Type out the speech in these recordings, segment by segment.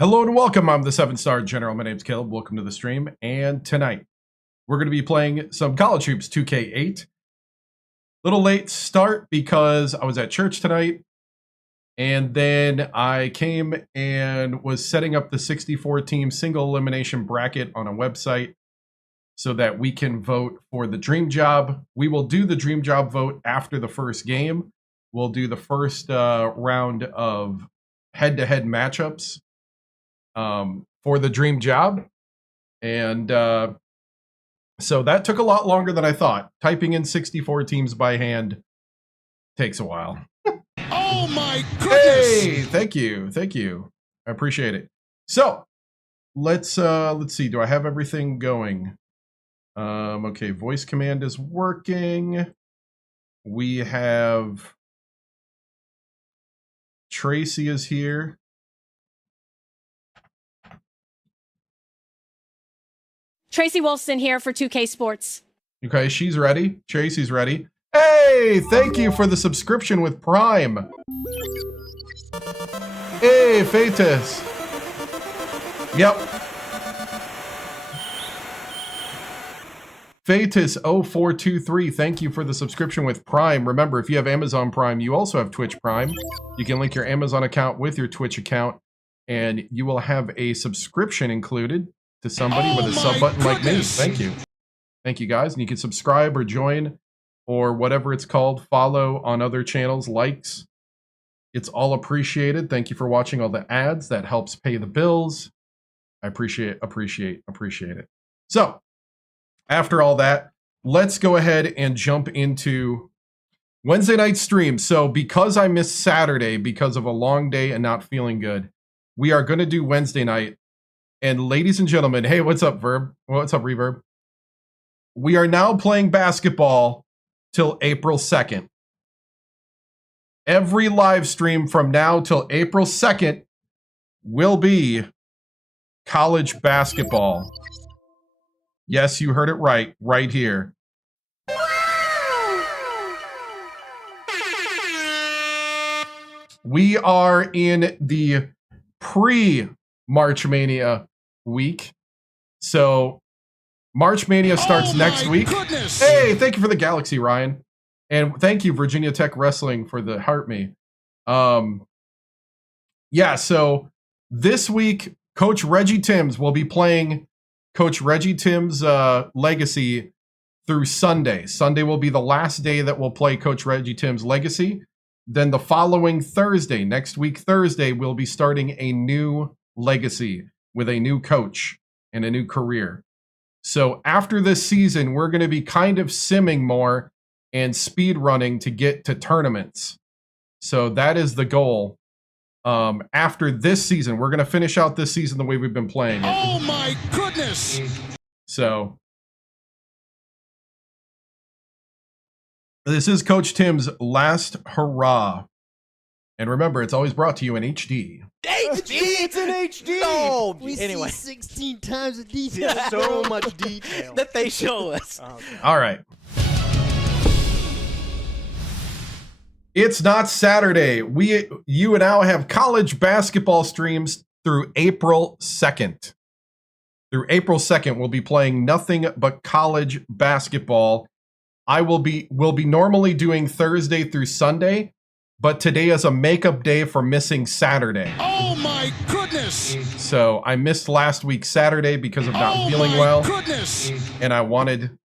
Hello and welcome. I'm the 7-star general. My name's Caleb. Welcome to the stream. And tonight, we're going to be playing some College Hoops 2K8. Little late start because I was at church tonight. And then I came and was setting up the 64-team single elimination bracket on a website so that we can vote for the dream job. We will do the dream job vote after the first game. We'll do the first round of head-to-head matchups for the dream job. And so that took a lot longer than I thought. Typing in 64 teams by hand takes a while. Oh my goodness! Hey, thank you. I appreciate it. So let's see. Do I have everything going? Okay, voice command is working. We have Tracy is here. Tracy Wolfson here for 2K Sports. Okay, she's ready. Tracy's ready. Hey, thank you for the subscription with Prime. Hey, Fetus. Yep. Fetus0423, thank you for the subscription with Prime. Remember, if you have Amazon Prime, you also have Twitch Prime. You can link your Amazon account with your Twitch account, and you will have a subscription included to somebody with a sub button like me. Thank you. Thank you, guys. And you can subscribe or join or whatever it's called, follow on other channels, likes. It's all appreciated. Thank you for watching all the ads. That helps pay the bills. I appreciate it. So, after all that, let's go ahead and jump into Wednesday night stream. So, because I missed Saturday because of a long day and not feeling good, we are going to do Wednesday night. And ladies and gentlemen, hey, what's up, Verb? What's up, Reverb? We are now playing basketball till April 2nd. Every live stream from now till April 2nd will be college basketball. Yes, you heard it right here. We are in the pre-March Mania week. So March Mania starts next week. Goodness. Hey, thank you for the Galaxy, Ryan. And thank you, Virginia Tech Wrestling, for the heart me. Yeah, so this week, Coach Reggie Tims will be playing Coach Reggie Tims' Legacy through Sunday. Sunday will be the last day that we'll play Coach Reggie Tims' Legacy. Then the following Thursday, next week Thursday, we'll be starting a new Legacy with a new coach and a new career. So after this season, we're going to be kind of simming more and speed running to get to tournaments. So that is the goal. After this season, we're going to finish out this season the way we've been playing it. Oh my goodness! So this is Coach Tim's last hurrah. And remember, it's always brought to you in HD. HD? It's in HD! No! We Anyway. see 16 times the detail. So much detail that they show us. All right. It's not Saturday. You now have college basketball streams through April 2nd. Through April 2nd, we'll be playing nothing but college basketball. We'll be normally doing Thursday through Sunday, but today is a makeup day for missing Saturday. Oh my goodness! So I missed last week Saturday because of not feeling well. Goodness. And I wanted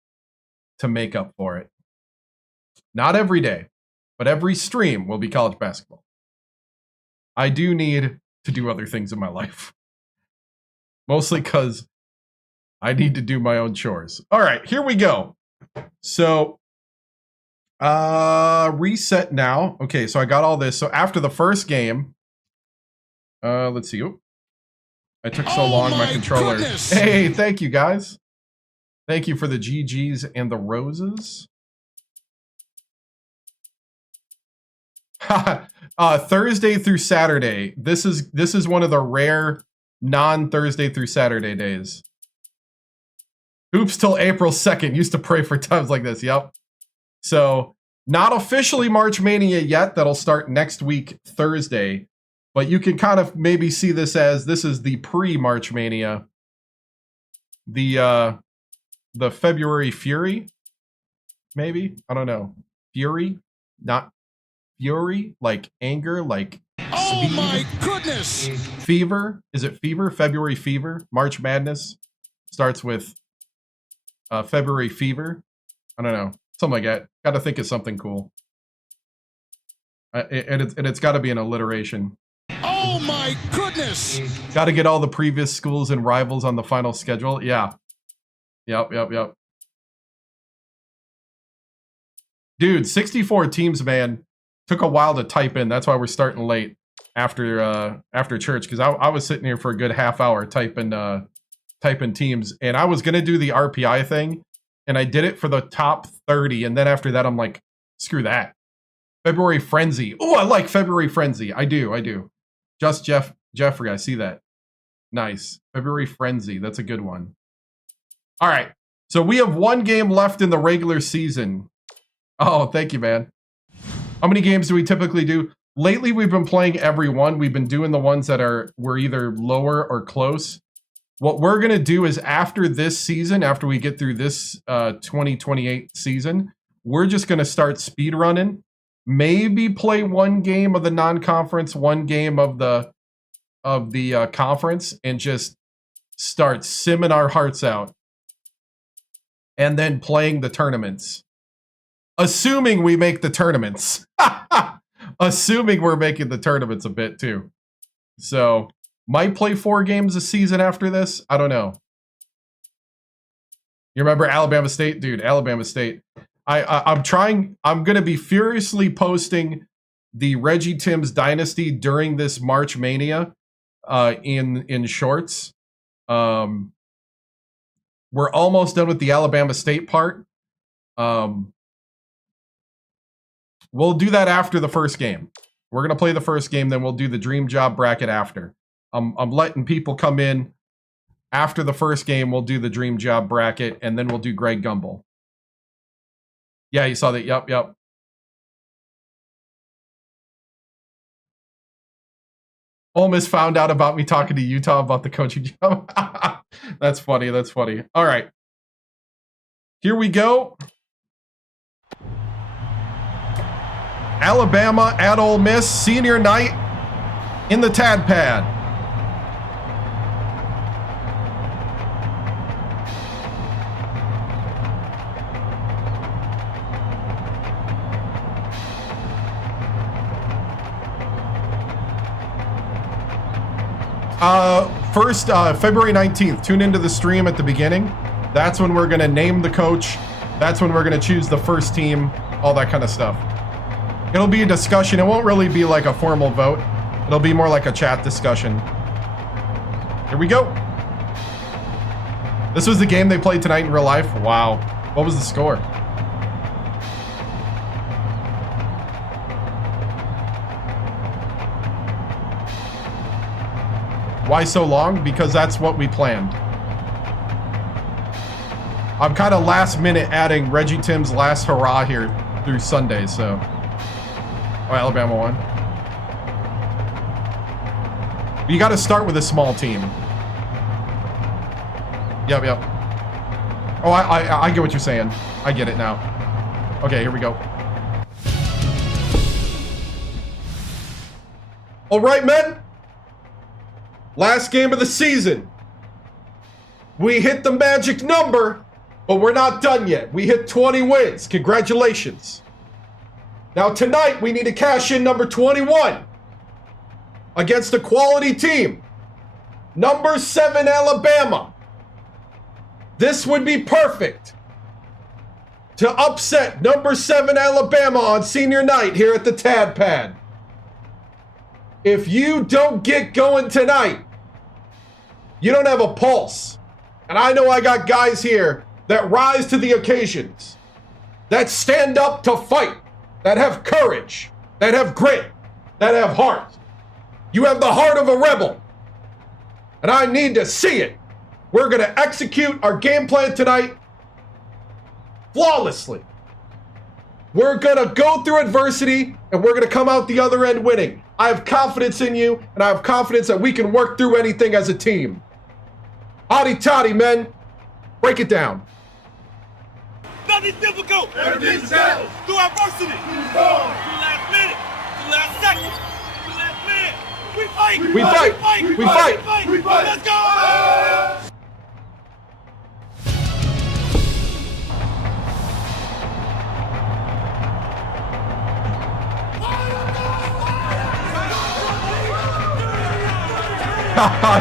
to make up for it. Not every day, but every stream will be college basketball. I do need to do other things in my life. Mostly because I need to do my own chores. All right, here we go. So, reset now. Okay, so I got all this. So after the first game, let's see. Oop. I took so long, my controller. Goodness. Hey, thank you, guys. Thank you for the GGs and the roses. Thursday through Saturday. This is one of the rare non-Thursday through Saturday days. Hoops till April 2nd. Used to pray for times like this. Yep. So not officially March Mania yet. That'll start next week, Thursday. But you can kind of maybe see this as this is the pre-March Mania. The February Fury, maybe? I don't know. Fury? Not Fury? Like anger? Like Oh speed? my goodness! Fever? Is it Fever? February Fever? March Madness starts with February Fever. I don't know. Something like that. Got to think of something cool. And it's got to be an alliteration. Oh my goodness! Got to get all the previous schools and rivals on the final schedule. Yeah. Yep. Dude, 64 teams, man. Took a while to type in. That's why we're starting late after church, because I was sitting here for a good half hour typing teams, and I was gonna do the RPI thing, and I did it for the top 30, and then after that, I'm like, screw that. February Frenzy. Oh, I like February Frenzy. I do. Just Jeffrey, I see that. Nice. February Frenzy. That's a good one. All right. So we have one game left in the regular season. Oh, thank you, man. How many games do we typically do? Lately, we've been playing every one. We've been doing the ones that were either lower or close. What we're going to do is after this season, after we get through this 2028 season, we're just going to start speed running. Maybe play one game of the non-conference, one game of the conference, and just start simming our hearts out. And then playing the tournaments. Assuming we make the tournaments. Assuming we're making the tournaments a bit too. So, might play 4 games a season after this. I don't know. You remember Alabama State? Dude, Alabama State. I'm going to be furiously posting the Reggie Tims Dynasty during this March Mania in shorts. We're almost done with the Alabama State part. We'll do that after the first game. We're going to play the first game, then we'll do the Dream Job bracket after. I'm letting people come in after the first game. We'll do the Dream Job bracket, and then we'll do Greg Gumbel. Yeah, you saw that. Yep. Ole Miss found out about me talking to Utah about the coaching job. That's funny. All right. Here we go. Alabama at Ole Miss, senior night in the Tad Pad. First, February 19th, tune into the stream at the beginning. That's when we're going to name the coach. That's when we're going to choose the first team, all that kind of stuff. It'll be a discussion. It won't really be like a formal vote. It'll be more like a chat discussion. Here we go. This was the game they played tonight in real life. Wow. What was the score? Why so long? Because that's what we planned. I'm kind of last minute adding Reggie Tims' last hurrah here through Sunday, so. Oh, Alabama won. You got to start with a small team. Yep. Oh, I get what you're saying. I get it now. Okay, here we go. All right, men. Last game of the season. We hit the magic number, but we're not done yet. We hit 20 wins. Congratulations. Now tonight, we need to cash in number 21 against a quality team. Number 7, Alabama. This would be perfect to upset number 7, Alabama on senior night here at the Tad Pad. If you don't get going tonight, you don't have a pulse. And I know I got guys here that rise to the occasions, that stand up to fight, that have courage, that have grit, that have heart. You have the heart of a rebel. And I need to see it. We're going to execute our game plan tonight flawlessly. We're going to go through adversity, and we're going to come out the other end winning. I have confidence in you, and I have confidence that we can work through anything as a team. Hotty toddy, men. Break it down. Nothing's difficult. Everything's settled. Through adversity. Through last minute. Through last second. Through last minute. We fight. We fight. We fight. We fight. Let's go.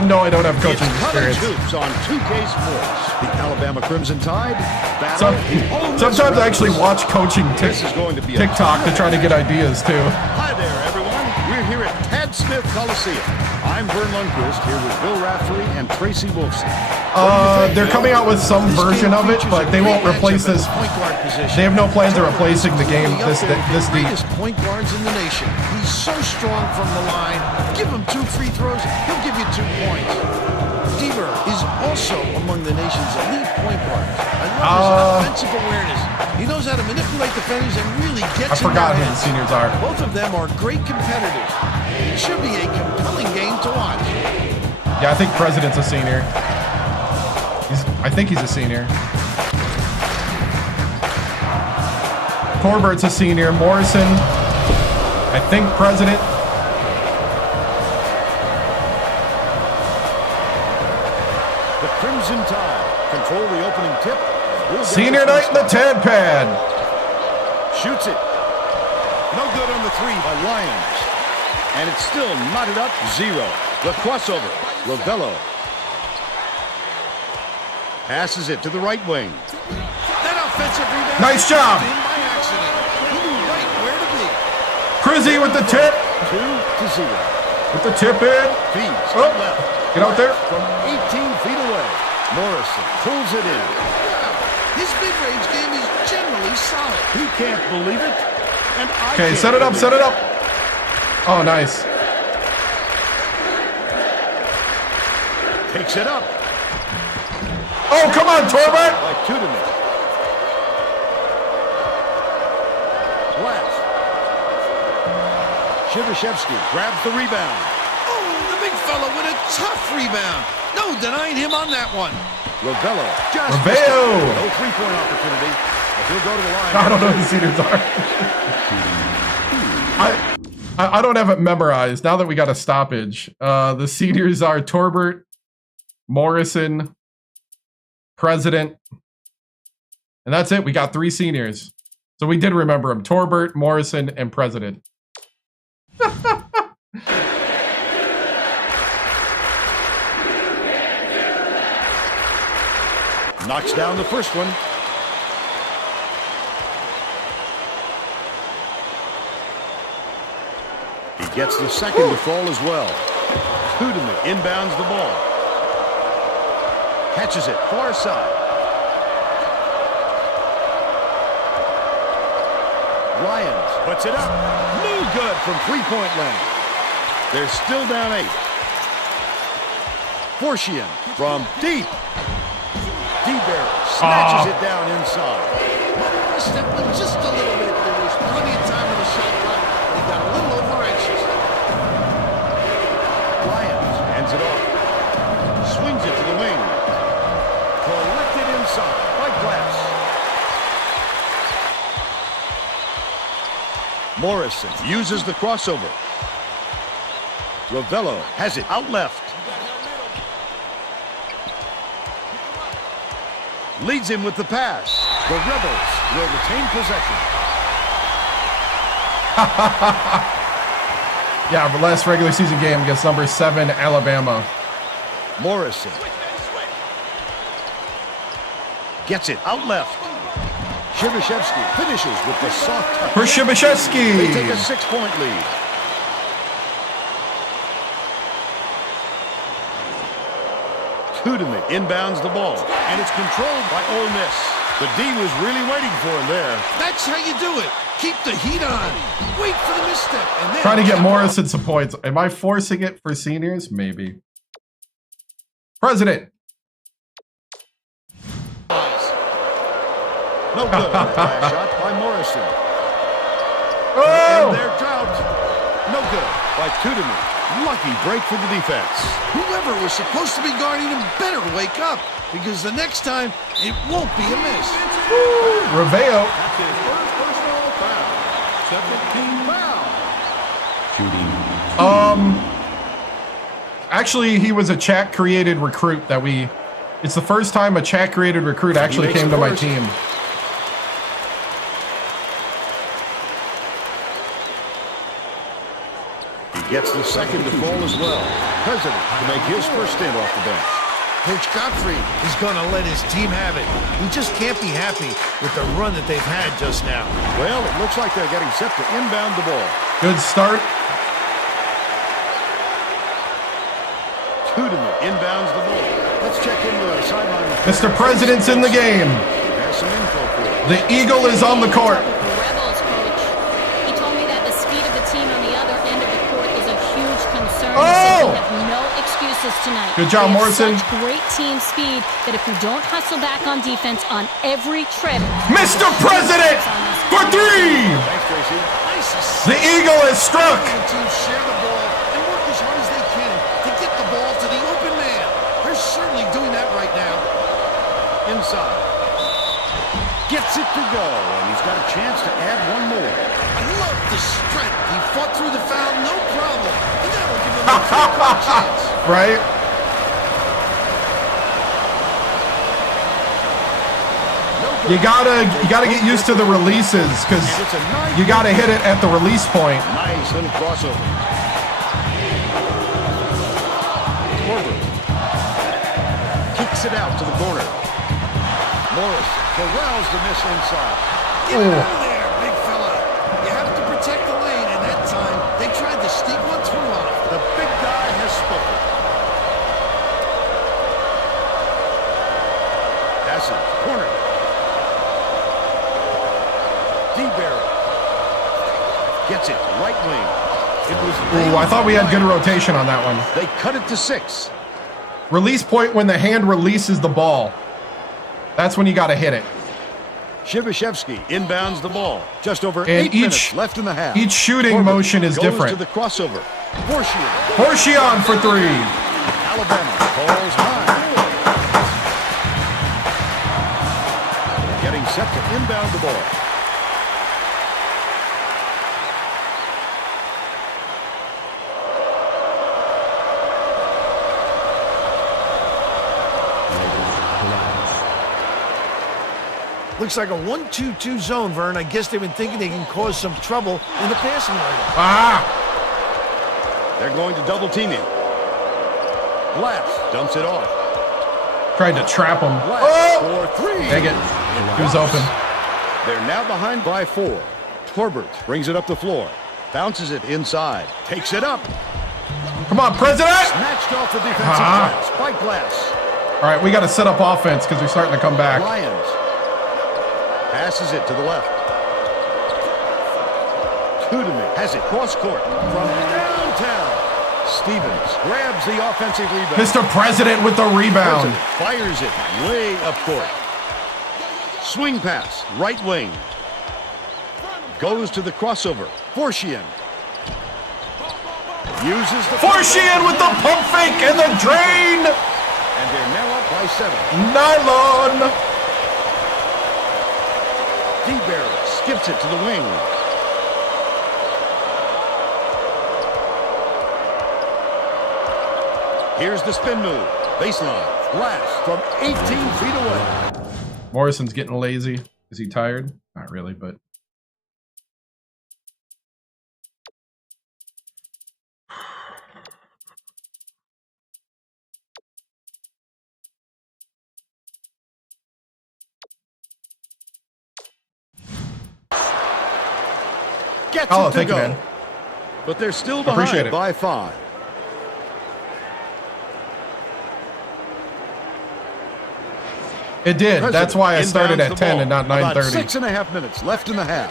No, I don't have coaching It's college experience. hoops on 2K Sports. The Alabama Crimson Tide battle the Ole Miss Sometimes I actually Rebels. watch coaching This is going to be a TikTok to try to get ideas too. Hi there, everyone. We're here at Tad Smith Coliseum. I'm Vern Lundquist here with Bill Raftery and Tracy Wolfson. They're coming out with some version of it, but they won't replace this. They have no plans of replacing the game this deep. Greatest point guards in the nation. He's so strong from the line. Give him 2 free throws, he'll give you 2 points. Deaver is also among the nation's elite point guards. I love his offensive awareness. He knows how to manipulate defenders and really get I forgot who the seniors are. Both of them are great competitors. It should be a compelling game to watch. Yeah, I think President's a senior. I think he's a senior. Torbert's a senior. Morrison, I think President. The Crimson Tide control the opening tip. Senior night in the Tad Pad. Shoots it. No good on the 3 by Lyons. And it's still knotted up 0. The crossover. Ravello. Passes it to the right wing. That offensive rebound. Nice job. In by accident. He knew right where to be. Crizzy with the tip. 2-0. With the tip in. Feeds Oh, left. get out there. From 18 feet away. Morrison pulls it in. His mid-range game is generally solid. He can't believe it. And I Okay, can't set it up, believe set it up. Oh, nice. Takes it up. Oh, come on, Torbert. By Tims. Glass. Shivashevsky grabs the rebound. Oh, the big fella with a tough rebound. No denying him on that one. Ravello just Ravello. missed it. No three-point opportunity. But he'll go to the line. I don't know who the seniors are. I don't have it memorized. Now that we got a stoppage, the seniors are Torbert, Morrison, President, and that's it. We got 3 seniors. So we did remember them. Torbert, Morrison, and President. Knocks down the first one. He gets the second to fall as well. Tims inbounds the ball. Catches it far side. Lyons puts it up. No good from three-point land. They're still down 8. Forshian from deep. D-Bear snatches it down inside. Step up just a little bit. There was plenty of time in the shot clock. He got a little over-anxious. Lyons hands it off. Swings it to the wing. Collected inside by Glass. Morrison uses the crossover. Ravello has it out left. Leads him with the pass. The Rebels will retain possession. Yeah, the last regular season game against number 7 Alabama. Morrison gets it out left. Shivashevsky finishes with the soft touch. For Shibashevsky. They take a 6-point lead. Tims inbounds the ball, and it's controlled by Ole Miss. The D was really waiting for him there. That's how you do it. Keep the heat on. Wait for the misstep. And then Trying to get Morrison some points. Am I forcing it for seniors? Maybe. President. No good. Last shot by Morrison. Oh! And their drought. No good. by Tims. Lucky break for the defense. Whoever was supposed to be guarding him better wake up, because the next time, it won't be a miss. Reveo. That's his first personal foul. Second team foul. Actually, he was a chat-created recruit that we... It's the first time a chat-created recruit actually came to my team. He gets the second to fall as well. President to make his first stint off the bench. Coach Godfrey is going to let his team have it. He just can't be happy with the run that they've had just now. Well, it looks like they're getting set to inbound the ball. Good start. Tims inbounds the ball. Let's check into the sideline. Mr. President's in the game. There's some info for you. The Eagle is on the court. Rebels, coach. He told me that the speed of the team on the other end of the court is a huge concern. He said we have no excuses tonight. Good job, We have Morrison. Such great team speed that if we don't hustle back on defense on every trip, Mr. President for three. Thanks, Tracy. Nice assist. The Eagle has struck. The team share the ball and work as hard as they can to get the ball to the open man. They're certainly doing that right now. Inside. Gets it to go, and he's got a chance to add one more. I love the strength. He fought through the foul, no problem. And that'll give him a three-point chance. Right? You gotta get used to the releases because It's a nice you gotta hit it at the release point. Nice little crossover. Corbett kicks it out to the corner. Morris corrals the miss inside. Get it out of there, big fella. You have to protect the lane, and that time they tried to sneak one through on him. The big guy has spoken. That's it. Corner. D-Barrel. Gets it. Right wing. It was. Ooh, I thought we had good rotation on that one. They cut it to 6. Release point when the hand releases the ball. That's when you gotta hit it. Shibashevsky inbounds the ball. Just over And 8 minutes left in the half. each shooting Corbett motion is goes different. to the crossover. Forcier. Horshion for three. Alabama calls high. Getting set to inbound the ball. Looks like a 1-2-2 zone, Vern. I guess they've been thinking they can cause some trouble in the passing line. Ah! They're going to double team him. Glass dumps it off. Tried to trap him. Glass Oh! for 3. Dang it. He was open. They're now behind by 4. Corbett brings it up the floor. Bounces it inside. Takes it up. Come on, President! Snatched off the defensive Ah. glass by Glass. All right, we got to set up offense because they're starting to come back. Lyons passes it to the left. Tims has it cross court from downtown. Stevens grabs the offensive rebound. Mr. President with the rebound. President fires it way up court. Swing pass, right wing. Goes to the crossover. Forcier. Uses the... Forcier with the pump fake and the drain. And they're now up by 7. Nylon. D-Barrel skips it to the wing. Here's the spin move. Baseline. Glass from 18 feet away. Morrison's getting lazy. Is he tired? Not really, but... Gets Oh, it to thank you, go. man. But they're still Appreciate behind it. by 5. It did. That's why I started Inbounds at the 10 ball. and not About 9:30. 6.5 minutes left in the half.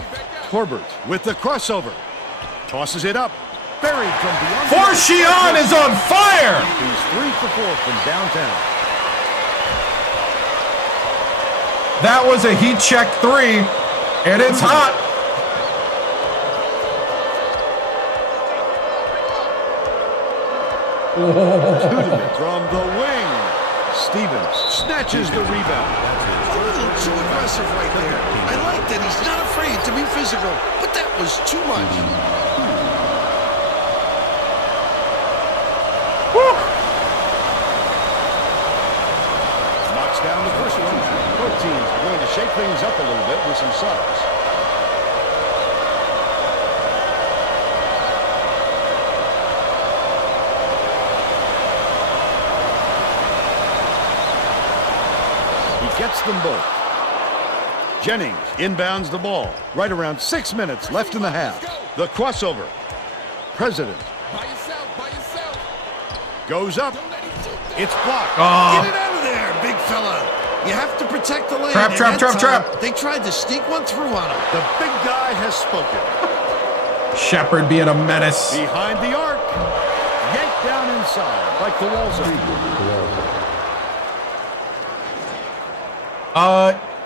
Corbett with the crossover. Tosses it up. Buried from beyond. Forcier is on fire! He's 3 for 4 from downtown. That was a heat check 3, and it's hot. From the wing, Stevens snatches the rebound. A little too aggressive right there. I like that he's not afraid to be physical, but that was too much. Knocks down the first one. Both teams are going to shake things up a little bit with some subs. Gets them both. Jennings inbounds the ball. Right around 6 minutes left in the half. The crossover. President. Goes up. It's blocked. Get it out of there, big fella. You have to protect the lane. Trap. They tried to sneak one through on him. The big guy has spoken. Shepard being a menace. Behind the arc. Yanked down inside like the walls of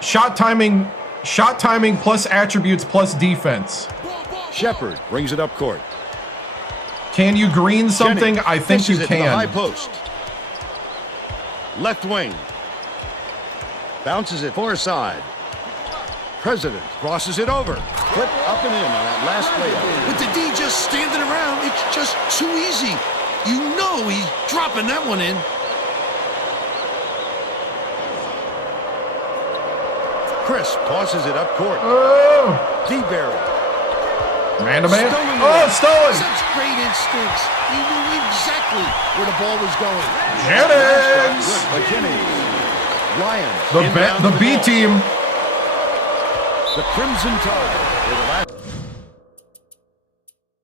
Shot timing plus attributes plus defense. Shepard brings it up court. Can you green something? Jennings I think you dishes it to the high can. post. Left wing. Bounces it far side. President crosses it over. Flip up and in on that last layup. With the D just standing around, it's just too easy. You know he's dropping that one in. Chris tosses it up court. Oh, D-Berry. man to man. Stolen Oh, away. stolen. Such great instincts. He knew exactly where the ball was going. Jennings. Good by Jennings. Lions. The B ball. team. The Crimson Tide. They're the last.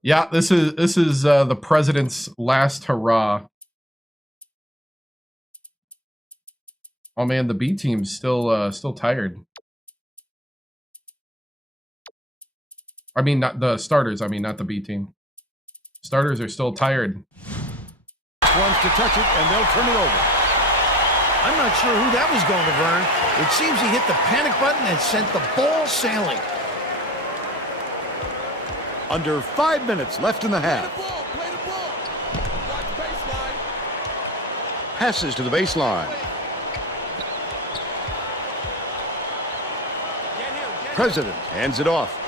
Yeah, this is the president's last hurrah. Oh man, the B team's still tired. I mean, not the starters. I mean, not the B team. Starters are still tired. Wants to touch it, and they'll turn it over. I'm not sure who that was going to, Vern. It seems he hit the panic button and sent the ball sailing. Under 5 minutes left in the half. Passes to the baseline. President hands it off.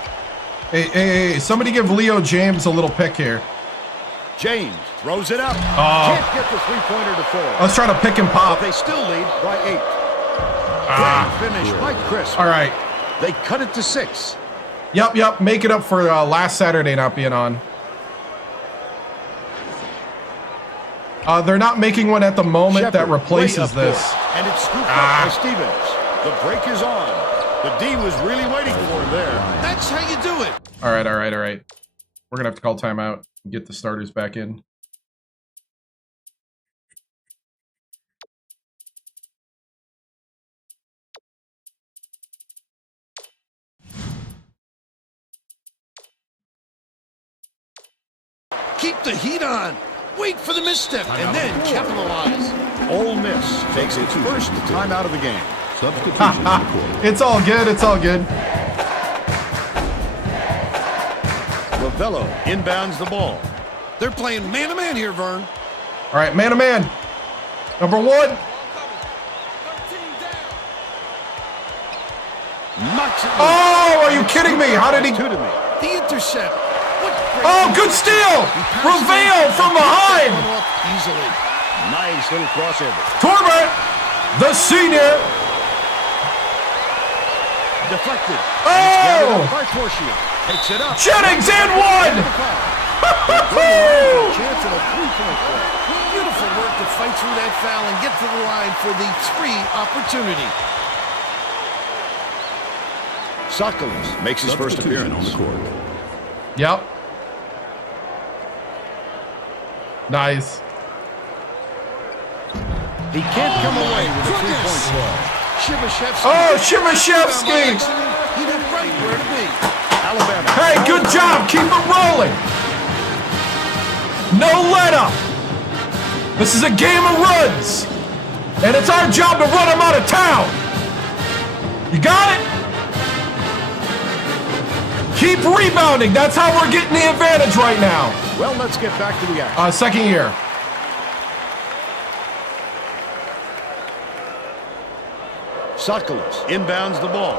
Hey, somebody give Leo James a little pick here. James throws it up. Oh. Can't get the three-pointer to fall. Let's try to pick and pop. But they still lead by 8. Great finish by Chris. All right. They cut it to 6. Yep. Make it up for last Saturday not being on. They're not making one at the moment Shepard that replaces way up this. court. And it's scooped up by Stevens. The break is on. The D was really waiting for him there. That's how you do it. All right. We're going to have to call timeout and get the starters back in. Keep the heat on. Wait for the misstep and then capitalize. Ole Miss takes its first timeout of the game. It's all good. Ravello inbounds the ball. They're playing man-to-man here, Vern. All right, man to man. Number 1. Knocks it loose. Oh, are you kidding me? How did he? 2 to me. The intercept. What great Oh, good steal! Ravello from behind. Easily. Nice little crossover. Torbert, the senior. Deflected. Oh! By Torsia. Takes it up. Jennings and 1. Chance at a 3-point play. Beautiful work to fight through that foul and get to the line for the 3 opportunity. Sokolis makes his first appearance on the court. Yep. Nice. He can't come away with a 3-point play. Shivashevsky. Oh, Shivashevsky. He did right where to be. Alabama. Hey, good job. Keep it rolling. No let up. This is a game of runs. And it's our job to run them out of town. You got it? Keep rebounding. That's how we're getting the advantage right now. Well, let's get back to the action. Second year. Sokolos inbounds the ball.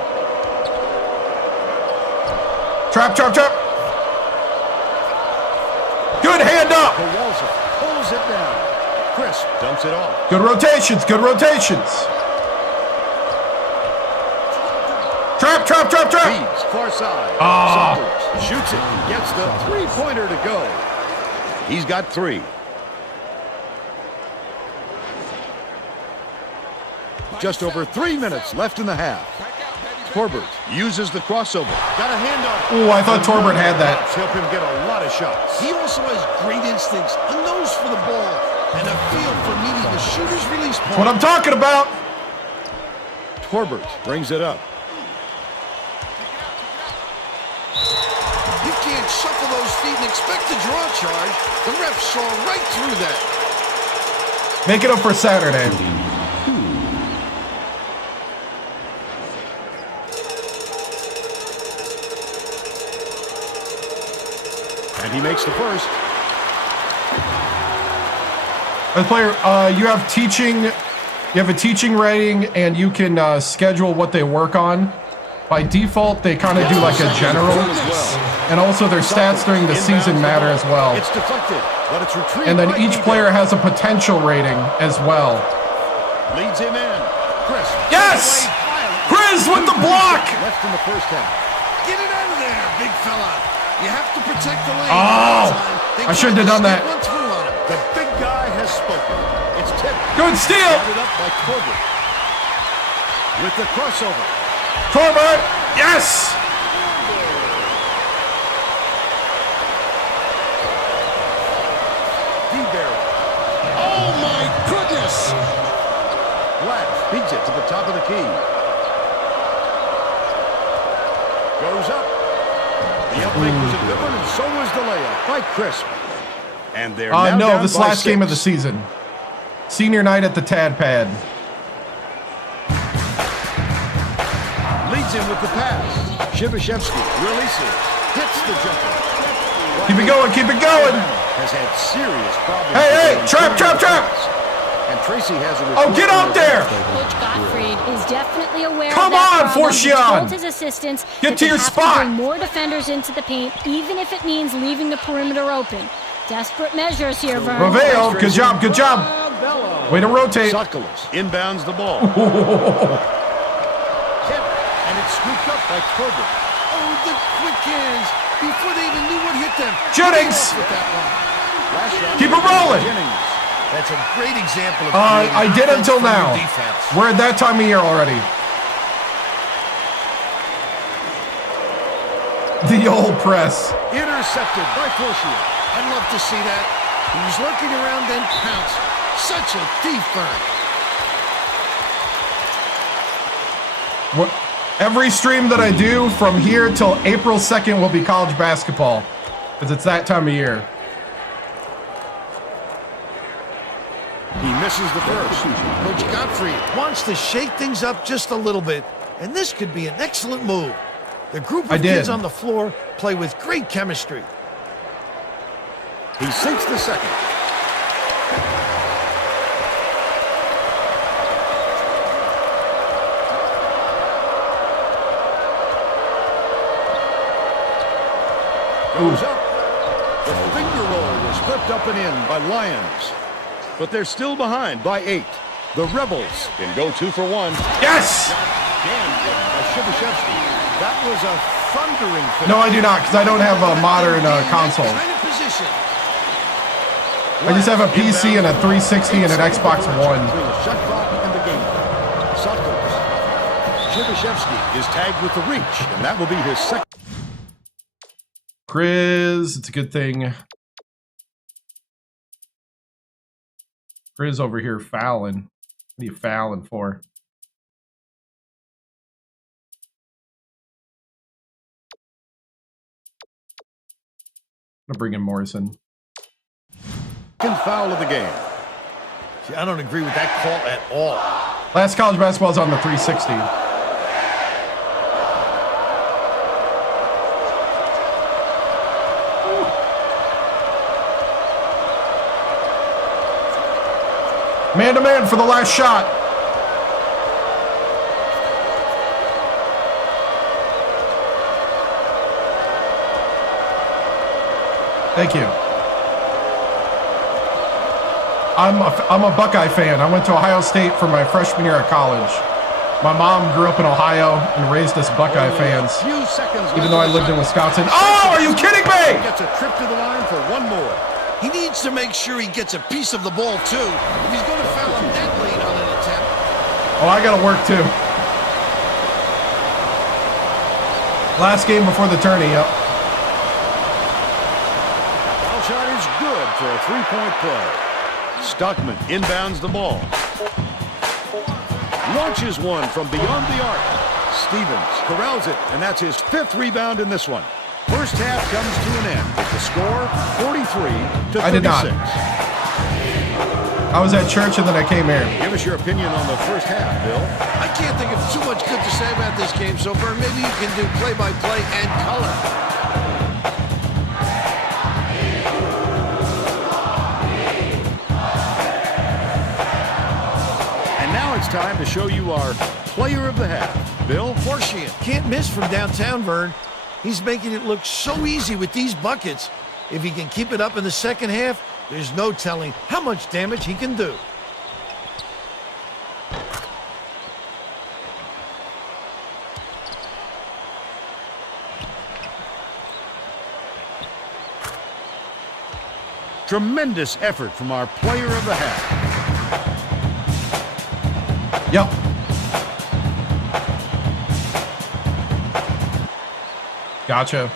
Trap, trap, trap. Good hand up. Kowalski pulls it down. Crisp dumps it off. Good rotations, good rotations. Trap, trap, trap, trap. Feeds far side. Ah. Sokolos shoots it and gets the three-pointer to go. He's got 3. Just over 3 minutes left in the half. Torbert uses the crossover. Got a handoff. Oh, I thought Torbert had that. Help him get a lot of shots. He also has great instincts, a nose for the ball, and a feel for meeting the shooter's release point. That's what I'm talking about. Torbert brings it up. You can't shuffle those feet and expect to draw a charge. The ref saw right through that. Make it up for Saturday. And he makes the first. As a player, you have teaching. You have a teaching rating, and you can schedule what they work on. By default, they kind of do like a general, and also their stats during the season matter as well. It's deflected, but it's retrieved. And then by each Egan. player has a potential rating as well. Leads him in. Chris. Yes! Chris with the block! Left in the first half. Get it out of there, big fella. You have to protect the lane. Oh! I shouldn't have done that. The big guy has spoken. It's tipped. Good steal! Started up by Torbert. With the crossover. Torbert! Yes! DeBerry. Oh, my goodness. Black beats it to the top of the key. Goes up. The upmake was a good one, and so was the layup by Crisp. And they're now No, down this by last 6. game of the season. Senior night at the Tad Pad. Leads him with the pass. Shibashevsky releases. Hits the jumper. Keep it going, keep it going! Has had serious problems. Hey, with trap, trap, trap! And Tracy has a Oh, get out there! Coach Gottfried is definitely aware Come of that on, problem. He Forcion! told his assistants Get that to they your have spot! to bring more defenders into the paint, even if it means leaving the perimeter open. Desperate measures here, Vern. Raveo, good job, good job. Way to rotate. Sokolos inbounds the ball. And it's scooped up by Torbert. Oh, the quick hands before they even knew what hit them. Jennings! With that one. Last shot Keep it rolling. Jennings. That's a great example of I did until now. defense. We're at that time of year already. The old press. Intercepted by Forcier. I'd love to see that. He was lurking around, then pounced. Such a thief, Vern. What? Every stream that I do from here till April 2nd will be college basketball. Because it's that time of year. He misses the first. Coach Gottfried wants to shake things up just a little bit, and this could be an excellent move. The group I of did. kids on the floor play with great chemistry. He sinks the second. Goes up. The finger roll was flipped up and in by Lions. But they're still behind by 8. The Rebels can go 2 for 1. Yes! Jammed by Shibashevsky. That was a thundering finish. No, I do not, because I don't have a modern console. Kind of position. I just have a PC and a 360 and an Xbox One. Between the shot clock and the game. Sokolos. Shibashevsky is tagged with the reach, and that will be his second. Chris, it's a good thing. Chris over here fouling. What are you fouling for? I'm gonna bring in Morrison. Second foul of the game. See, I don't agree with that call at all. Last college basketball is on the 360. Man to man for the last shot. Thank you. I'm a Buckeye fan. I went to Ohio State for my freshman year of college. My mom grew up in Ohio and raised us Buckeye fans, even though I lived in Wisconsin. Oh, are you kidding me? Gets a trip to the line for one more. He needs to make sure he gets a piece of the ball, too. If he's going to foul him that late on an attempt. Oh, I got to work, too. Last game before the tourney, yep. Foul shot is good for a three-point play. Stockman inbounds the ball. Launches one from beyond the arc. Stevens corrals it, and that's his 5th rebound in this one. First half comes to an end with the score 43-36. I did not. I was at church and then I came here. Give us your opinion on the first half, Bill. I can't think of too much good to say about this game so far. Maybe you can do play-by-play and color. It's time to show you our player of the half. Bill? Forshian can't miss from downtown, Vern. He's making it look so easy with these buckets. If he can keep it up in the second half, there's no telling how much damage he can do. Tremendous effort from our player of the half. Yep. Gotcha.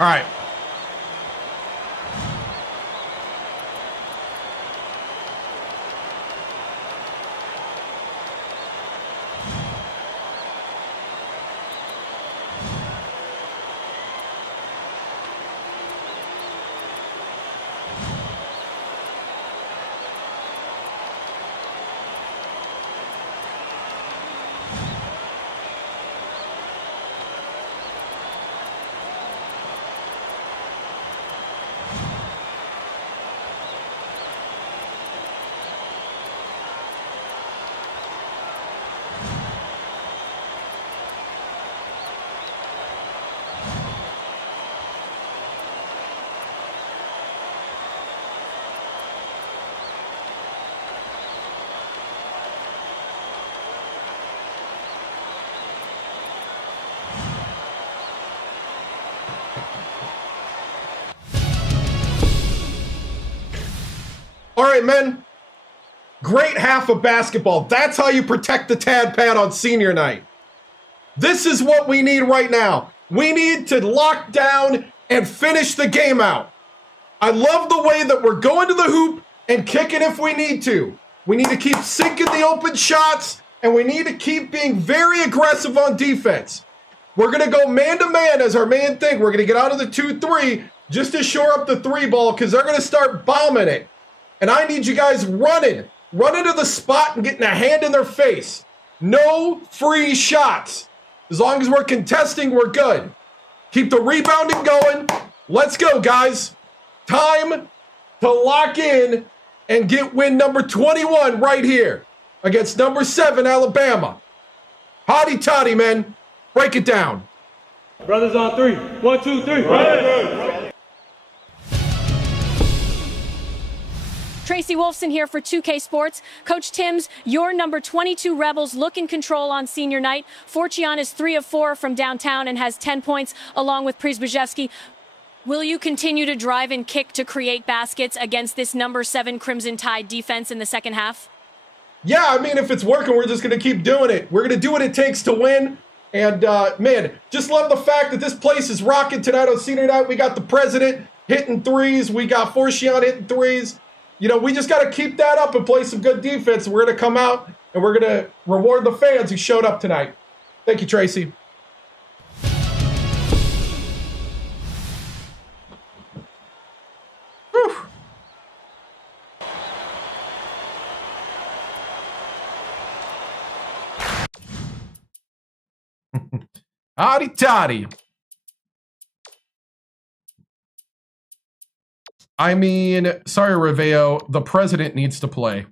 All right. All right, men. Great half of basketball. That's how you protect the Tad Pad on senior night. This is what we need right now. We need to lock down and finish the game out. I love the way that we're going to the hoop and kicking if we need to. We need to keep sinking the open shots, and we need to keep being very aggressive on defense. We're going to go man-to-man as our main thing. We're going to get out of the 2-3 just to shore up the 3 ball because they're going to start bombing it. And I need you guys running to the spot and getting a hand in their face. No free shots. As long as we're contesting, we're good. Keep the rebounding going. Let's go, guys. Time to lock in and get win number 21 right here against number 7, Alabama. Hotty toddy, man. Break it down. Brothers on 3. 1, 2, 3. Right. Tracy Wolfson here for 2K Sports. Coach Tims, your number 22 Rebels look in control on senior night. Forchion is 3 of 4 from downtown and has 10 points along with Przybylewski. Will you continue to drive and kick to create baskets against this number 7 Crimson Tide defense in the second half? Yeah, I mean, if it's working, we're just going to keep doing it. We're going to do what it takes to win. And, man, just love the fact that this place is rocking tonight on senior night. We got the president hitting threes. We got Forchion hitting threes. You know, we just got to keep that up and play some good defense. We're going to come out and we're going to reward the fans who showed up tonight. Thank you, Tracy. Whew. Hotty toddy. I mean, sorry, Reveo, the president needs to play.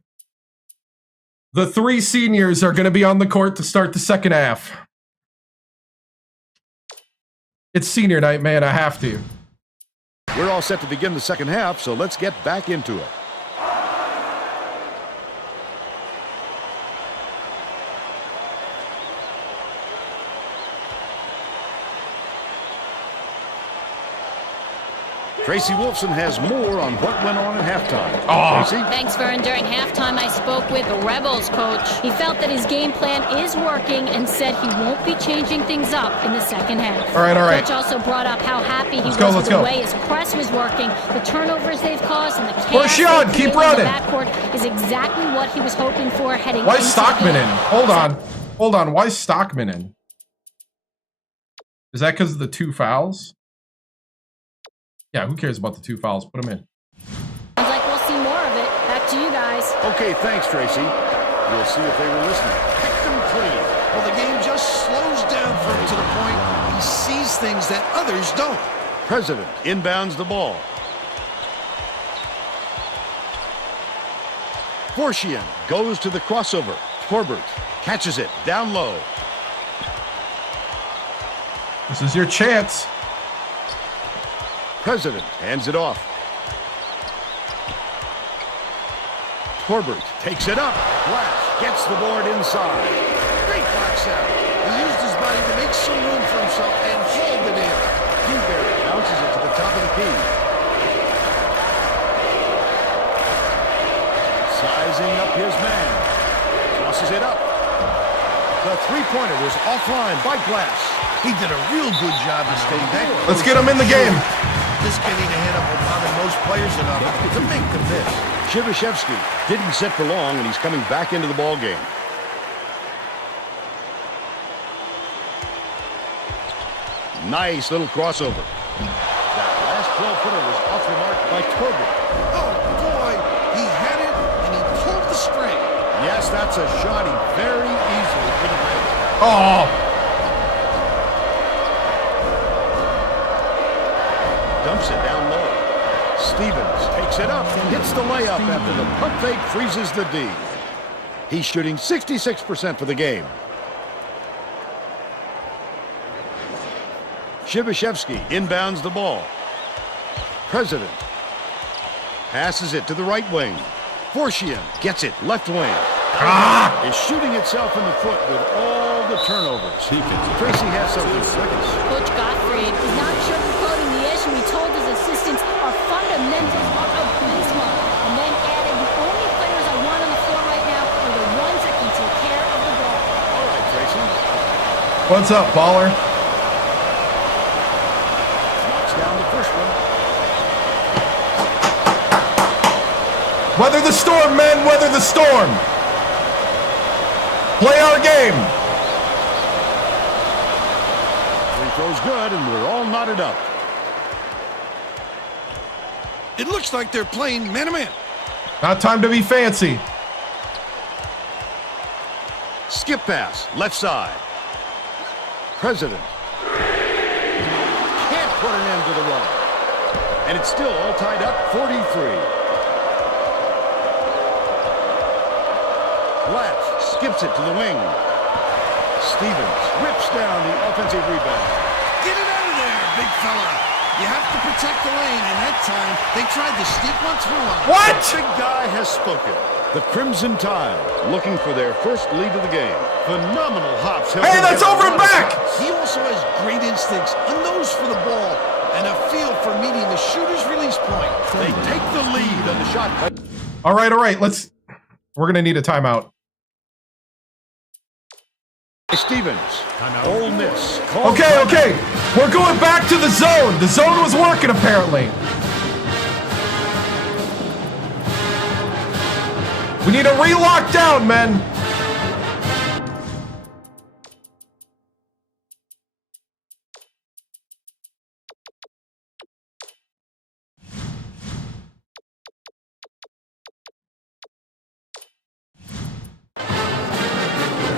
The 3 seniors are going to be on the court to start the second half. It's senior night, man. I have to. We're all set to begin the second half, so let's get back into it. Tracy Wolfson has more on what went on at halftime. Tracy? Thanks for enduring halftime. I spoke with the Rebels coach. He felt that his game plan is working and said he won't be changing things up in the second half. All right. Coach also brought up how happy he was let's with the go. way his press was working, the turnovers they've caused, and the chaos Forchion, keep running. in the backcourt is exactly what he was hoping for heading Why into is the Stockman game. in? Hold on. Why is Stockman in? Is that because of the 2 fouls? Yeah, who cares about the 2 fouls? Put them in. Sounds like we'll see more of it. Back to you guys. Okay, thanks, Tracy. We'll see if they were listening. Pick them clean. Well, the game just slows down for him to the point he sees things that others don't. President inbounds the ball. Forchion goes to the crossover. Corbett catches it down low. This is your chance. President hands it off. Corbett takes it up. Glass gets the board inside. Great box out. He used his body to make some room for himself and hold it in. Dewberry bounces it to the top of the key. Sizing up his man. Tosses it up. The three-pointer was offline by Glass. He did a real good job of staying back. Let's get him in the game. This getting ahead up will bother most players enough to make the miss. Przybylewski didn't sit for long, and he's coming back into the ball game. Nice little crossover. That last 12-footer was off the mark by Torgel. Oh, boy. He had it, and he pulled the string. Yes, that's a shot he very easily could have made. Oh, Dumps it down low. Stevens takes it up and hits the layup after the pump fake freezes the D. He's shooting 66% for the game. Przybylewski inbounds the ball. President passes it to the right wing. Forchion gets it left wing. Is shooting itself in the foot with all the turnovers. Tracy has something seconds. Coach Gottfried is not sugarcoating the issue. He told his assistants our fundamentals are abysmal, and then added, the only players I want on the floor right now are the ones that can take care of the ball. All right, Tracy. what's up, baller? Knocks down the first one. Weather the storm, men. Weather the storm. Play our game. Free throw's good, and we're all knotted up. It looks like they're playing man-to-man. Not time to be fancy. Skip pass, left side. President. Can't put an end to the run. And it's still all tied up, 43. Glass skips it to the wing. Stevens rips down the offensive rebound. Get it out of there, big fella. You have to protect the lane, and that time they tried to sneak one through on him. What? The big guy has spoken. The Crimson Tide looking for their first lead of the game. Phenomenal hops. Hey, that's over and back. He also has great instincts, a nose for the ball, and a feel for meeting the shooter's release point. They take the lead on the shot. All right. We're gonna need a timeout. Stevens. Ole Miss. Okay. We're going back to the zone. The zone was working apparently. We need to relock down, men.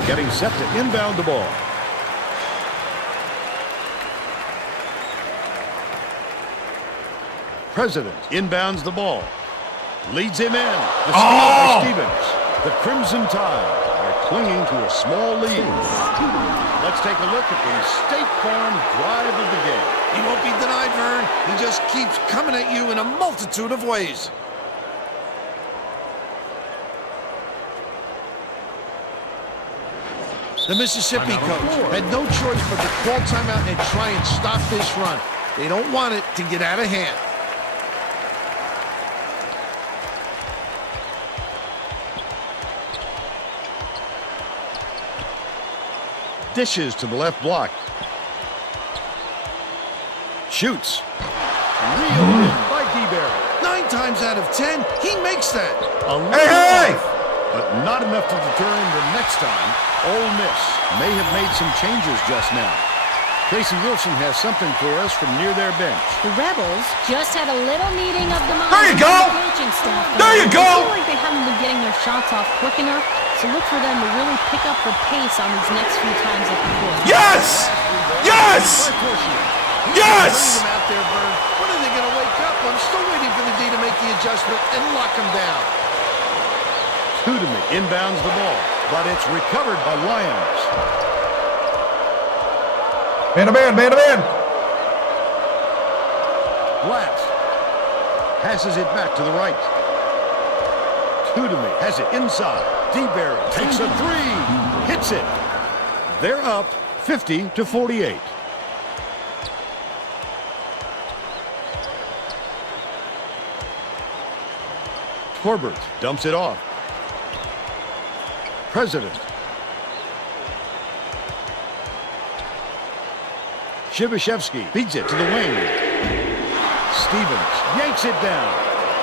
Getting set to inbound the ball. President inbounds the ball. Leads him in. The steal by Stevens. The Crimson Tide are clinging to a small lead. Let's take a look at the State Farm drive of the game. He won't be denied, Vern. He just keeps coming at you in a multitude of ways. The Mississippi coach had no choice but to call timeout and try and stop this run. They don't want it to get out of hand. Dishes to the left block. Shoots. Reeled in by DeBerry. 9 times out of 10, he makes that. Hey! But not enough to deter him the next time. Ole Miss may have made some changes just now. Tracy Wilson has something for us from near their bench. The Rebels just had a little meeting of the minds. There you go. with the coaching staff. There you go. I feel like they haven't been getting their shots off quick enough, so look for them to really pick up the pace on these next few times at the court. Yes! Yes! Yes! Bring them out there, Vern. When are they going to wake up? I'm still waiting for the D to make the adjustment and lock them down. Tudemy inbounds the ball, but it's recovered by Lyons. Man-to-man, man-to-man. Glass passes it back to the right. Tudemy has it inside. DeBerry takes a three, hits it. They're up 50-48. Corbett dumps it off. President. Shibashevsky feeds it to the wing. Stevens yanks it down.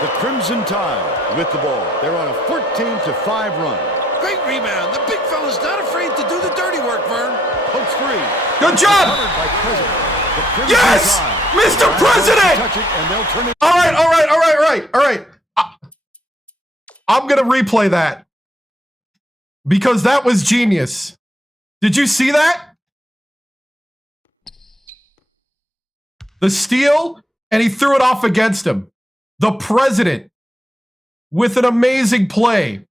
The Crimson Tide with the ball. They're on a 14-5 run. Great rebound. The big fella's not afraid to do the dirty work, Vern. Post three. Good job! Covered by President. The Crimson Yes! Tide. Mr. President! Touch it and they'll turn it. All right. I'm going to replay that because that was genius. Did you see that? The steal, and he threw it off against him. The president with an amazing play.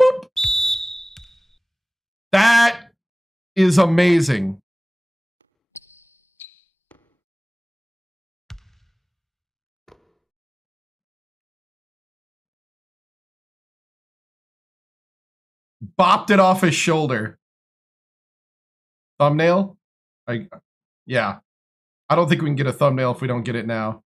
Boop. That is amazing. Bopped it off his shoulder. Thumbnail? Yeah. I don't think we can get a thumbnail if we don't get it now.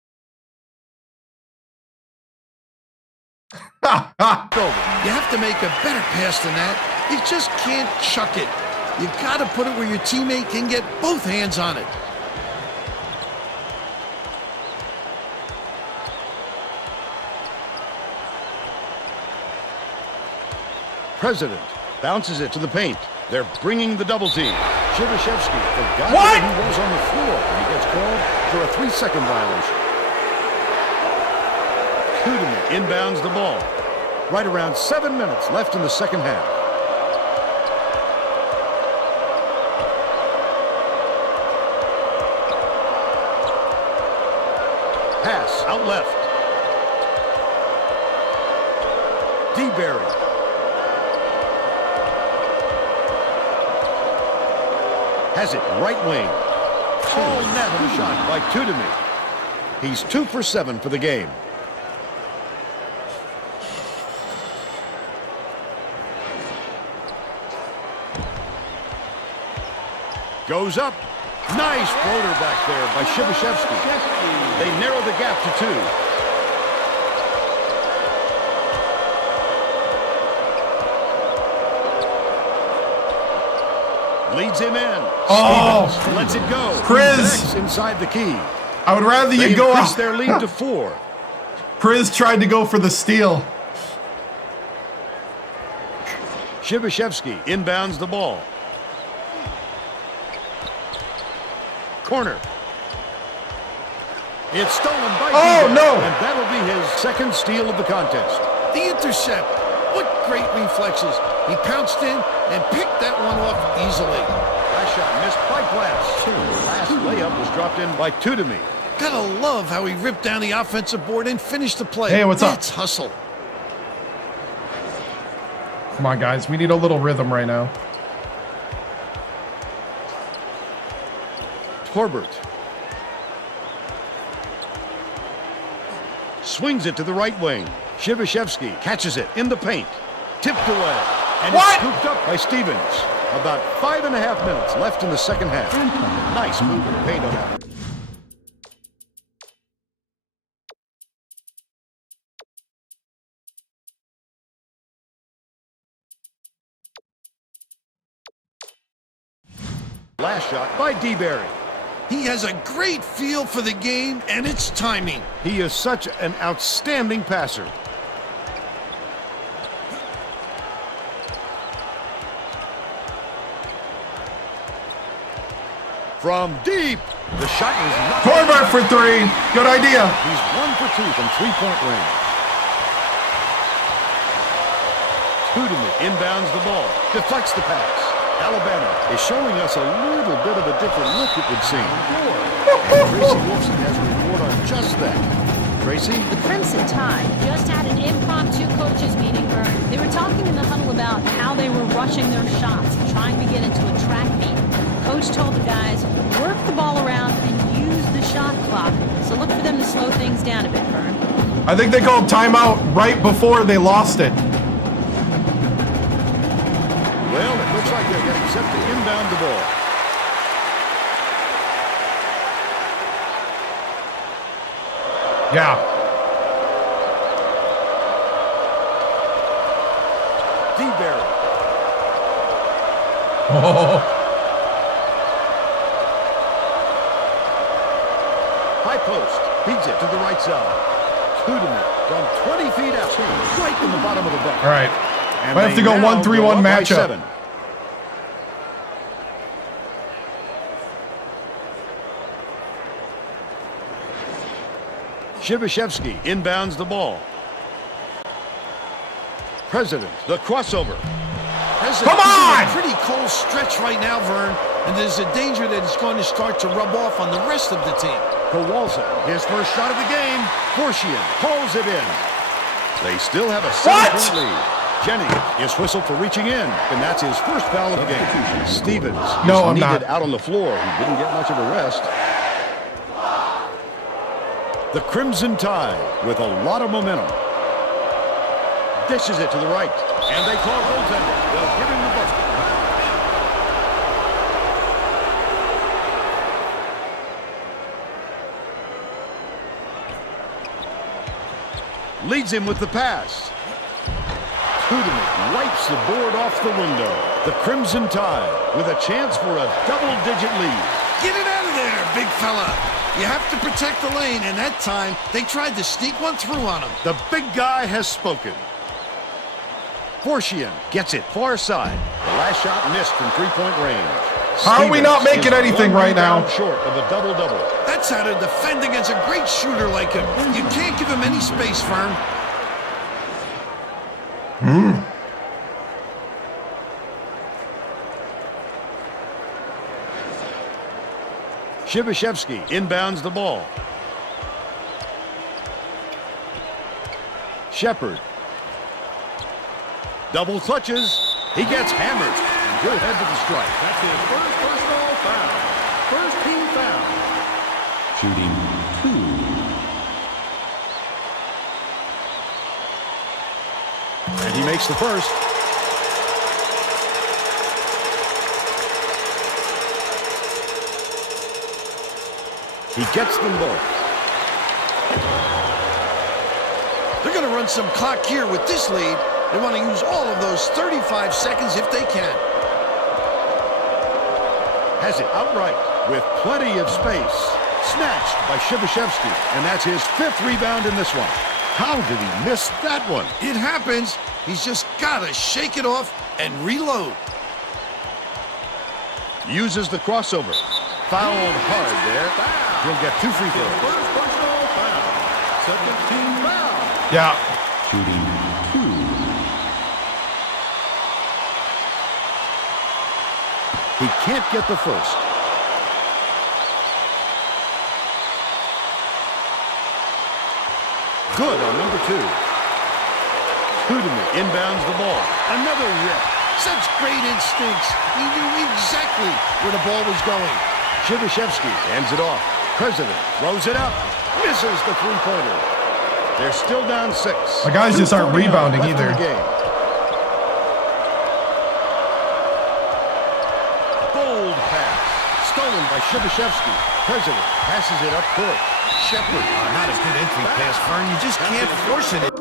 You have to make a better pass than that. You just can't chuck it. You got to put it where your teammate can get both hands on it. President bounces it to the paint. They're bringing the double team. Shivashevsky forgot What? where he was on the floor, and he gets called for a 3-second violation. Kudemy inbounds the ball. Right around 7 minutes left in the second half. Pass out left. DeBerry. Has it right wing. Oh, net of a shot by Kudemy. He's 2 for 7 for the game. Goes up. Nice floater back there by Shivashevsky. They narrow the gap to 2. Leads him in. Oh. Stevens lets it go. Priz. Connects inside the key. I would rather They you go increase out. their lead to 4. Priz tried to go for the steal. Shivashevsky inbounds the ball. Corner. It's stolen by Oh, DeBerry, no. and that'll be his second steal of the contest. The intercept. What great reflexes. He pounced in and picked that one off easily. Last shot missed by Glass. Last layup was dropped in by Kudemy. Gotta love how he ripped down the offensive board and finished the play. Hey, what's up? That's hustle. Come on, guys. We need a little rhythm right now. Torbert. Swings it to the right wing. Shivashevsky catches it in the paint. Tipped away. And What? it's scooped up by Stevens. About 5.5 minutes left in the second half. Nice move in the paint on that. Last shot by DeBerry. He has a great feel for the game and its timing. He is such an outstanding passer. From deep, the shot was not. Torbert for 3. Good idea. He's 1 for 2 from three-point range. Kudemy inbounds the ball, deflects the pass. Alabama is showing us a little bit of a different look, it would seem. And Tracy Wolfson has a report on just that. Tracy? The Crimson Tide just had an impromptu coaches meeting where they were talking in the huddle about how they were rushing their shots, trying to get into a track meet. Coach told the guys, work the ball around and use the shot clock. So look for them to slow things down a bit, Vern. I think they called timeout right before they lost it. Well, it looks like they're getting set to inbound the ball. Yeah. DeBerry. Oh. High post. Feeds it to the right side. Kudemy from 20 feet out. Right in the bottom of the bucket. All right. And Might have they to go now 1-3-1 go up by matchup. 7. Shivashevsky inbounds the ball. President, the crossover. Come on! A pretty cold stretch right now, Vern, and there's a danger that it's going to start to rub off on the rest of the team. Kowalski, his first shot of the game. Forcian pulls it in. They still have a 7-point lead. Jennings is whistled for reaching in, and that's his first foul of the game. Stevens No, I'm is needed not. out on the floor. He didn't get much of a rest. The Crimson Tide with a lot of momentum. Dishes it to the right, and they call goaltender. They'll give him the basket. Leads him with the pass. Kudemy wipes the board off the window. The Crimson Tide with a chance for a double-digit lead. Get it out of there, big fella. You have to protect the lane, and that time they tried to sneak one through on him. The big guy has spoken. Forshian gets it far side. The last shot missed from three-point range. How are we not making anything right now? Short of a double-double. That's how to defend against a great shooter like him. You can't give him any space, Fern. Shibashevsky inbounds the ball. Shepard. Double clutches. He gets hammered. And he'll head to the strike. That's his first personal foul. First team foul. Shooting 2. And he makes the first. He gets them both. They're going to run some clock here with this lead. They want to use all of those 35 seconds if they can. Has it outright with plenty of space. Snatched by Shibashevsky. And that's his 5th rebound in this one. How did he miss that one? It happens. He's just got to shake it off and reload. Uses the crossover. Fouled hard there. He'll get 2 free throws. First personal foul. Second team foul. Yeah. Shooting 2. He can't get the first. Good on number 2. Kudemy inbounds the ball. Another rip. Such great instincts. He knew exactly where the ball was going. Shibashevsky hands it off. President throws it up. Misses the three-pointer. They're still down 6. The guys just aren't 2:49 rebounding left in either. the game. Bold pass. Stolen by Shibashevsky. President passes it up court. Shepard, not a good entry pass, Fern. You just can't force it.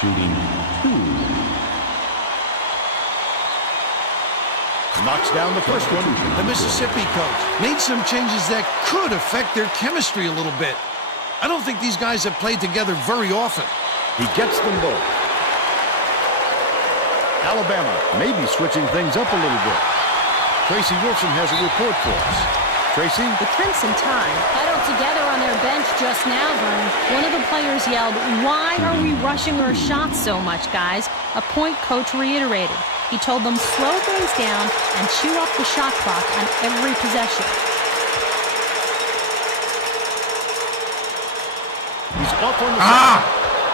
Shooting 2. Knocks down the first one. The Mississippi coach made some changes that could affect their chemistry a little bit. I don't think these guys have played together very often. He gets them both. Alabama may be switching things up a little bit. Tracy Wilson has a report for us. Tracy? The Crimson Tide huddled together on their bench just now, Vern. One of the players yelled, "Why are we rushing our shots so much, guys?" A point coach reiterated. He told them slow things down and chew up the shot clock on every possession. He's off on the side.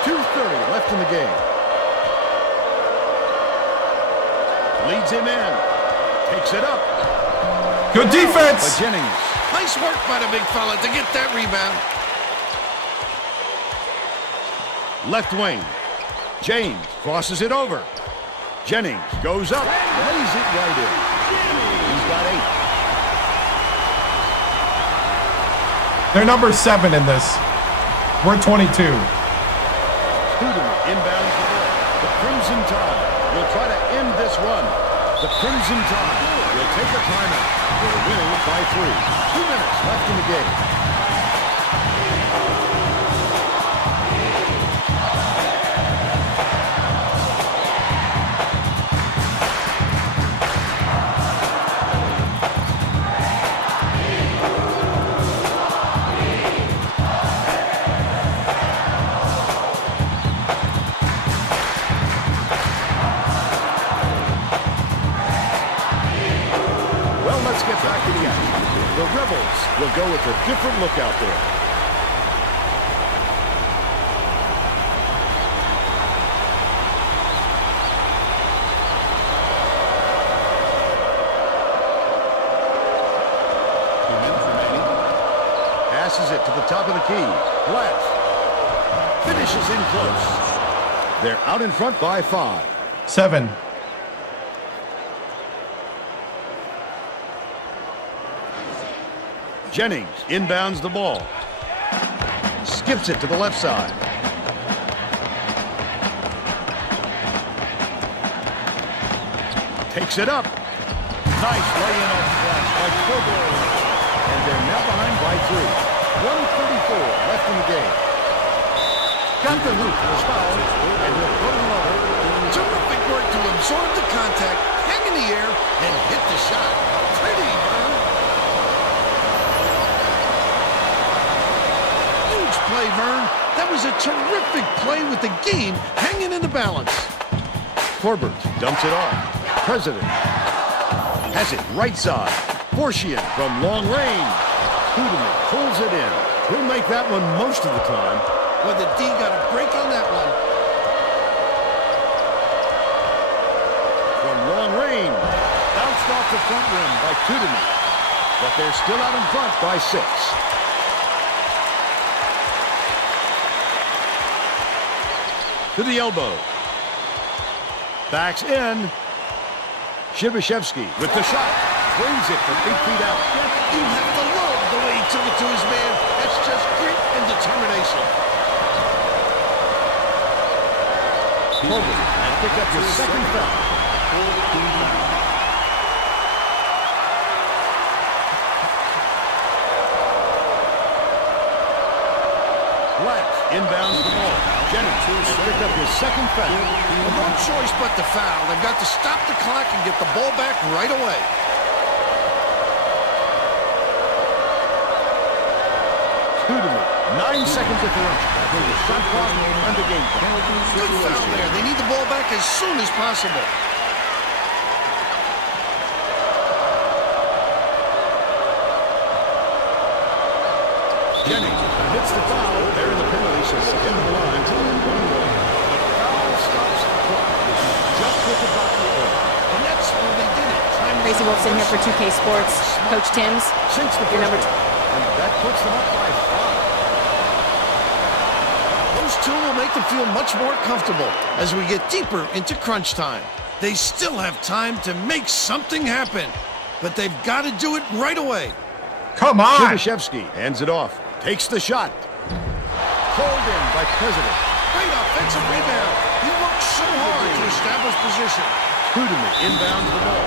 2:30 left in the game. Leads him in. Takes it up. Good By defense. Jennings. Nice work by the big fella to get that rebound. Left wing. James crosses it over. Jennings goes up. Lays it right in. He's got 8. They're number 7 in this. We're 22. Kudemy inbounds the ball. The Crimson Tide will try to end this run. The Crimson Tide will take a timeout. They're winning by 3. 2 minutes left in the game. Let's get back to the action. The Rebels will go with a different look out there. Passes it to the top of the key. Left. Finishes in close. They're out in front by 5. 7. Jennings inbounds the ball. Skips it to the left side. Takes it up. Nice lay-in off the glass by Kobo. And they're now behind by 3. 1:34 left in the game. Got the hoop, was fouled, and will go to line. Terrific work to absorb the contact, hang in the air, and hit the shot. Pretty, Vern. Huge play, Vern. That was a terrific play with the game hanging in the balance. Corbett dumps it off. President has it right side. Forcian from long range. Hudeman pulls it in. He'll make that one most of the time. Well, the D got a break on that one. From long range. Bounced off the front rim by Hudeman. But they're still out in front by 6. To the elbow. Backs in. Shibashevsky with the shot. Brings it from 8 feet out. You have to love the way he took it to his man. That's just grit and determination. Corbett has picked up his second foul. Black inbounds the ball. Jennings has picked up his second foul. No choice but to foul. They've got to stop the clock and get the ball back right away. Hudeman, 9-second differential. Between the shot clock and the game clock. Good foul there. They need the ball back as soon as possible. Jennings hits the foul. They're in the penalty, so they'll get to the line. Foul stops the clock. This is just with the doctor order. And that's where they did it. Tracy Wolfson here for 2K Sports. Coach Tims, Since the your number and that puts them up by 5. Those two will make them feel much more comfortable as we get deeper into crunch time. They still have time to make something happen, but they've got to do it right away. Come on! Shibashevsky hands it off. Takes the shot. Pulled in by President. Great offensive rebound. He worked so hard to establish position. Hudeman inbounds the ball.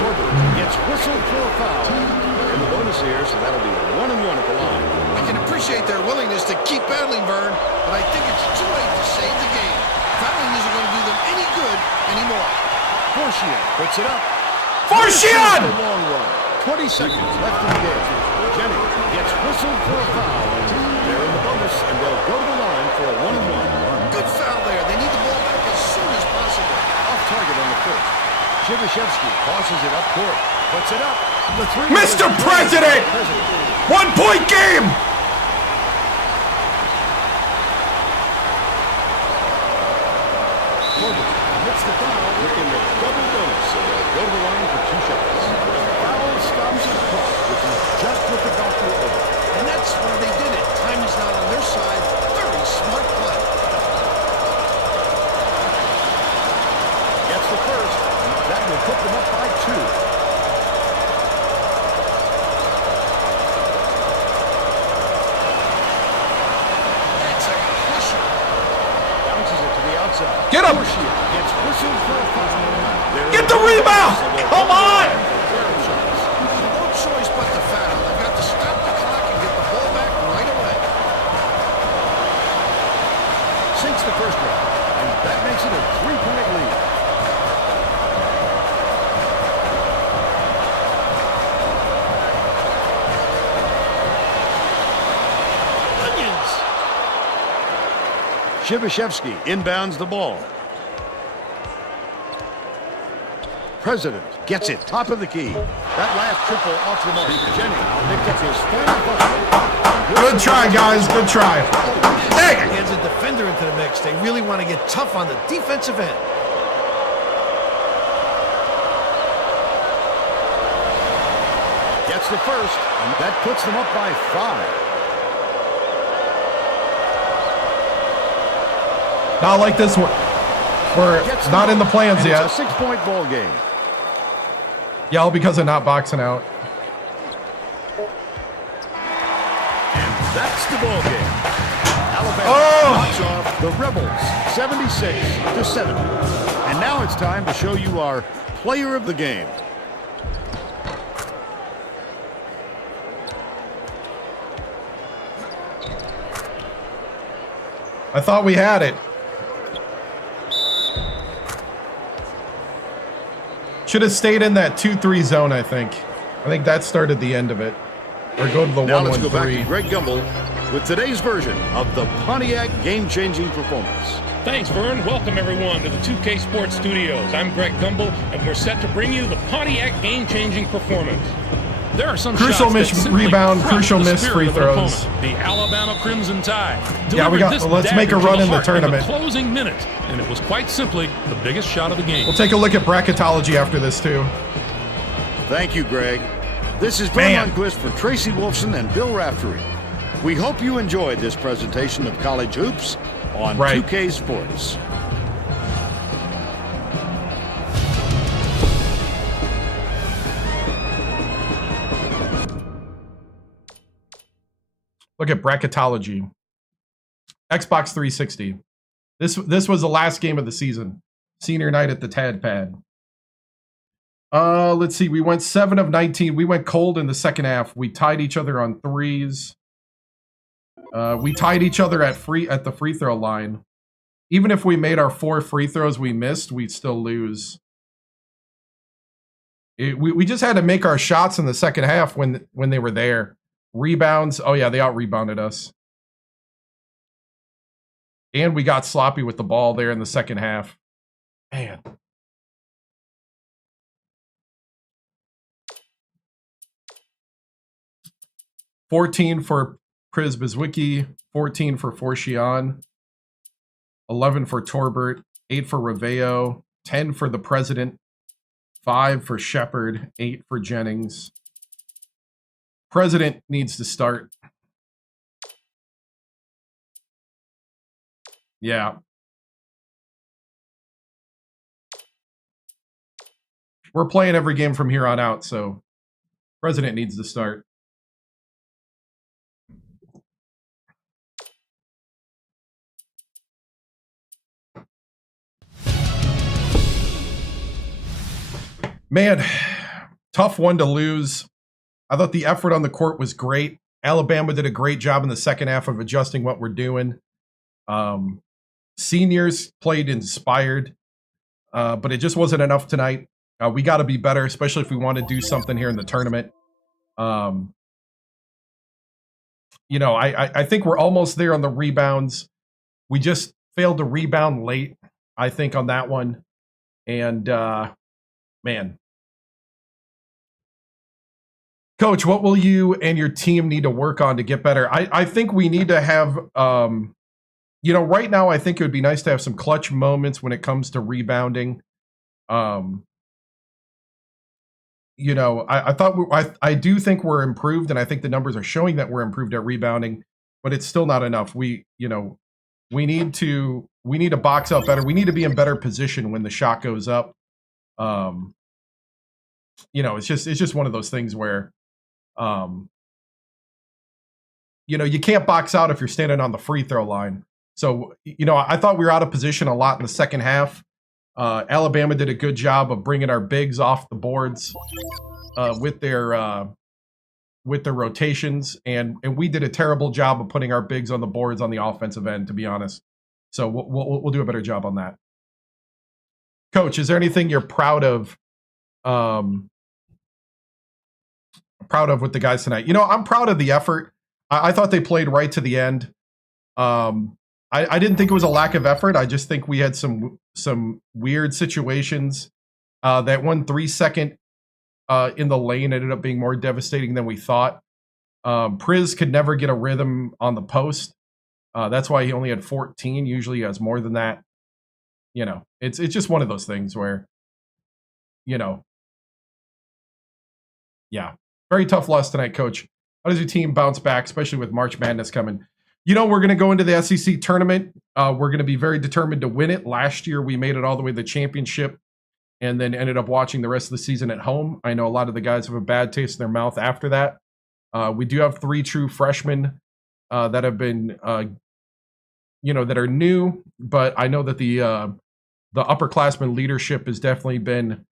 Corbett gets whistled for a foul. They're in the bonus here, so that'll be 1-1 at the line. I can appreciate their willingness to keep battling, Vern, but I think it's too late to save the game. Fouling isn't going to do them any good anymore. Forcian puts it up. Forcian! A long run. 20 seconds left in the game. Jennings gets whistled for a foul. They're in the bonus, and they'll go to the line for a 1-1. Good foul there. They need the ball back as soon as possible. Off target on the first. Shibashevsky tosses it up court. Puts it up. The three. Mr. President! 1-point game! Corbett hits the foul in the double bonus, so they'll go to the line for 2 shots. Foul stops the clock, which is just what the doctor ordered. And that's where they did it. Time is not on their side. Very smart play. Gets the first. That will put them up by 2. That's a crusher. Bounces it to the outside. Get him! Forcian gets whistled for a foul. Get the rebound! Come on! No choice but to foul. They've got to stop the clock and get the ball back right away. Sinks the first one, and that makes it a 3-point lead. Onions. Shibashevsky inbounds the ball. President gets it, top of the key. That last triple off the mark. Jennings picked up his final bucket. Good try, guys. Good try. Dang it! Adds a defender into the mix. They really want to get tough on the defensive end. Gets the first, and that puts them up by 5. Not like this one. We're not in the plans and yet. It's a 6-point ball game. Yeah, all because of not boxing out. That's the ball game. Alabama knocks off the Rebels 76-70. And now it's time to show you our player of the game. I thought we had it. Should have stayed in that 2-3 zone, I think. I think that started the end of it. Or go to the 1-1-3. Now let's go back to Greg Gumbel with today's version of the Pontiac game-changing performance. Thanks, Vern. Welcome, everyone, to the 2K Sports Studios. I'm Greg Gumbel, and we're set to bring you the Pontiac game-changing performance. There are some crucial miss rebound, crucial miss free throws. The Alabama Crimson Tide. Yeah, we got. Let's make a run in the tournament. Closing minute, and it was quite simply the biggest shot of the game. We'll take a look at bracketology after this too. Thank you, Greg. This is Vern Lundquist for Tracy Wolfson and Bill Raftery. We hope you enjoyed this presentation of college hoops on 2K Sports. Look at bracketology. Xbox 360. This was the last game of the season. Senior night at the Tad Pad. Let's see. We went 7 of 19. We went cold in the second half. We tied each other on threes. We tied each other at the free throw line. Even if we made our 4 free throws we missed, we'd still lose. We just had to make our shots in the second half when they were there. Rebounds. Oh, yeah, they out-rebounded us. And we got sloppy with the ball there in the second half. Man. $14 for Priz Bizwicki, 14 for Forchion, 11 for Torbert, 8 for Reveo, 10 for the President, 5 for Shepard, 8 for Jennings. President needs to start. Yeah. We're playing every game from here on out, so President needs to start. Man, tough one to lose. I thought the effort on the court was great. Alabama did a great job in the second half of adjusting what we're doing. Seniors played inspired, but it just wasn't enough tonight. We got to be better, especially if we want to do something here in the tournament. You know, I think we're almost there on the rebounds. We just failed to rebound late, I think, on that one. And, man. Coach, what will you and your team need to work on to get better? I think we need to have, you know, right now I think it would be nice to have some clutch moments when it comes to rebounding. You know, I do think we're improved, and I think the numbers are showing that we're improved at rebounding, but it's still not enough. We need to box out better. We need to be in better position when the shot goes up. You know, it's just one of those things where, you know, you can't box out if you're standing on the free throw line. So, you know, I thought we were out of position a lot in the second half. Alabama did a good job of bringing our bigs off the boards with their rotations, and we did a terrible job of putting our bigs on the boards on the offensive end, to be honest. So we'll do a better job on that. Coach, is there anything you're proud of with the guys tonight? You know, I'm proud of the effort. I thought they played right to the end. I didn't think it was a lack of effort. I just think we had some weird situations. That 1 3-second in the lane ended up being more devastating than we thought. Priz could never get a rhythm on the post. That's why he only had 14. Usually he has more than that. You know, it's just one of those things where, you know, yeah, very tough loss tonight, Coach. How does your team bounce back, especially with March Madness coming? You know, we're going to go into the SEC tournament. We're going to be very determined to win it. Last year, we made it all the way to the championship and then ended up watching the rest of the season at home. I know a lot of the guys have a bad taste in their mouth after that. We do have 3 true freshmen that have been, that are new. But I know that the upperclassmen leadership has definitely been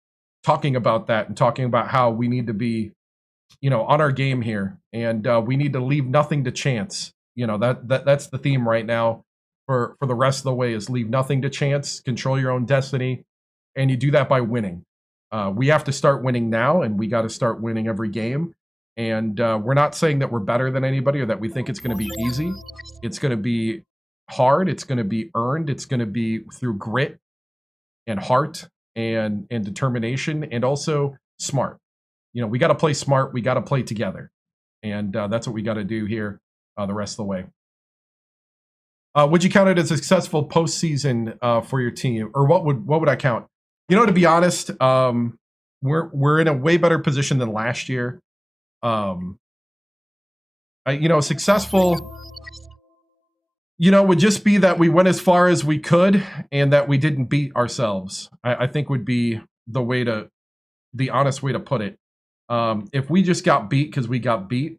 talking about that and talking about how we need to be, on our game here, and we need to leave nothing to chance. That's the theme right now for the rest of the way, is leave nothing to chance, control your own destiny, and you do that by winning. We have to start winning now, and we got to start winning every game. And we're not saying that we're better than anybody or that we think it's going to be easy. It's going to be hard. It's going to be earned. It's going to be through grit and heart and determination, and also smart. We got to play smart. We got to play together. And that's what we got to do here the rest of the way. Would you count it as a successful postseason for your team? Or what would I count? To be honest, we're in a way better position than last year. Successful, would just be that we went as far as we could and that we didn't beat ourselves. I think would be the honest way to put it. If we just got beat because we got beat,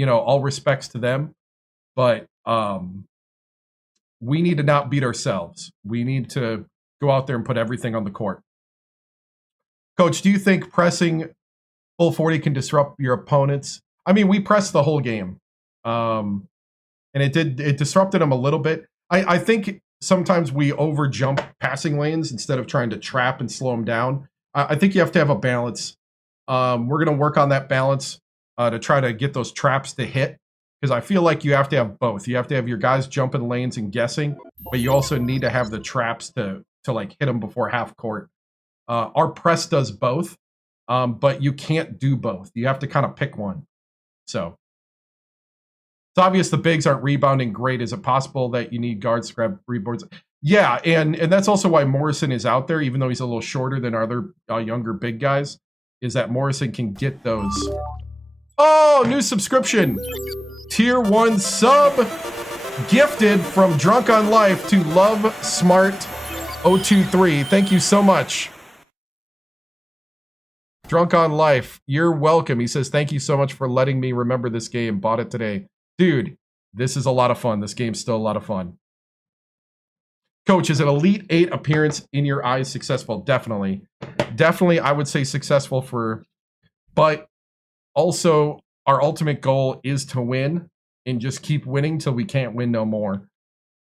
all respects to them, but we need to not beat ourselves. We need to go out there and put everything on the court. Coach, do you think pressing full 40 can disrupt your opponents? I mean, we pressed the whole game. And it disrupted them a little bit. I think sometimes we over jump passing lanes instead of trying to trap and slow them down. I think you have to have a balance. We're going to work on that balance to try to get those traps to hit, because I feel like you have to have both. You have to have your guys jumping lanes and guessing, but you also need to have the traps to like hit them before half court. Our press does both, but you can't do both. You have to kind of pick one. So it's obvious the bigs aren't rebounding great. Is it possible that you need guards to grab rebounds? Yeah, and that's also why Morrison is out there, even though he's a little shorter than other younger big guys, is that Morrison can get those. Oh, new subscription. Tier 1 sub gifted from Drunk on Life to Love Smart 023. Thank you so much. Drunk on Life, you're welcome. He says, thank you so much for letting me remember this game. Bought it today. Dude, this is a lot of fun. This game's still a lot of fun. Coach, is an Elite 8 appearance in your eyes successful? Definitely. Definitely, I would say successful but also our ultimate goal is to win and just keep winning till we can't win no more.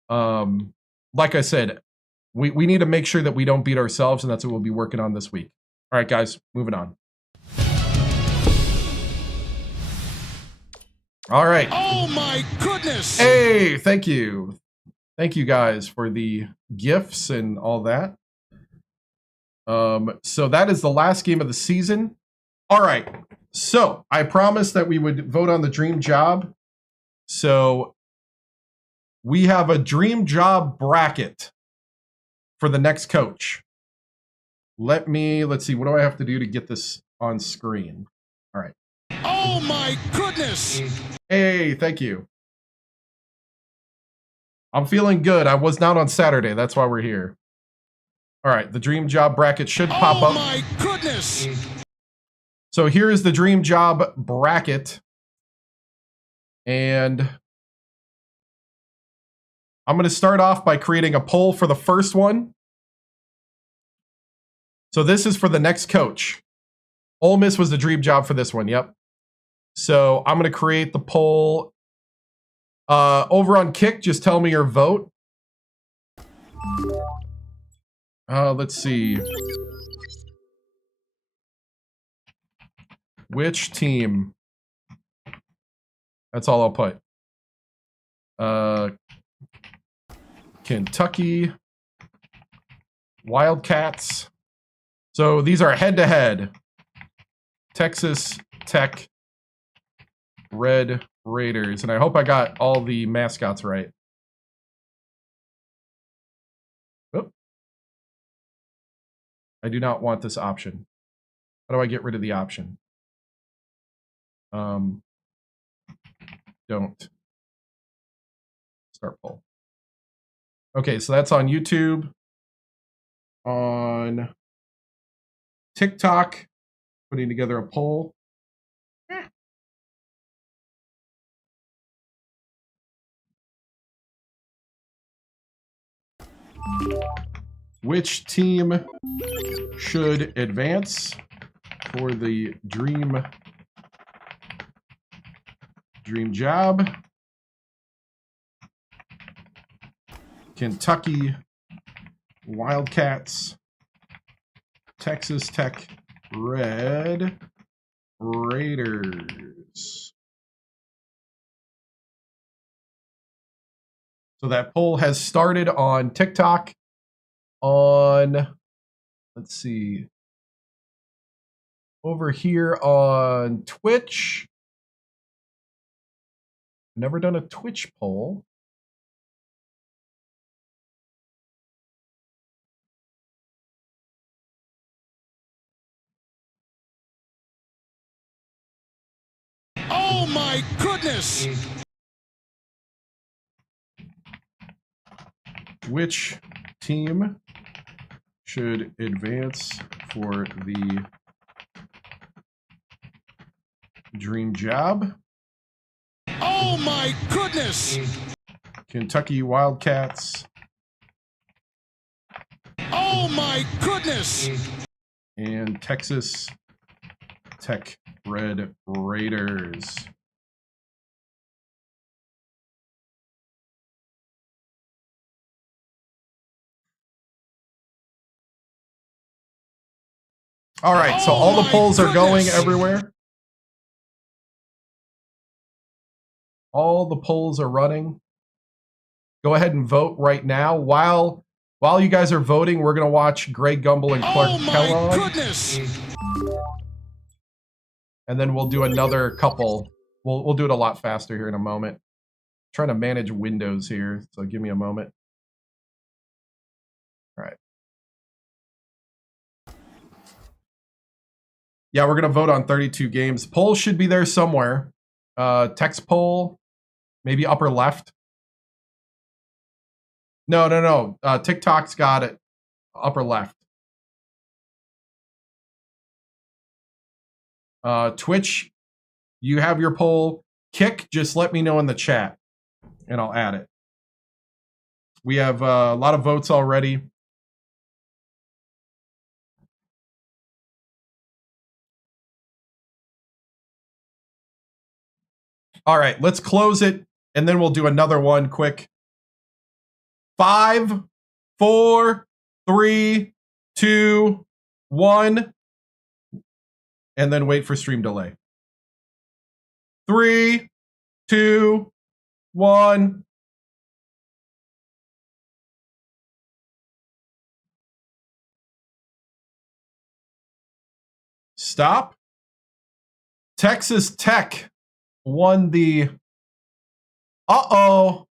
Like I said, we need to make sure that we don't beat ourselves, and that's what we'll be working on this week. All right, guys, moving on. All right. Oh, my goodness. Hey, thank you. Thank you, guys, for the gifts and all that. So that is the last game of the season. All right. So I promised that we would vote on the dream job. So we have a dream job bracket for the next coach. Let's see, what do I have to do to get this on screen? All right. Oh my goodness. Hey, thank you. I'm feeling good. I was not on Saturday. That's why we're here. All right, the dream job bracket should pop up. Oh my goodness. So here is the dream job bracket. And I'm going to start off by creating a poll for the first one. So this is for the next coach. Ole Miss was the dream job for this one. Yep. So I'm going to create the poll over on Kick. Just tell me your vote. Let's see. Which team? That's all I'll put. Kentucky Wildcats. So these are head-to-head. Texas Tech Red Raiders. And I hope I got all the mascots right. Oh. I do not want this option. How do I get rid of the option? Don't. Start poll. Okay, so that's on YouTube. On TikTok, putting together a poll. Which team should advance for the dream job? Kentucky Wildcats, Texas Tech Red Raiders. So that poll has started on TikTok, on, let's see, over here on Twitch. Never done a Twitch poll. Oh my goodness! Which team should advance for the dream job? Oh my goodness! Kentucky Wildcats. Oh my goodness! And Texas Tech Red Raiders. All right, so all the polls are going everywhere. All the polls are running. Go ahead and vote right now. While you guys are voting, we're going to watch Greg Gumbel and Clark Kellogg. Goodness! And then we'll do another couple. We'll do it a lot faster here in a moment. Trying to manage windows here, so give me a moment. All right. Yeah, we're going to vote on 32 games. Poll should be there somewhere. Text poll, maybe upper left. No. TikTok's got it upper left. Twitch, you have your poll. Kick, just let me know in the chat, and I'll add it. We have a lot of votes already. All right, let's close it, and then we'll do another one quick. 5, 4, 3, 2, 1, and then wait for stream delay. 3, 2, 1. Stop. Texas Tech won the... Uh-oh.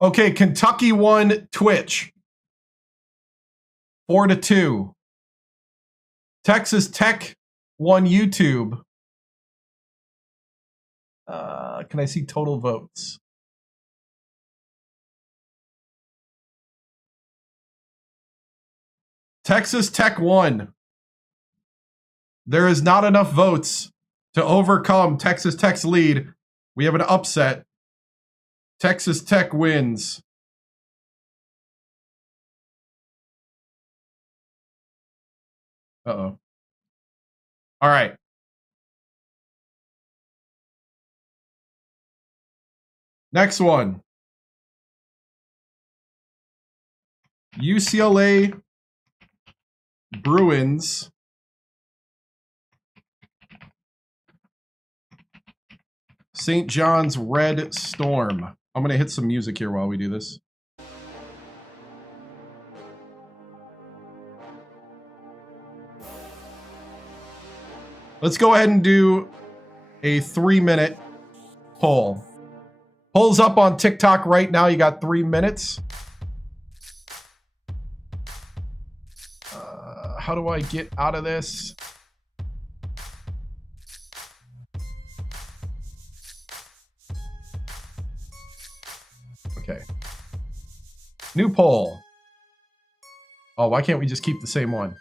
Okay, Kentucky won Twitch. 4-2. Texas Tech won YouTube. Can I see total votes? Texas Tech won. There is not enough votes to overcome Texas Tech's lead. We have an upset. Texas Tech wins. Uh-oh. All right. Next one. UCLA Bruins St. John's Red Storm. I'm going to hit some music here while we do this. Let's go ahead and do a 3-minute poll. Poll's up on TikTok right now. You got 3 minutes. How do I get out of this? Okay. New poll. Oh, why can't we just keep the same one?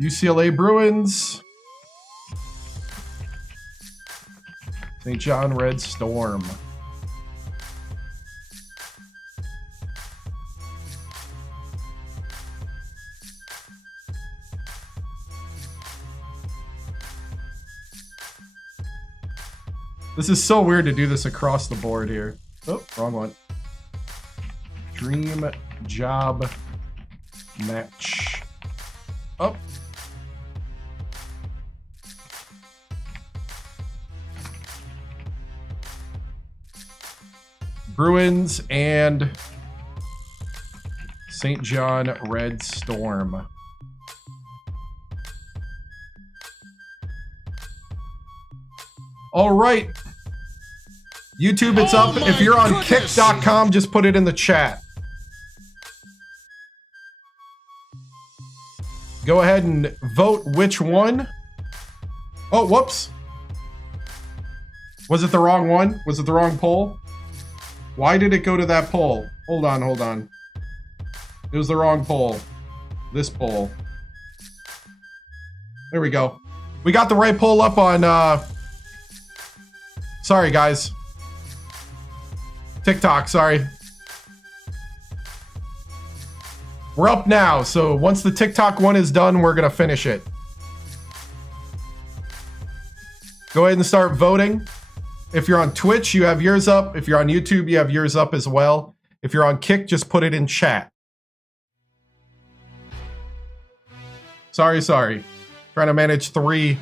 UCLA Bruins. St. John Red Storm. This is so weird to do this across the board here. Oh, wrong one. Dream job match. Up. Bruins and St. John Red Storm. All right. YouTube, it's up. If you're on kick.com, just put it in the chat. Go ahead and vote which one. Oh, whoops. Was it the wrong one? Was it the wrong poll? Why did it go to that poll? Hold on, hold on. It was the wrong poll. This poll. There we go. We got the right poll up on, sorry, guys. TikTok, sorry. We're up now, so once the TikTok one is done, we're gonna finish it. Go ahead and start voting. If you're on Twitch, you have yours up. If you're on YouTube, you have yours up as well. If you're on Kick, just put it in chat. Sorry. Trying to manage 3.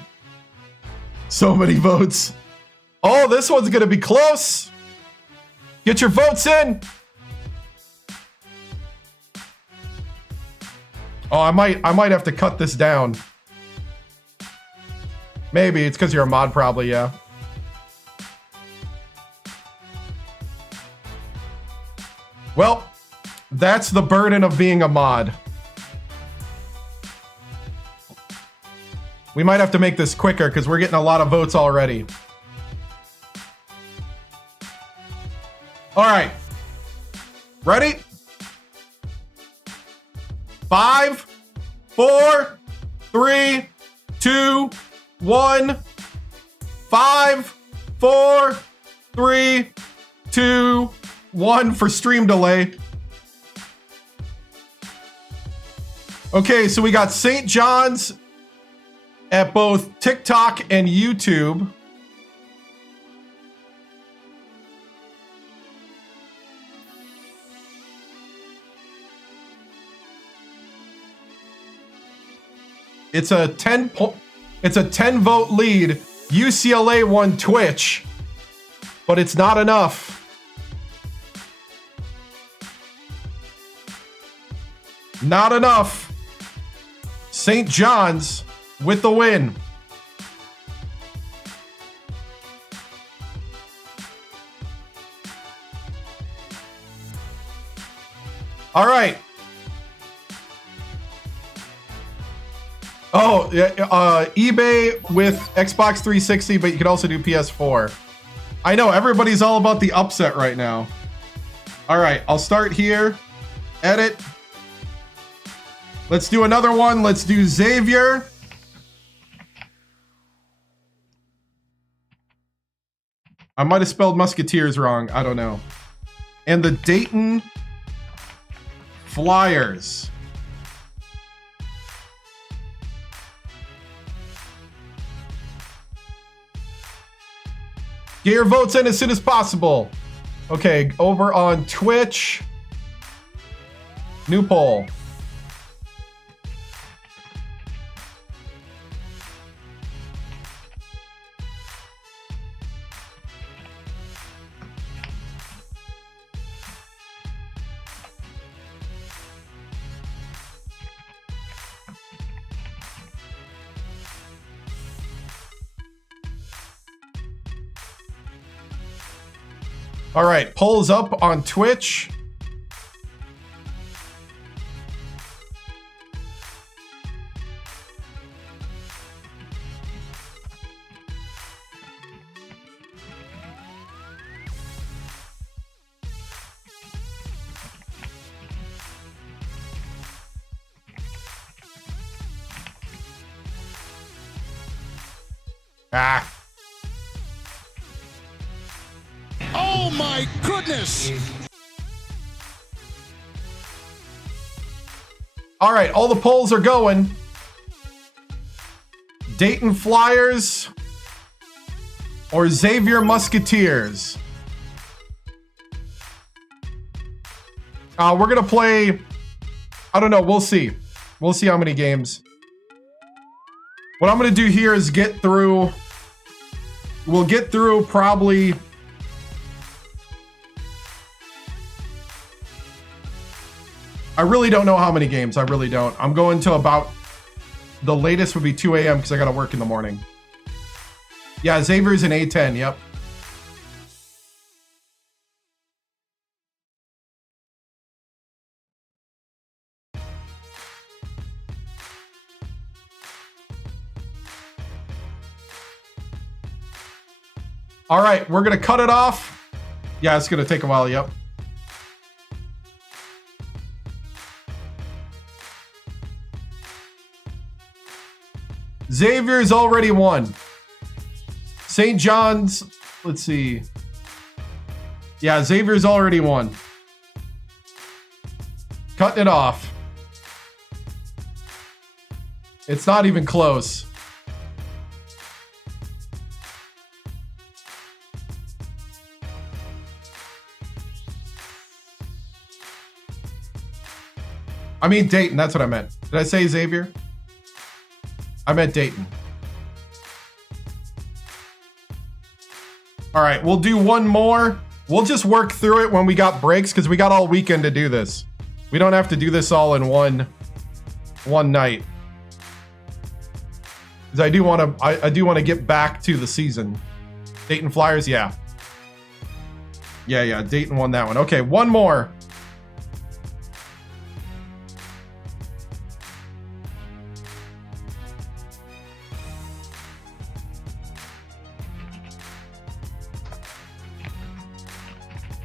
So many votes. Oh, this one's gonna be close. Get your votes in. Oh, I might have to cut this down. Maybe it's because you're a mod, probably, yeah. Well, that's the burden of being a mod. We might have to make this quicker because we're getting a lot of votes already. All right. Ready? 5, 4, 3, 2, 1. 5, 4, 3, 2, 1 for stream delay. Okay, so we got St. John's at both TikTok and YouTube. It's a 10 vote lead. UCLA won Twitch, but it's not enough. Not enough. St. John's with the win. All right. Oh, eBay with Xbox 360, but you can also do PS4. I know, everybody's all about the upset right now. All right, I'll start here. Edit. Let's do another one. Let's do Xavier. I might have spelled Musketeers wrong. I don't know. And the Dayton Flyers. Get your votes in as soon as possible. Okay, over on Twitch. New poll. All right, polls up on Twitch. Ah. Oh my goodness! All right, all the polls are going. Dayton Flyers or Xavier Musketeers? We're going to play, I don't know, we'll see. We'll see how many games. What I'm going to do here is we'll get through probably... I really don't know how many games. I really don't. I'm going to about... The latest would be 2 a.m. because I got to work in the morning. Yeah, Xavier's an A10. Yep. All right, we're going to cut it off. Yeah, it's going to take a while. Yep. Xavier's already won. St. John's, let's see. Yeah, Xavier's already won. Cutting it off. It's not even close. I mean Dayton, that's what I meant. Did I say Xavier? I meant Dayton. All right, we'll do one more. We'll just work through it when we got breaks because we got all weekend to do this. We don't have to do this all in one night. Because I do want to get back to the season. Dayton Flyers, yeah. Yeah, Dayton won that one. Okay, one more.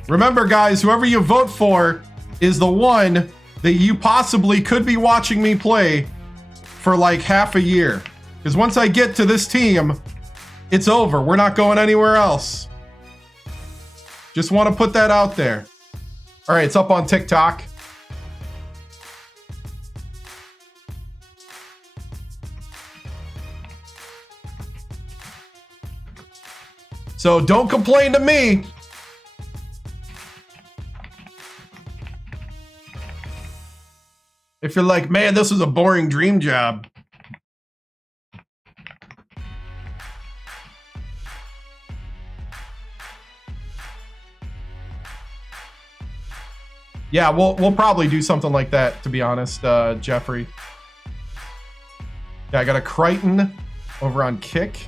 Remember, guys, whoever you vote for is the one that you possibly could be watching me play for like half a year. Because once I get to this team, it's over. We're not going anywhere else. Just want to put that out there. All right, it's up on TikTok. So don't complain to me. If you're like, man, this was a boring dream job. Yeah, we'll probably do something like that, to be honest, Jeffrey. Yeah, I got a Crichton over on kick.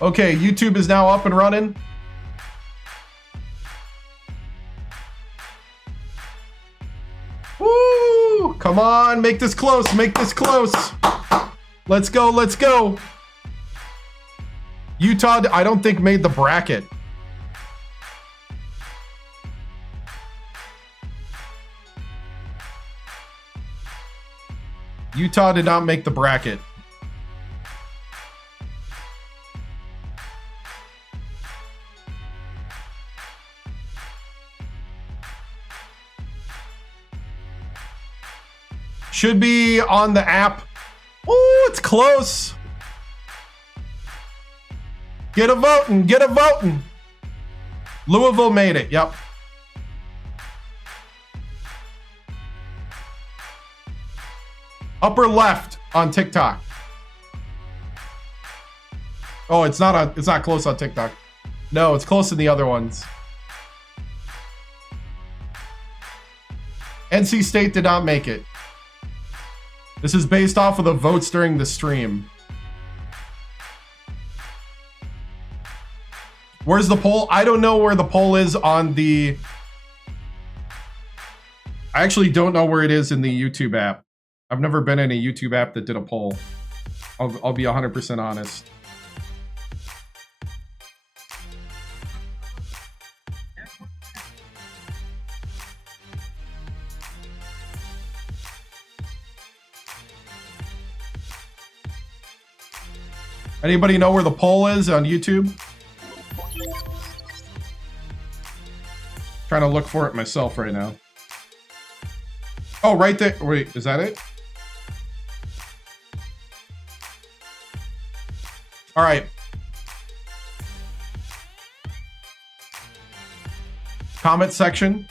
Okay, YouTube is now up and running. Woo! Come on, make this close, make this close. Let's go, let's go. Utah, I don't think made the bracket. Utah did not make the bracket. Should be on the app. Oh, it's close. Get a voting, get a voting. Louisville made it, yep. Upper left on TikTok. Oh, it's not close on TikTok. No, it's close in the other ones. NC State did not make it. This is based off of the votes during the stream. Where's the poll? I don't know where the poll is on the... I actually don't know where it is in the YouTube app. I've never been in a YouTube app that did a poll. I'll be 100% honest. Anybody know where the poll is on YouTube? Trying to look for it myself right now. Oh, right there. Wait, is that it? All right. Comment section.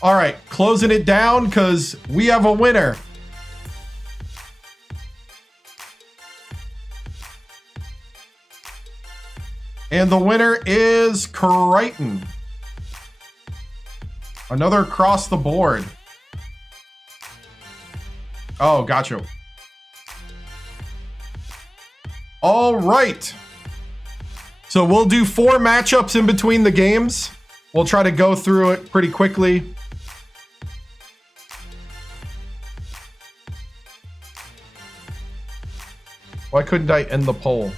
All right, closing it down because we have a winner. And the winner is Crichton. Another across the board. Oh, gotcha. All right. So we'll do 4 matchups in between the games. We'll try to go through it pretty quickly. Why couldn't I end the poll?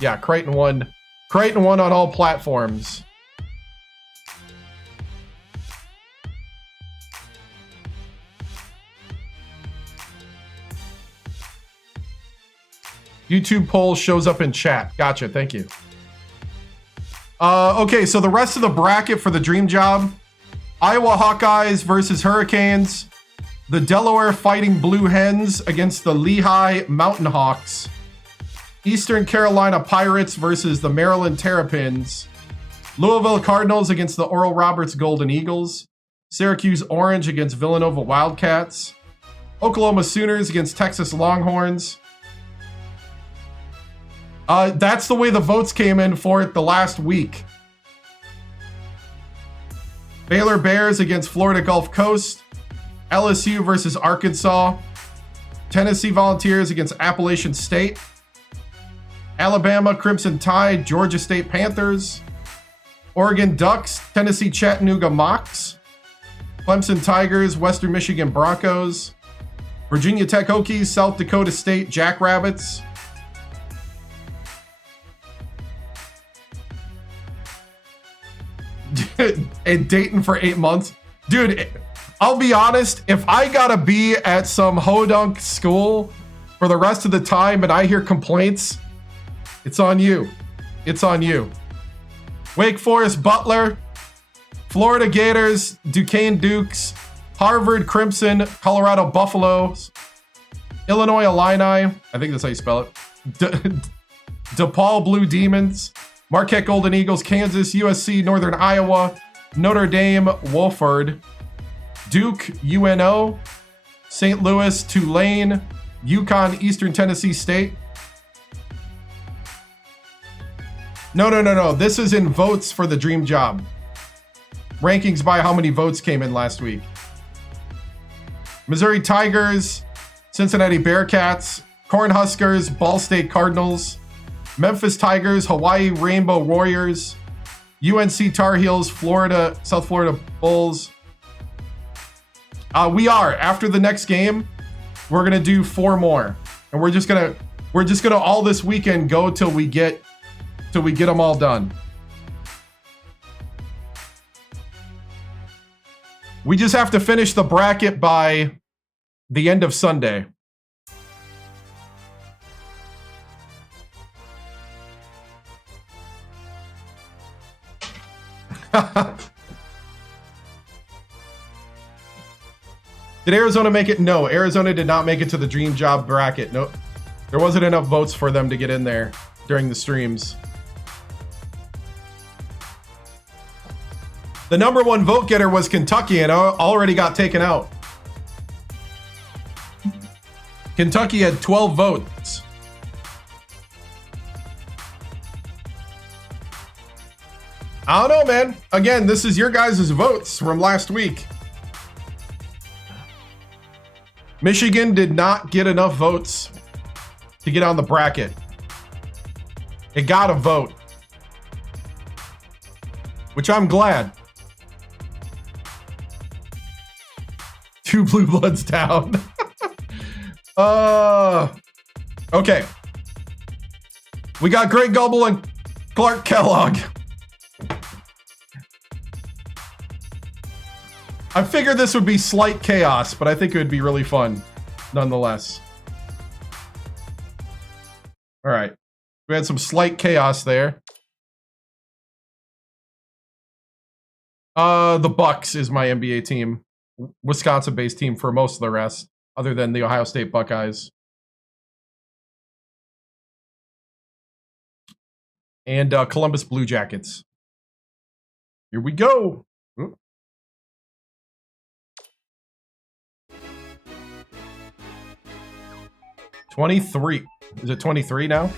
Yeah, Crichton won. Crichton won on all platforms. YouTube poll shows up in chat. Gotcha, thank you. Okay, so the rest of the bracket for the dream job. Iowa Hawkeyes versus Hurricanes. The Delaware Fighting Blue Hens against the Lehigh Mountain Hawks. Eastern Carolina Pirates versus the Maryland Terrapins. Louisville Cardinals against the Oral Roberts Golden Eagles. Syracuse Orange against Villanova Wildcats. Oklahoma Sooners against Texas Longhorns. That's the way the votes came in for it the last week. Baylor Bears against Florida Gulf Coast. LSU versus Arkansas. Tennessee Volunteers against Appalachian State. Alabama Crimson Tide, Georgia State Panthers. Oregon Ducks, Tennessee Chattanooga Mocs. Clemson Tigers, Western Michigan Broncos. Virginia Tech Hokies, South Dakota State Jackrabbits. And Dayton for 8 months. Dude, I'll be honest, if I gotta be at some hodunk school for the rest of the time and I hear complaints, it's on you. It's on you. Wake Forest Butler, Florida Gators, Duquesne Dukes, Harvard Crimson, Colorado Buffaloes, Illinois Illini, I think that's how you spell it, DePaul Blue Demons, Marquette Golden Eagles, Kansas, USC, Northern Iowa, Notre Dame, Wofford, Duke, UNO, St. Louis, Tulane, UConn, Eastern Tennessee State. No. This is in votes for the dream job. Rankings by how many votes came in last week. Missouri Tigers, Cincinnati Bearcats, Cornhuskers, Ball State Cardinals, Memphis Tigers, Hawaii Rainbow Warriors, UNC Tar Heels, South Florida Bulls. We are, after the next game, we're gonna do 4 more. And we're just gonna all this weekend go till we get them all done. We just have to finish the bracket by the end of Sunday. Did Arizona make it? No, Arizona did not make it to the dream job bracket. No, there wasn't enough votes for them to get in there during the streams. The number 1 vote getter was Kentucky and already got taken out. Kentucky had 12 votes. I don't know, man. Again, this is your guys' votes from last week. Michigan did not get enough votes to get on the bracket. It got a vote, which I'm glad. 2 blue bloods down. Okay. We got Greg Gumbel and Clark Kellogg. I figured this would be slight chaos, but I think it would be really fun nonetheless. All right. We had some slight chaos there. The Bucks is my NBA team. Wisconsin-based team for most of the rest, other than the Ohio State Buckeyes. And Columbus Blue Jackets. Here we go. Ooh. 23. Is it 23 now?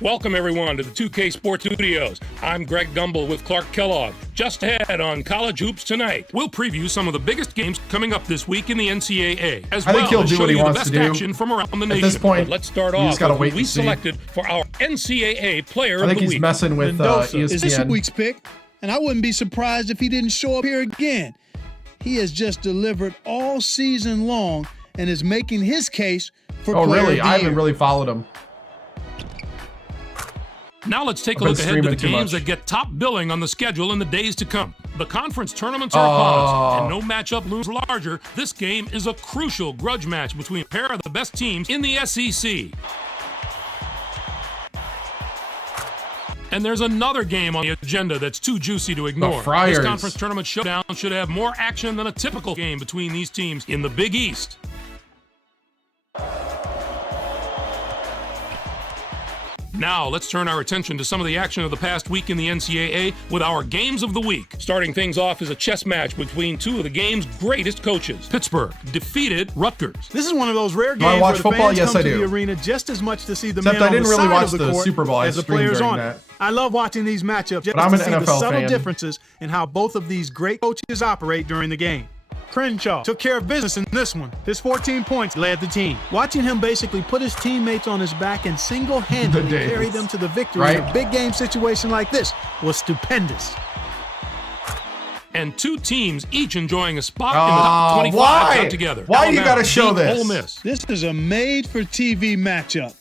Welcome, everyone, to the 2K Sports Studios. I'm Greg Gumbel with Clark Kellogg. Just ahead on College Hoops Tonight, we'll preview some of the biggest games coming up this week in the NCAA, as I well think he'll as do show what he you the wants best to do. action from around the nation. At this point, but let's start you off just gotta with wait who we and see. selected for our NCAA Player I of think the he's Week. messing with Mendoza is this ESPN. week's pick, and I wouldn't be surprised if he didn't show up here again. He has just delivered all season long and is making his case for Oh, Player really? of the I haven't Year. really followed him. Now let's take a I've look been ahead to the streaming too games much. that get top billing on the schedule in the days to come. The conference tournaments are paused, and no matchup looms larger. This game is a crucial grudge match between a pair of the best teams in the SEC. And there's another game on the agenda that's too juicy to ignore. Friars. This conference tournament showdown should have more action than a typical game between these teams in the Big East. Now, let's turn our attention to some of the action of the past week in the NCAA with our Games of the Week. Starting things off is a chess match between two of the game's greatest coaches. Pittsburgh defeated Rutgers. This is one of those rare Do I games watch where the football? fans Yes, come I to do. the arena just as much to see the Except men I on didn't the really side watch of the the court Super Bowl. I as the streamed players during on that. it. I love watching these matchups just I'm to an see the NFL subtle fan. differences in how both of these great coaches operate during the game. Crenshaw took care of business in this one. His 14 points led the team. Watching him basically put his teammates on his back and single-handedly The days. carry them to the victory in Right? a big game situation like this was stupendous. And two teams each enjoying a spot in the top 25 why? got together. Why do you Alabama gotta show beat this? Ole Miss. This is a made-for-TV matchup.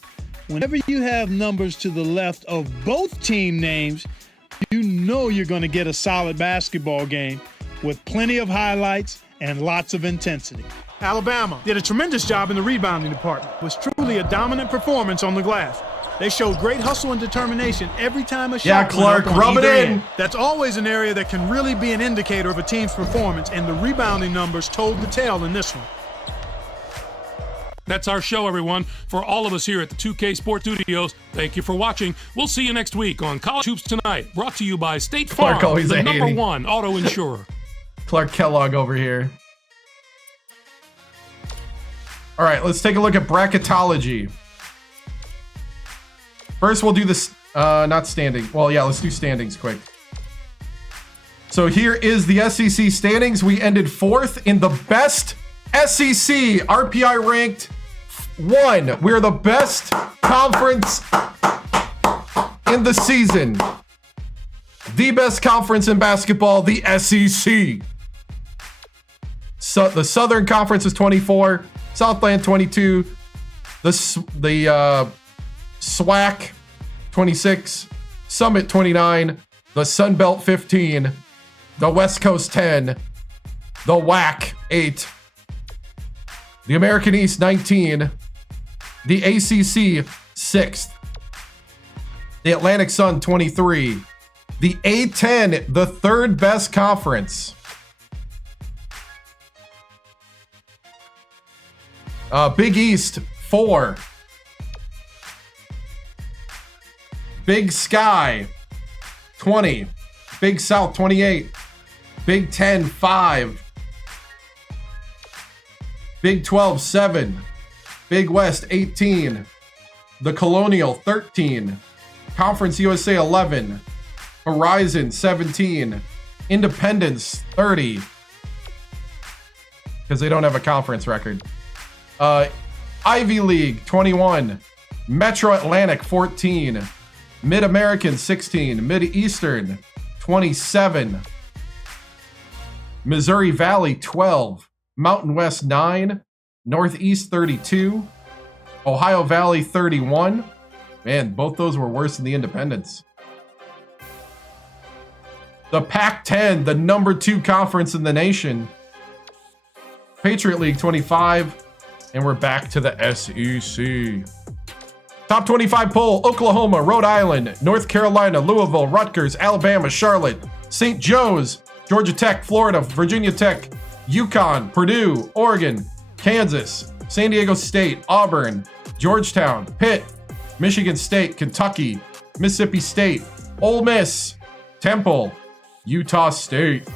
Whenever you have numbers to the left of both team names, you know you're going to get a solid basketball game with plenty of highlights and lots of intensity. Alabama did a tremendous job in the rebounding department. It was truly a dominant performance on the glass. They showed great hustle and determination every time a shot Yeah, went Clark, up on rub it either in. end. That's always an area that can really be an indicator of a team's performance, and the rebounding numbers told the tale in this one. That's our show, everyone. For all of us here at the 2K Sports Studios, thank you for watching. We'll see you next week on College Hoops Tonight, brought to you by State Clark Farm, always the hating. #1 auto insurer. Clark Kellogg over here. All right, let's take a look at bracketology. First, we'll do this, not standing. Well, yeah, let's do standings quick. So here is the SEC standings. We ended 4th in the best SEC RPI ranked 1. We're the best conference in the season. The best conference in basketball, the SEC. So the Southern Conference is 24, Southland 22, the SWAC 26, Summit 29, the Sun Belt 15, the West Coast 10, the WAC 8, the American East 19, the ACC 6th, the Atlantic Sun 23, the A10, the 3rd best conference. Big East 4. Big Sky 20. Big South 28. Big 10 5. Big 12 7. Big West 18. The Colonial 13. Conference USA 11. Horizon 17. Independence 30. because they don't have a conference record. Ivy League 21, Metro Atlantic 14, Mid-American 16, Mid-Eastern 27, Missouri Valley 12, Mountain West 9, Northeast 32, Ohio Valley 31. Man, both those were worse than the independents. The Pac-10, the number 2 conference in the nation. Patriot League 25, and we're back to the SEC. Top 25 poll: Oklahoma, Rhode Island, North Carolina, Louisville, Rutgers, Alabama, Charlotte, St. Joe's, Georgia Tech, Florida, Virginia Tech, UConn, Purdue, Oregon, Kansas, San Diego State, Auburn, Georgetown, Pitt, Michigan State, Kentucky, Mississippi State, Ole Miss, Temple, Utah State.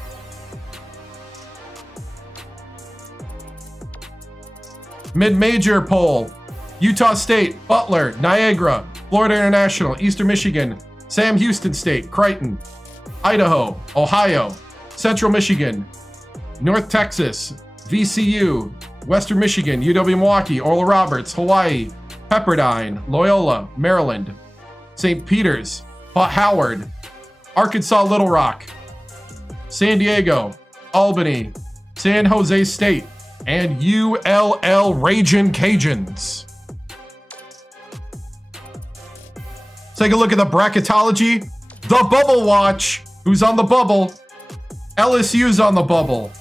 Mid-major poll: Utah State, Butler, Niagara, Florida International, Eastern Michigan, Sam Houston State, Creighton, Idaho, Ohio, Central Michigan, North Texas, VCU, Western Michigan, UW-Milwaukee, Oral Roberts, Hawaii, Pepperdine, Loyola, Maryland, St. Peter's, Howard, Arkansas Little Rock, San Diego, Albany, San Jose State, and ULL Ragin' Cajuns. Let's take a look at the bracketology. The Bubble Watch. Who's on the bubble? LSU's on the bubble.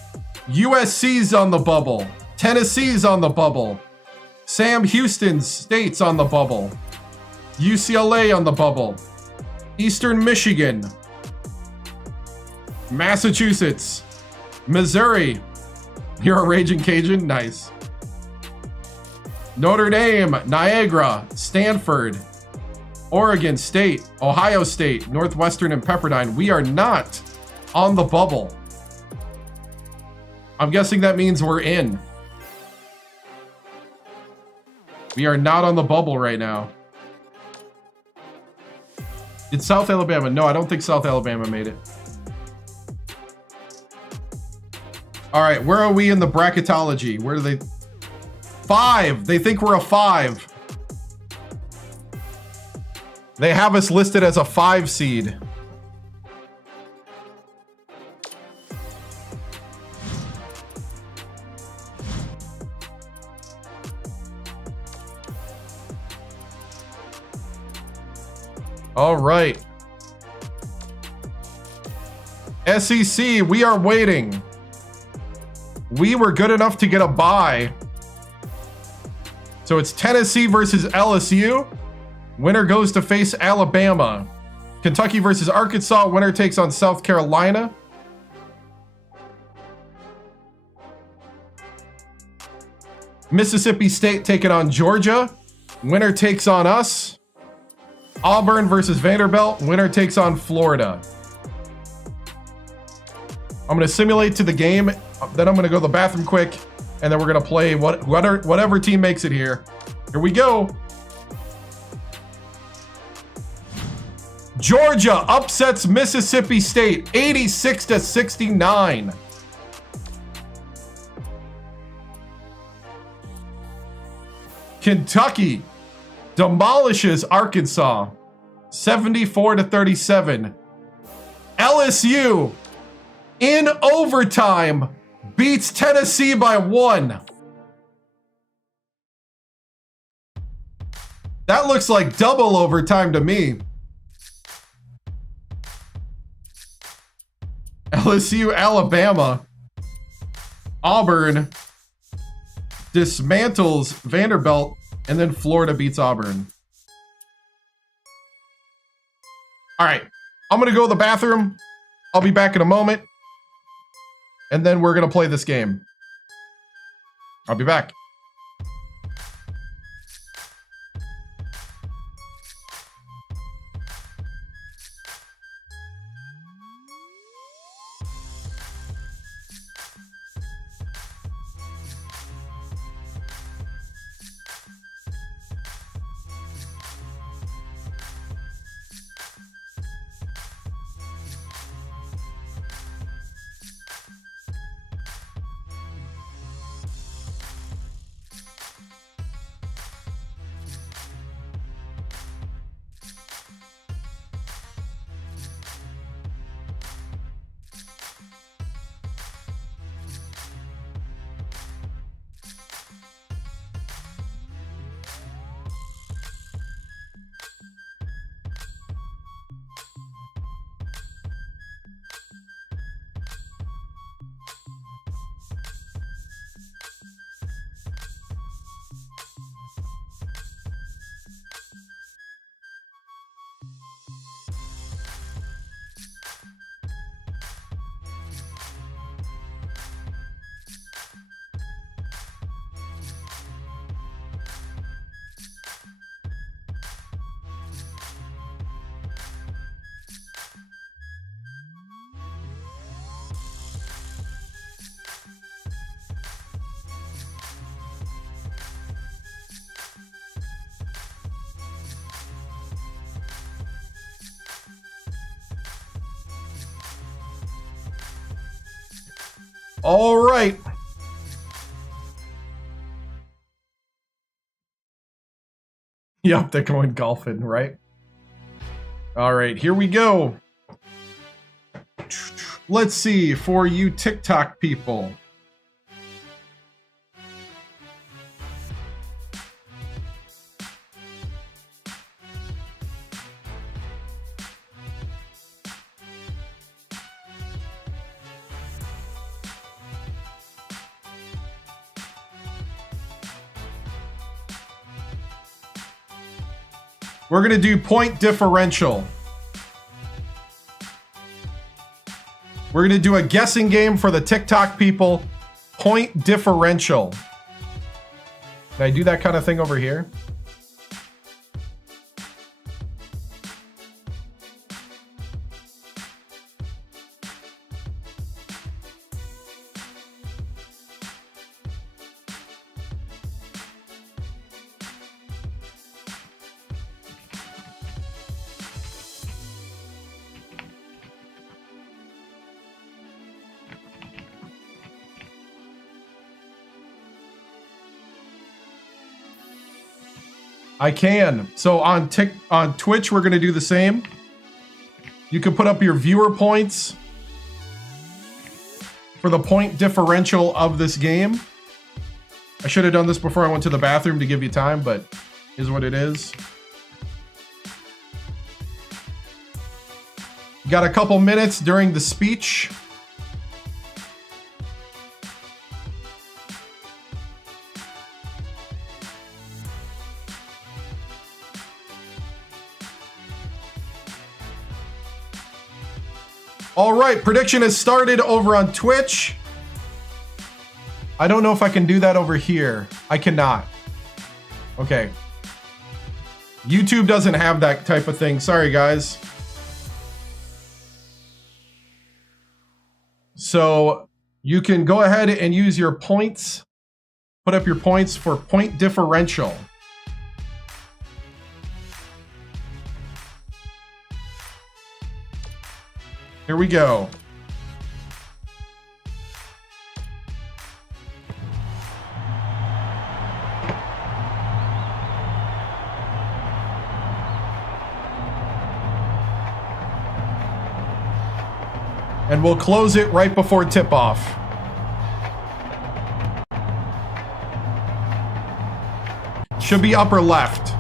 USC's on the bubble. Tennessee's on the bubble. Sam Houston State's on the bubble. UCLA on the bubble. Eastern Michigan. Massachusetts. Missouri. You're a Raging Cajun? Nice. Notre Dame, Niagara, Stanford, Oregon State, Ohio State, Northwestern, and Pepperdine. We are not on the bubble. I'm guessing that means we're in. We are not on the bubble right now. Did South Alabama? No, I don't think South Alabama made it. All right, where are we in the bracketology? Where do they? 5. They think we're a 5. They have us listed as a 5 seed. All right. SEC, we are waiting. We were good enough to get a bye. So it's Tennessee versus LSU. Winner goes to face Alabama. Kentucky versus Arkansas. Winner takes on South Carolina. Mississippi State taking on Georgia. Winner takes on us. Auburn versus Vanderbilt. Winner takes on Florida. I'm going to simulate to the game. Then I'm going to go to the bathroom quick. And then we're going to play whatever team makes it here. Here we go. Georgia upsets Mississippi State 86-69. Kentucky demolishes Arkansas 74-37. LSU in overtime beats Tennessee by 1. That looks like double overtime to me. LSU, Alabama. Auburn dismantles Vanderbilt, and then Florida beats Auburn. All right, I'm going to go to the bathroom. I'll be back in a moment. And then we're going to play this game. I'll be back. All right. Yep, they're going golfing, right? All right, here we go. Let's see, for you TikTok people. We're going to do point differential. We're going to do a guessing game for the TikTok people. Point differential. Can I do that kind of thing over here? I can. So on Twitch, we're going to do the same. You can put up your viewer points for the point differential of this game. I should have done this before I went to the bathroom to give you time, but is what it is. Got a couple minutes during the speech. All right, prediction has started over on Twitch. I don't know if I can do that over here. I cannot. Okay. YouTube doesn't have that type of thing. Sorry, guys. So you can go ahead and use your points. Put up your points for point differential. Here we go. And we'll close it right before tip-off. Should be upper left.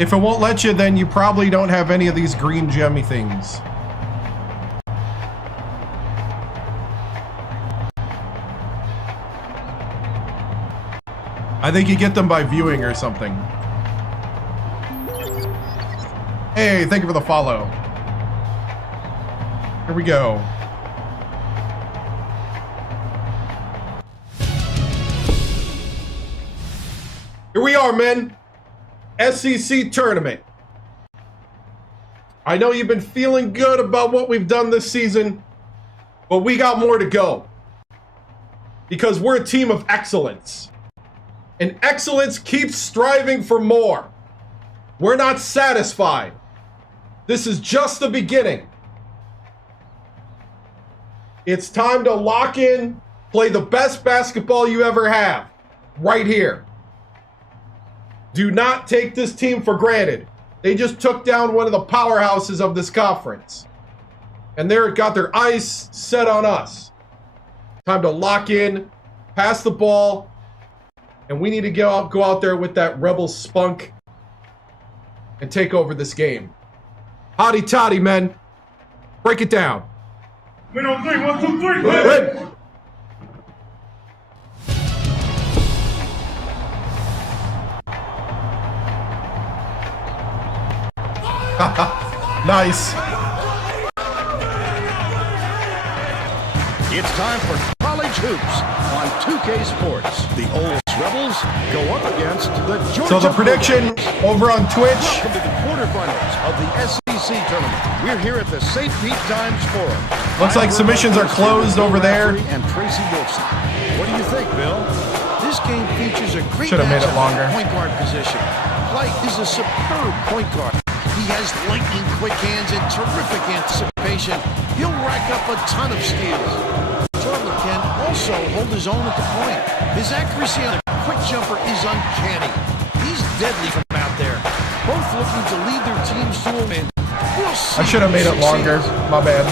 If it won't let you, then you probably don't have any of these green gemmy things. I think you get them by viewing or something. Hey, thank you for the follow. Here we go. Here we are, men. SEC tournament. I know you've been feeling good about what we've done this season, but we got more to go. Because we're a team of excellence. And excellence keeps striving for more. We're not satisfied. This is just the beginning. It's time to lock in, play the best basketball you ever have, right here. Do not take this team for granted. They just took down one of the powerhouses of this conference. And they've got their eyes set on us. Time to lock in, pass the ball, and we need to go out there with that Rebel spunk and take over this game. Hotty toddy, men. Break it down. Win on three. 1, 2, 3. Wait. Nice. It's time for college hoops on 2K Sports. The Ole Miss Rebels go up against the Georgia. So the prediction over on Twitch. Welcome to the quarterfinals of the SEC tournament. We're here at the St. Pete Times Forum. Looks like submissions are closed over there. And Tracy Wolfson. What do you think, Bill? This game features a great Should have made it matchup at longer. the point guard position. Light is a superb point guard. He has lightning quick hands and terrific anticipation. He'll rack up a ton of steals. Butler can also hold his own at the point. His accuracy on a quick jumper is uncanny. He's deadly from out there. Both looking to lead their teams to a win. We'll see. I should have made it longer. My bad.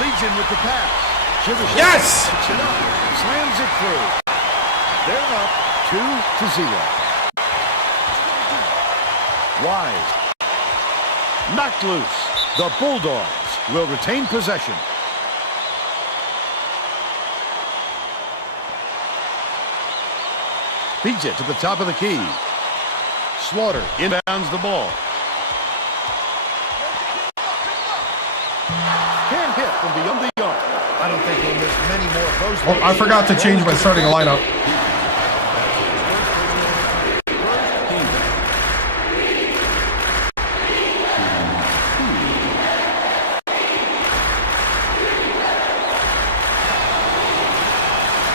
Leads him with the pass. Yes! Picks it up, slams it through. They're up 2-0. Wise. Knocked loose. The Bulldogs will retain possession. Feeds it to the top of the key. Slaughter inbounds the ball. Can't hit from beyond the arc. I don't think he'll miss many more of those. Oh, I forgot to change my starting lineup.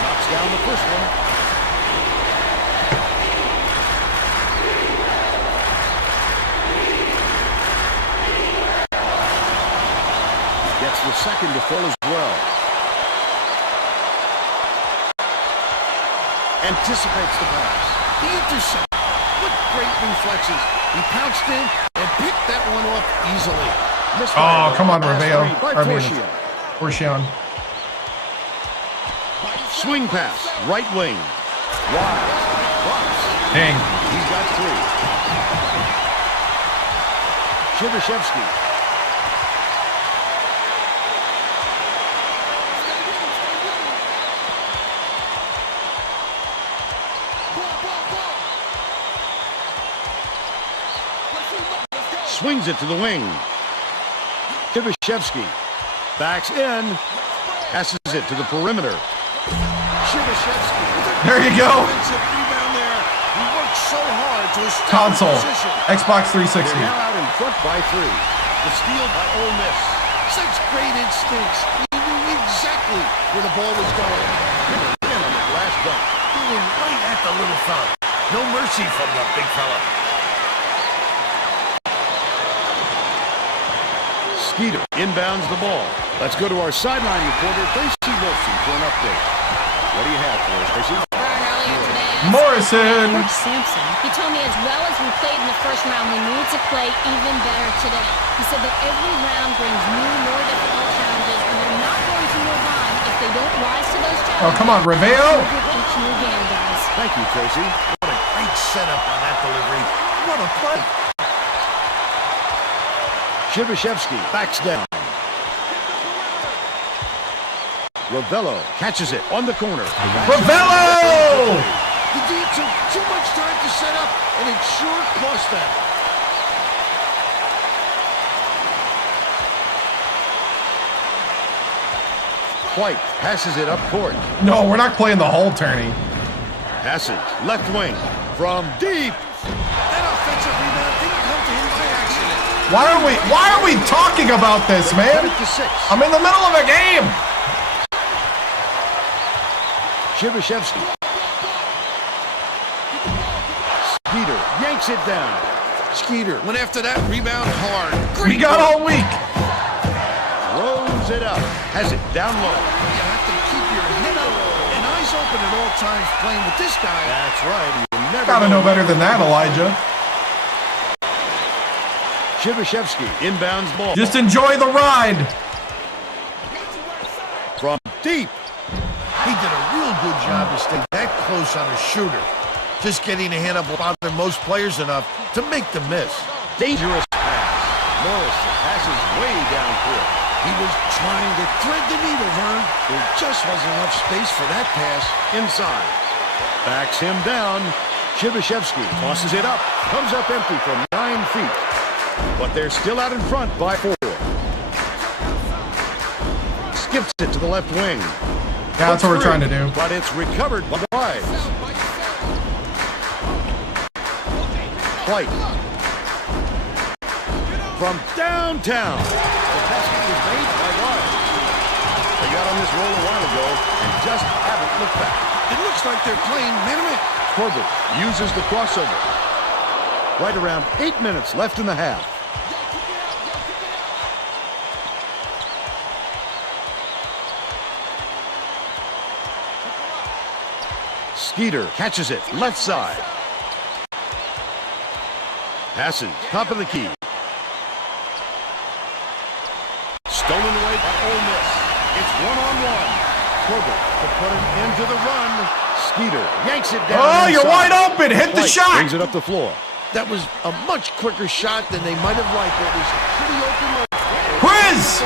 Knocks down the first one. Gets the second to full as well. Anticipates the pass. The intercept. What great reflexes. He pounced in and picked that one off easily. Oh, come on, Pass Reveo. three by I mean, Forcian. Forcian. Swing pass, right wing. Wide. Blocks. Dang. He's got three. Chibishevsky. Swings it to the wing. Chibishevsky backs in. Passes it to the perimeter. Chibishevsky. There you go. Offensive rebound there. He worked so hard to establish Console. position. Xbox 360. They're now out in front by 3. The steal by Ole Miss. Such great instincts. He knew exactly where the ball was going. In on the last dunk. He went right at the little fella. No mercy from the big fella. Skeeter inbounds the ball. Let's go to our sideline reporter, Tracy Wilson, for an update. What do you have for us, Tracy? Earlier today, Morrison. Coach Sampson, he told me as well as we played in the first round, we need to play even better today. He said that every round brings new, more difficult challenges, and they're not going to move on if they don't rise to those challenges. Oh, come on, Reveo. Each new game, guys. Thank you, Tracy. What a great setup on that delivery. What a play. Chibishevsky backs down. Ravello catches it on the corner. Ravello! The D took too much time to set up, and it sure cost them. White passes it up court. No, we're not playing the whole tourney. Passes left wing from deep. That offensive rebound didn't come to him by accident. Why are we talking about this, man? Cut it to 6. I'm in the middle of a game. Chibishevsky. Skeeter yanks it down. Skeeter went after that rebound hard. We got all week. Rolls it up. Has it down low. You have to keep your head up and eyes open at all times playing with this guy. That's right. You never Gotta know better than that, Elijah. Chibishevsky inbounds ball. Just enjoy the ride. From deep. He did a real good job to stay that close on a shooter. Just getting a hand up will bother most players enough to make them miss. Dangerous pass. Morrison passes way down court. He was trying to thread the needle, Vern. There just wasn't enough space for that pass. Inside. Backs him down. Chibishevsky tosses it up. Comes up empty from 9 feet. But they're still out in front by 4. Skips it to the left wing. Yeah, that's what we're trying to do. But it's recovered by Wise. White. from downtown. The basket was made by Wise. They got on this roll a while ago and just haven't looked back. It looks like they're playing man-to-man. Corbett uses the crossover. Right around 8 minutes left in the half. Skeeter catches it, left side. Passes, top of the key. Stolen away by Ole Miss. It's one-on-one. Corbett to put it into the run. Skeeter yanks it down. Oh, you're wide open. Hit the White shot. brings it up the floor. That was a much quicker shot than they might have liked. It was pretty open. Quiz.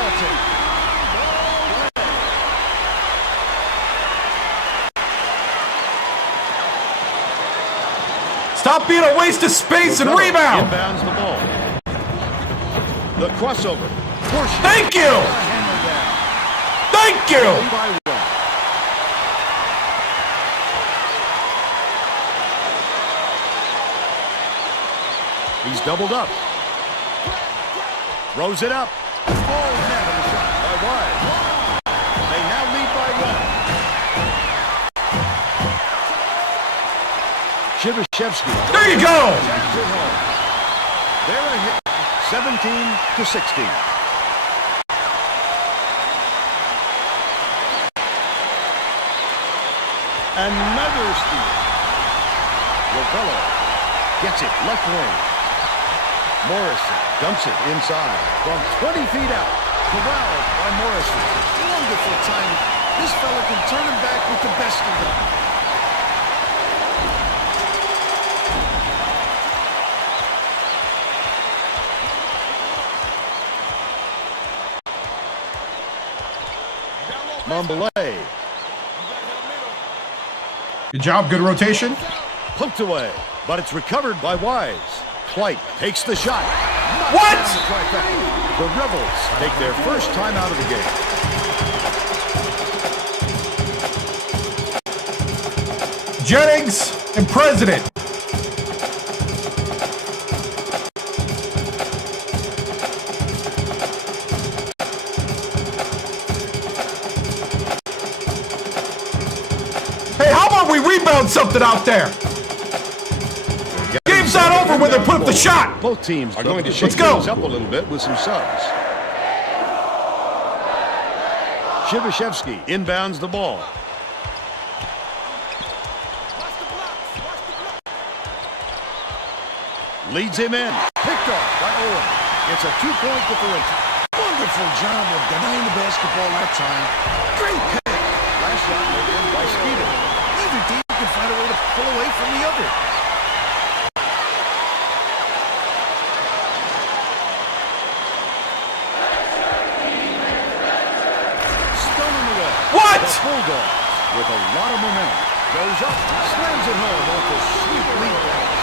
Stop being a waste of space and rebound. Inbounds the ball. The crossover. Thank you. Thank you. He's doubled up. Throws it up. Oh, net on the shot by Wise. They now lead by one. Shibashevsky. There you go. They're a hit. 17-16. Another steal. Rovello gets it left wing. Morrison dumps it inside from 20 feet out. Corralled by Morrison. Wonderful timing. This fella can turn him back with the best of them. Mumbalay. Good job. Good rotation. Poked away, but it's recovered by Wise. White takes the shot. What? The Rebels take their first time out of the game. Jennings and President. Hey, how about we rebound something out there? Game's not over when they put up the shot. Both teams are going to shake go. things up a little bit with some subs. Shibashevsky inbounds the ball. Leads him in. Picked off by Owen. It's a 2-point differential. Wonderful job of denying the basketball that time. Great pick. Last shot made in by Skeeter. Neither team can find a way to pull away from the other. Stolen away. What? The Bulldogs, with a lot of momentum, goes up, slams it home off the sweet lead pass.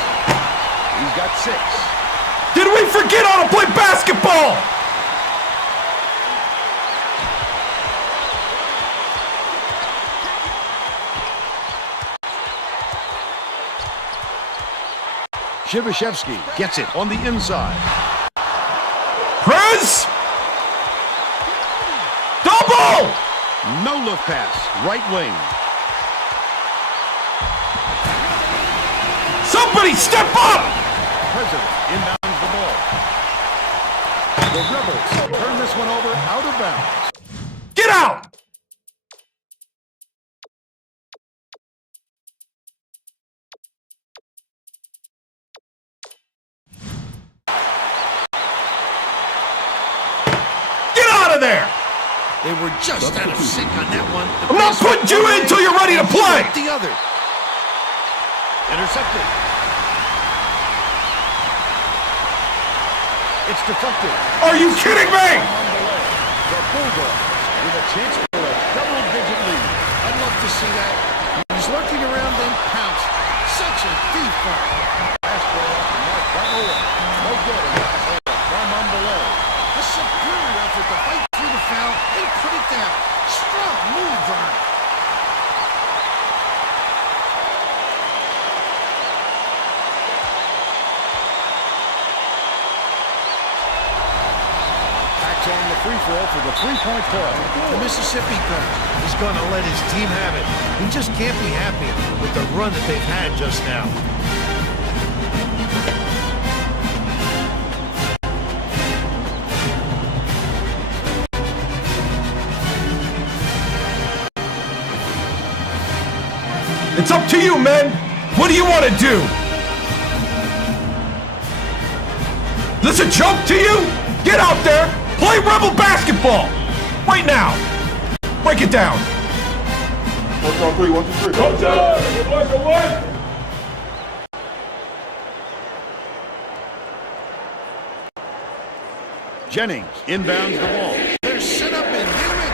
He's got 6. Did we forget how to play basketball? Shibashevsky gets it on the inside. Press! Double! No look pass, right wing. Somebody step up! President inbounds the ball. The Rebels turn this one over out of bounds. Get out! Get out of there! They were just out of sync on that one. I'm not putting you in until you're ready to play! The other. Intercepted. It's deflected. Are you kidding me? The Bulldogs with a chance for a double-digit lead. I'd love to see that. He's lurking around then pounced. Such a deep ball. Pass play off the mark by Owen. No good. From below. A superior effort to fight through the foul and put it down. Strong move, Vern. Starts on the free throw for the three-point play. The Mississippi coach is going to let his team have it. He just can't be happy with the run that they've had just now. It's up to you, men. What do you want to do? This a joke to you? Get out there, play Rebel basketball right now. Break it down. 1, 2, 3, 1, 2, 3. Go, Jennings inbounds the ball. They're set up and hit him.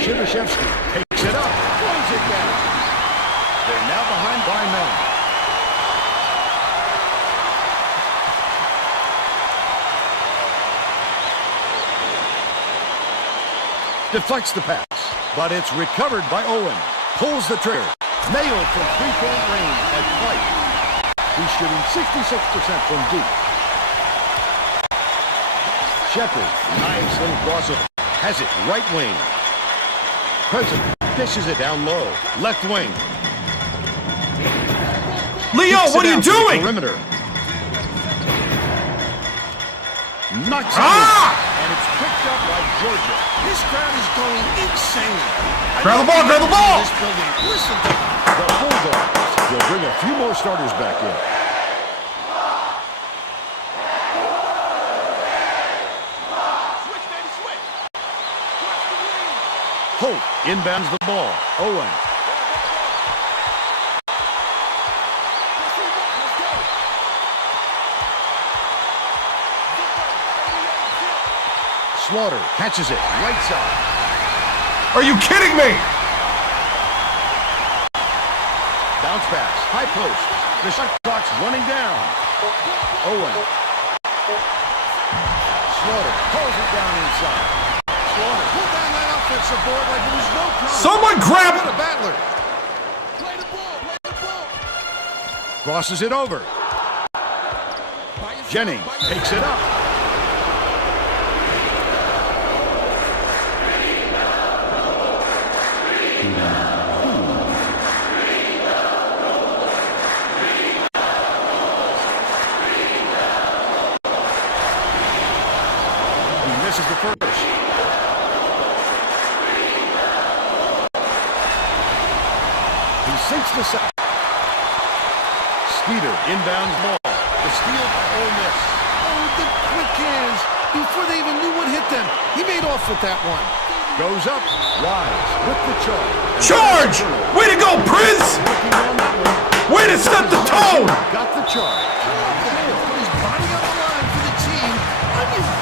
Shivashevsky takes it up, throws it down. They're now behind by 9. Deflects the pass, but it's recovered by Owen. Pulls the trigger. Nailed from three-point range by White. He's shooting 66% from deep. Shepard, nice little crossover. Has it right wing. President dishes it down low. Left wing. Leo, what are you doing? Perimeter. Knocks it in. And it's picked up by Georgia. This crowd is going insane. Grab the ball, grab the ball! This building. Listen to them. The Bulldogs will bring a few more starters back in. Holt inbounds the ball. Owen. Slaughter catches it right side. Are you kidding me? Bounce pass, high post. The shot clock's running down. Owen. Slaughter pulls it down inside. Slaughter pull down that offensive board like there was no problem. Someone grab a battler. Play the ball. Play the ball. Crosses it over. Jennings takes it up. Misses the first. He sinks the second. Skeeter inbounds ball. The steal by Ole Miss. Oh, the quick hands. Before they even knew what hit them, he made off with that one. Goes up. Wise with the charge. Charge! Way to go, Prince! Way to set the tone! Got the charge. Put his body on the line for the team. Onions.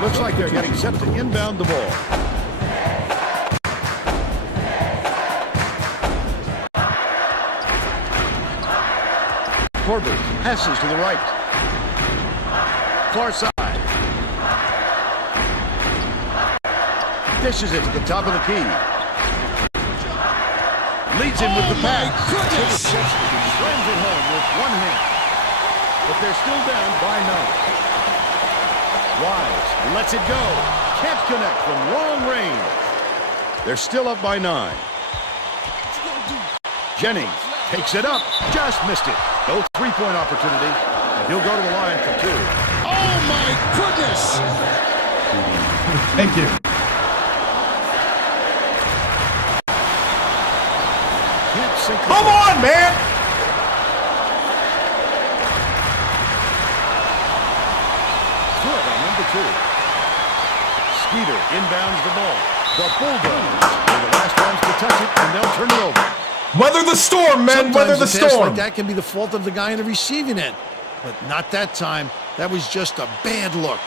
Looks like they're getting set to inbound the ball. Corbett passes to the right. Far side. Dishes it to the top of the key. Leads him with the pass. Slams it home with one hand. But they're still down by 9. Wise lets it go. Can't connect from long range. They're still up by 9. Jennings takes it up. Just missed it. No three-point opportunity. And he'll go to the line for 2. Oh, my goodness. Thank you. Come on, man! Good on number 2. Skeeter inbounds the ball. The Bulldogs are the last ones to touch it, and they'll turn it over. Weather the storm, men. Weather the Sometimes a pass storm. like that can be the fault of the guy in the receiving end. But not that time. That was just a bad look.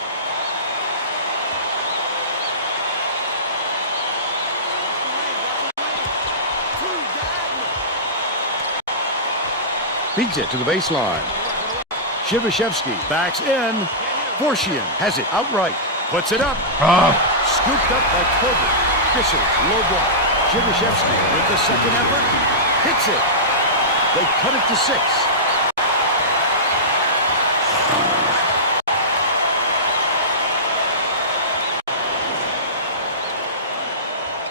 feeds it to the baseline. Shivashevsky backs in. Forchian has it outright. Puts it up. Scooped up by Kobe. Kisses, low block. Shivashevsky with the second effort. Hits it. They cut it to 6.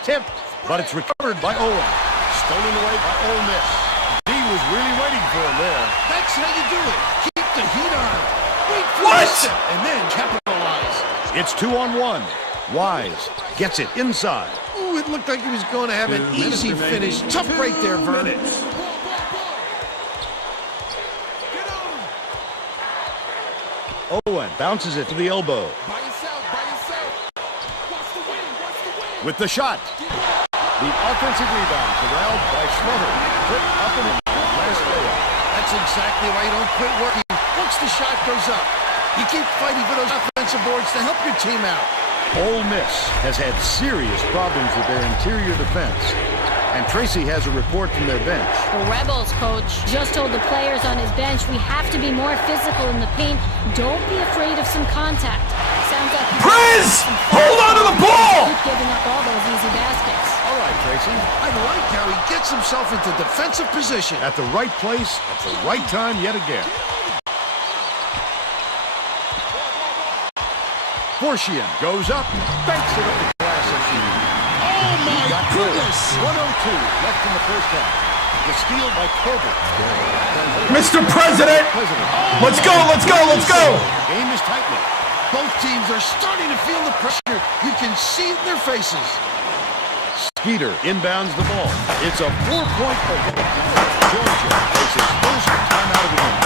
Tipped, but it's recovered by Owen. Stolen away by Ole Miss. D was really waiting for him there. That's how you do it. Keep the heat on. Wait for What? the step and then capitalize. It's 2-on-1. Wise gets it inside. Ooh, it looked like he was going to have an easy finish. Tough break there, Vern. Owen bounces it to the elbow. With the shot. The offensive rebound corralled by Schroeder. Put up and in. Last layup. That's exactly why you don't quit working. Once the shot goes up, you keep fighting for those offensive boards to help your team out. Ole Miss has had serious problems with their interior defense. And Tracy has a report from their bench. The Rebels coach just told the players on his bench, we have to be more physical in the paint. Don't be afraid of some contact. Sounds like Priz! Hold on to the ball! keep giving up all those easy baskets. All right, Tracy. I like how he gets himself into defensive position. At the right place, at the right time yet again. Forchian goes up, banks it up the glass. Oh, my goodness. 1:02 left in the first half. The steal by Corbett. Mr. President! Let's go, let's go, let's go! The game is tightening. Both teams are starting to feel the pressure. You can see it in their faces. Skeeter inbounds the ball. It's a 4-point play. Georgia takes its first timeout of the game.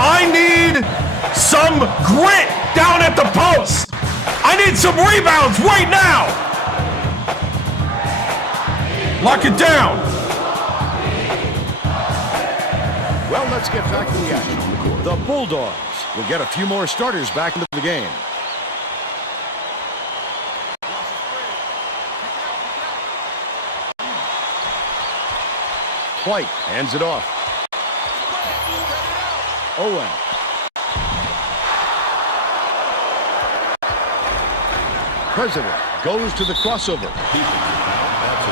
I need some grit down at the post. I need some rebounds right now. Lock it down. Well, let's get back to the action. The Bulldogs will get a few more starters back into the game. White hands it off. Owen. President goes to the crossover.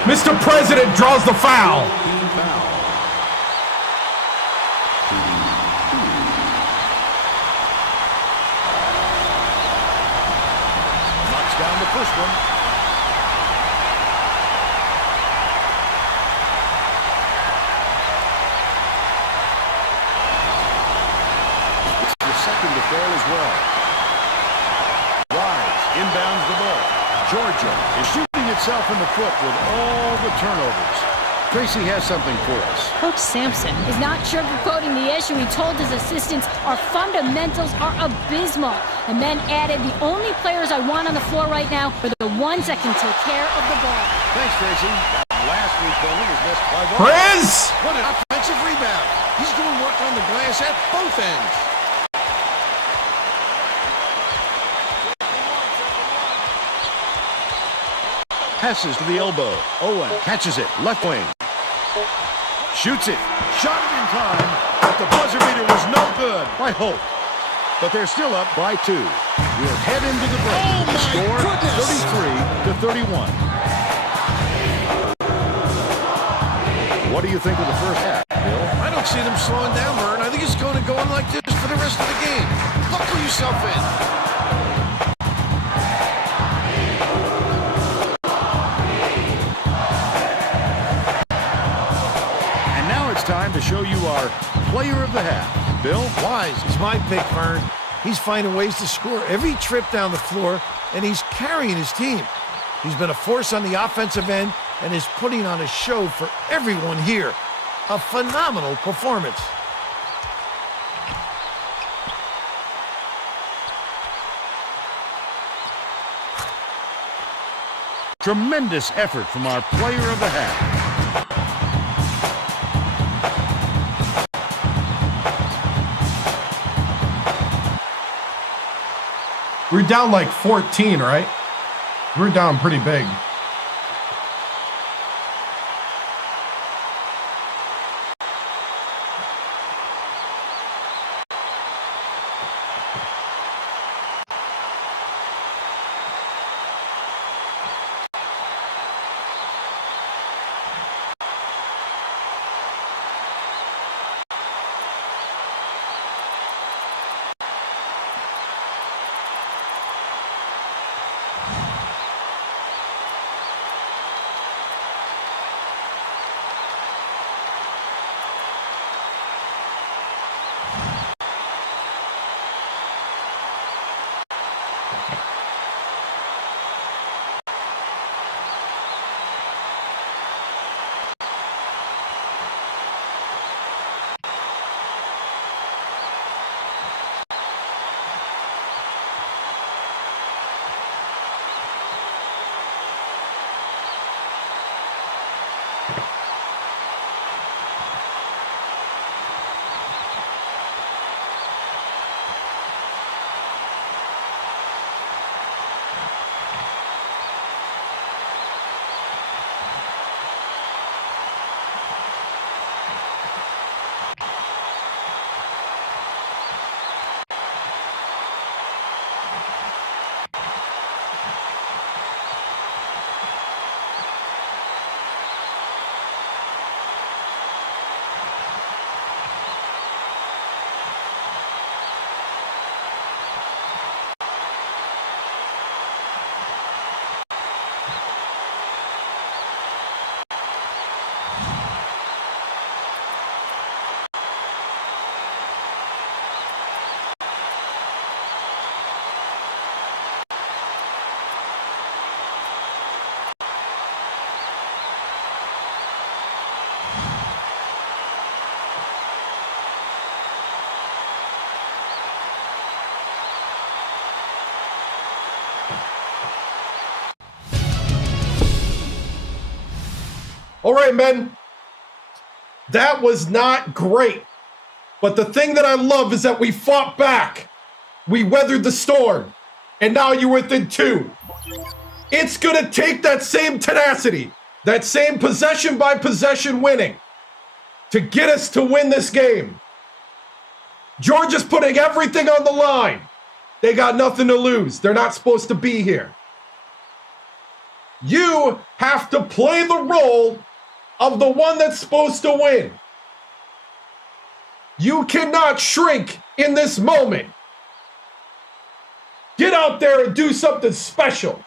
Mr. President draws the foul. Knocks down the first one. It's the second to fail as well. Wise inbounds the ball. Georgia is shooting itself in the foot with all the turnovers. Tracy has something for us. Coach Sampson is not sugarcoating the issue. He told his assistants, our fundamentals are abysmal. And then added, the only players I want on the floor right now are the ones that can take care of the ball. Thanks, Tracy. That last three-pointer was missed by Vaughn. Priz! What an offensive rebound. He's doing work on the glass at both ends. Passes to the elbow. Owen catches it. Left wing. Shoots it. Shot it in time. But the buzzer beater was no good by Hope. But they're still up by 2. We'll head into the break. Oh, my Score goodness. 33-31. What do you think of the first half, Bill? I don't see them slowing down, Vern. I think it's going to go on like this for the rest of the game. Buckle yourself in. And now it's time to show you our player of the half. Bill? Wise is my pick, Vern. He's finding ways to score every trip down the floor, and he's carrying his team. He's been a force on the offensive end and is putting on a show for everyone here. A phenomenal performance. Tremendous effort from our player of the half. We're down like 14, right? We're down pretty big. All right, men. That was not great. But the thing that I love is that we fought back. We weathered the storm. And now you're within 2. It's going to take that same tenacity, that same possession by possession winning to get us to win this game. Georgia's putting everything on the line. They got nothing to lose. They're not supposed to be here. You have to play the role of the one that's supposed to win. You cannot shrink in this moment. Get out there and do something special.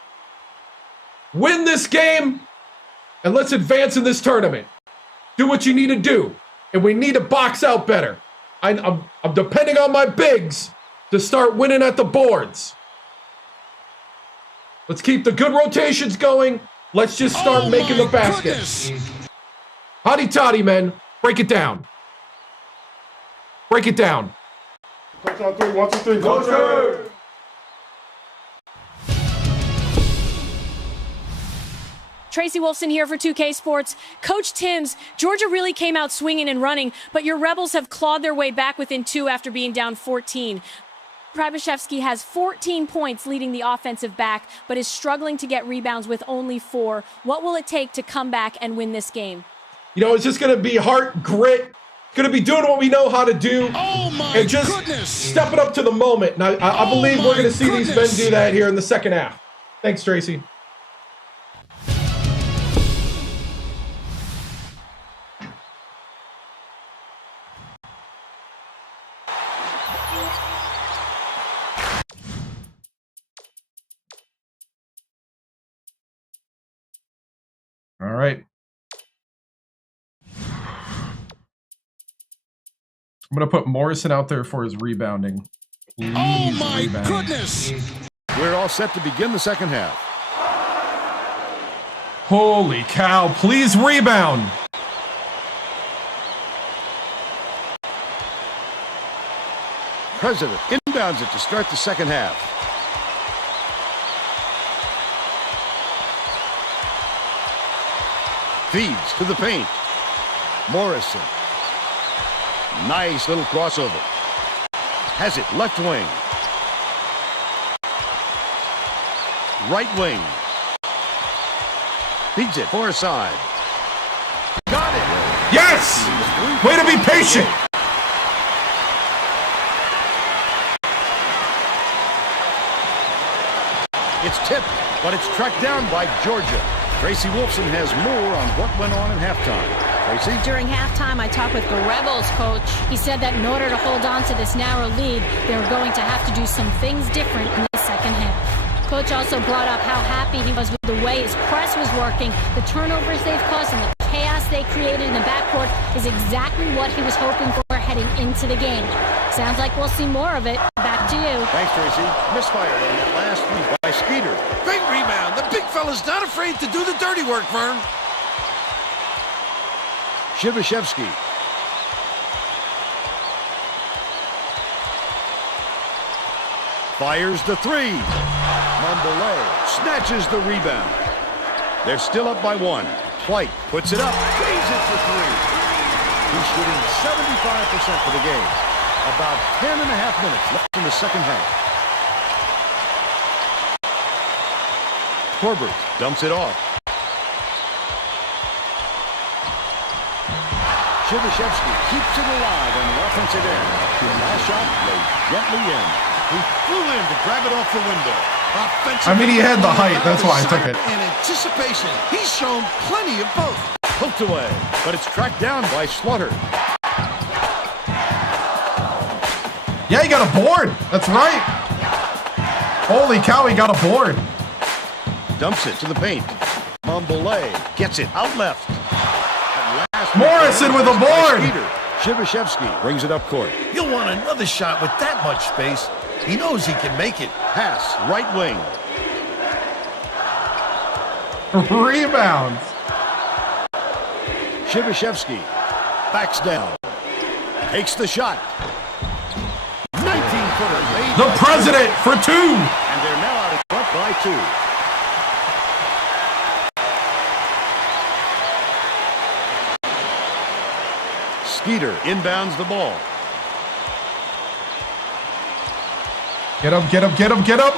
Win this game, and let's advance in this tournament. Do what you need to do, and we need to box out better. I'm depending on my bigs to start winning at the boards. Let's keep the good rotations going. Let's just start making the baskets. Hotty toddy, men. Break it down. Break it down. Coach on 3, 1, 2, 3, go. Tracy Wolfson here for 2K Sports. Coach Tims, Georgia really came out swinging and running, but your Rebels have clawed their way back within 2 after being down 14. Prabashevsky has 14 points leading the offensive back, but is struggling to get rebounds with only 4. What will it take to come back and win this game? You know, it's just going to be heart, grit. Going to be doing what we know how to do. And just stepping up to the moment. And I believe we're going to see these men do that here in the second half. Thanks, Tracy. All right. I'm going to put Morrison out there for his rebounding. Please, oh my rebound. goodness! We're all set to begin the second half. Holy cow, please rebound. President inbounds it to start the second half. Feeds to the paint. Morrison. Nice little crossover. Has it left wing. Right wing. Feeds it far side. Got it. Yes! Way to be patient. It's tipped, but it's tracked down by Georgia. Tracy Wolfson has more on what went on in halftime. Tracy? During halftime, I talked with the Rebels coach. He said that in order to hold on to this narrow lead, they're going to have to do some things different in the second half. Coach also brought up how happy he was with the way his press was working. The turnovers they've caused and the chaos they created in the backcourt is exactly what he was hoping for heading into the game. Sounds like we'll see more of it. Back to you. Thanks, Tracy. Misfire on that last one by Skeeter. Great rebound. The big fella's not afraid to do the dirty work, Vern. Shibashevsky. Fires the three. Mambole snatches the rebound. They're still up by one. White puts it up. Drains it for three. He's shooting 75% for the game. About 10 and a half minutes left in the second half. Corbett dumps it off. Shibashevsky keeps it alive on the offensive end. The last shot laid gently in. He flew in to grab it off the window. I mean, he had the height. That's why I took it. And anticipation. He's shown plenty of both. Poked away, but it's tracked down by Slaughter. Yeah, he got a board. That's right. Holy cow, he got a board. Dumps it to the paint. Mambole gets it out left. Morrison with a board. Shibashevsky brings it up court. He'll want another shot with that much space. He knows he can make it. Pass, right wing. Rebounds. Shibashevsky backs down. Takes the shot. 19-footer made. The president for two. And they're now out in front by two. Skeeter inbounds the ball. Get up, get up, get up, get up.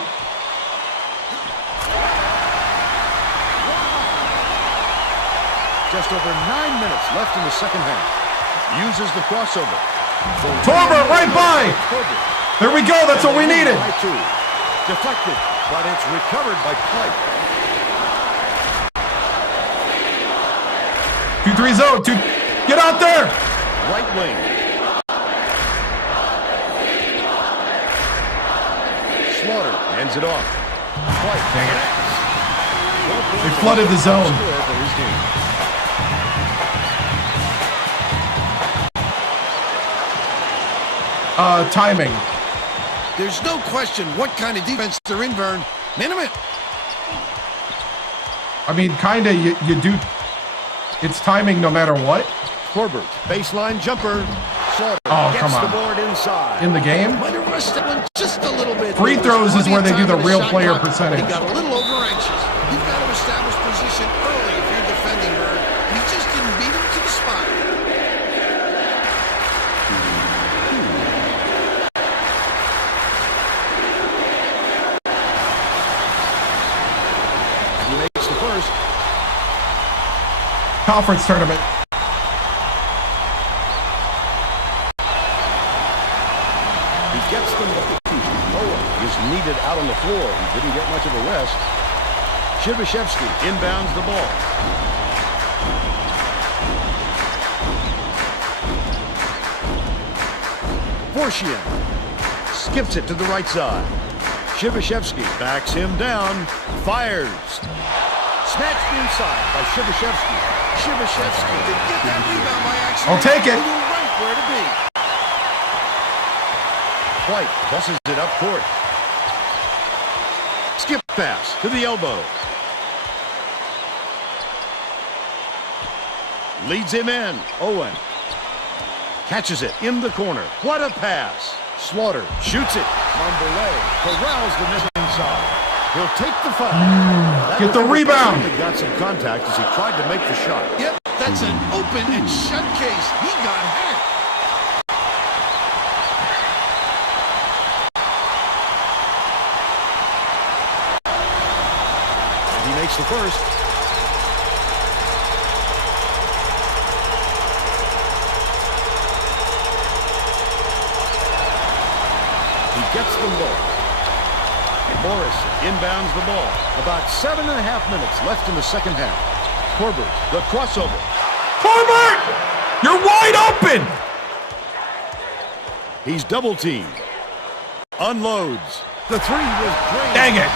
Just over 9 minutes left in the second half. Uses the crossover. Torber right by. There we go. That's what we needed. Deflected, but it's recovered by Pike. 2-3 zone. Get out there. Right wing. Slaughter hands it off. Pike. Dang it. They flooded the zone. Timing. There's no question what kind of defense they're in, Vern. Minimum. I mean, kind of, you do. It's timing no matter what. Corbett, baseline jumper. Slaughter Oh, gets come on. the board inside. In the game? Might have rushed that one just a little bit. Free throws is where they do the real player percentage. He got a little over anxious. You've got to establish position early if you're defending Vern. He just didn't beat him to the spot. He makes the first. Conference tournament. He gets them. Noah is needed out on the floor. He didn't get much of a rest. Shibashevsky inbounds the ball. Forshian skips it to the right side. Shibashevsky backs him down. Fires. Snatched inside by Shibashevsky. Shibashevsky didn't get that rebound by accident. I'll take it. He knew right where to be. White busses it up court. Skip pass to the elbow. Leads him in. Owen catches it in the corner. What a pass. Slaughter shoots it. Mambole corrals the miss inside. He'll take the foul. Get the rebound. He got some contact as he tried to make the shot. Yep, that's an open and shut case. He got hit. He makes the first. He gets them both. Morris inbounds the ball. About 7.5 minutes left in the second half. Corbett, the crossover. Corbett! You're wide open! He's double teamed. Unloads. The three was drained. Dang it.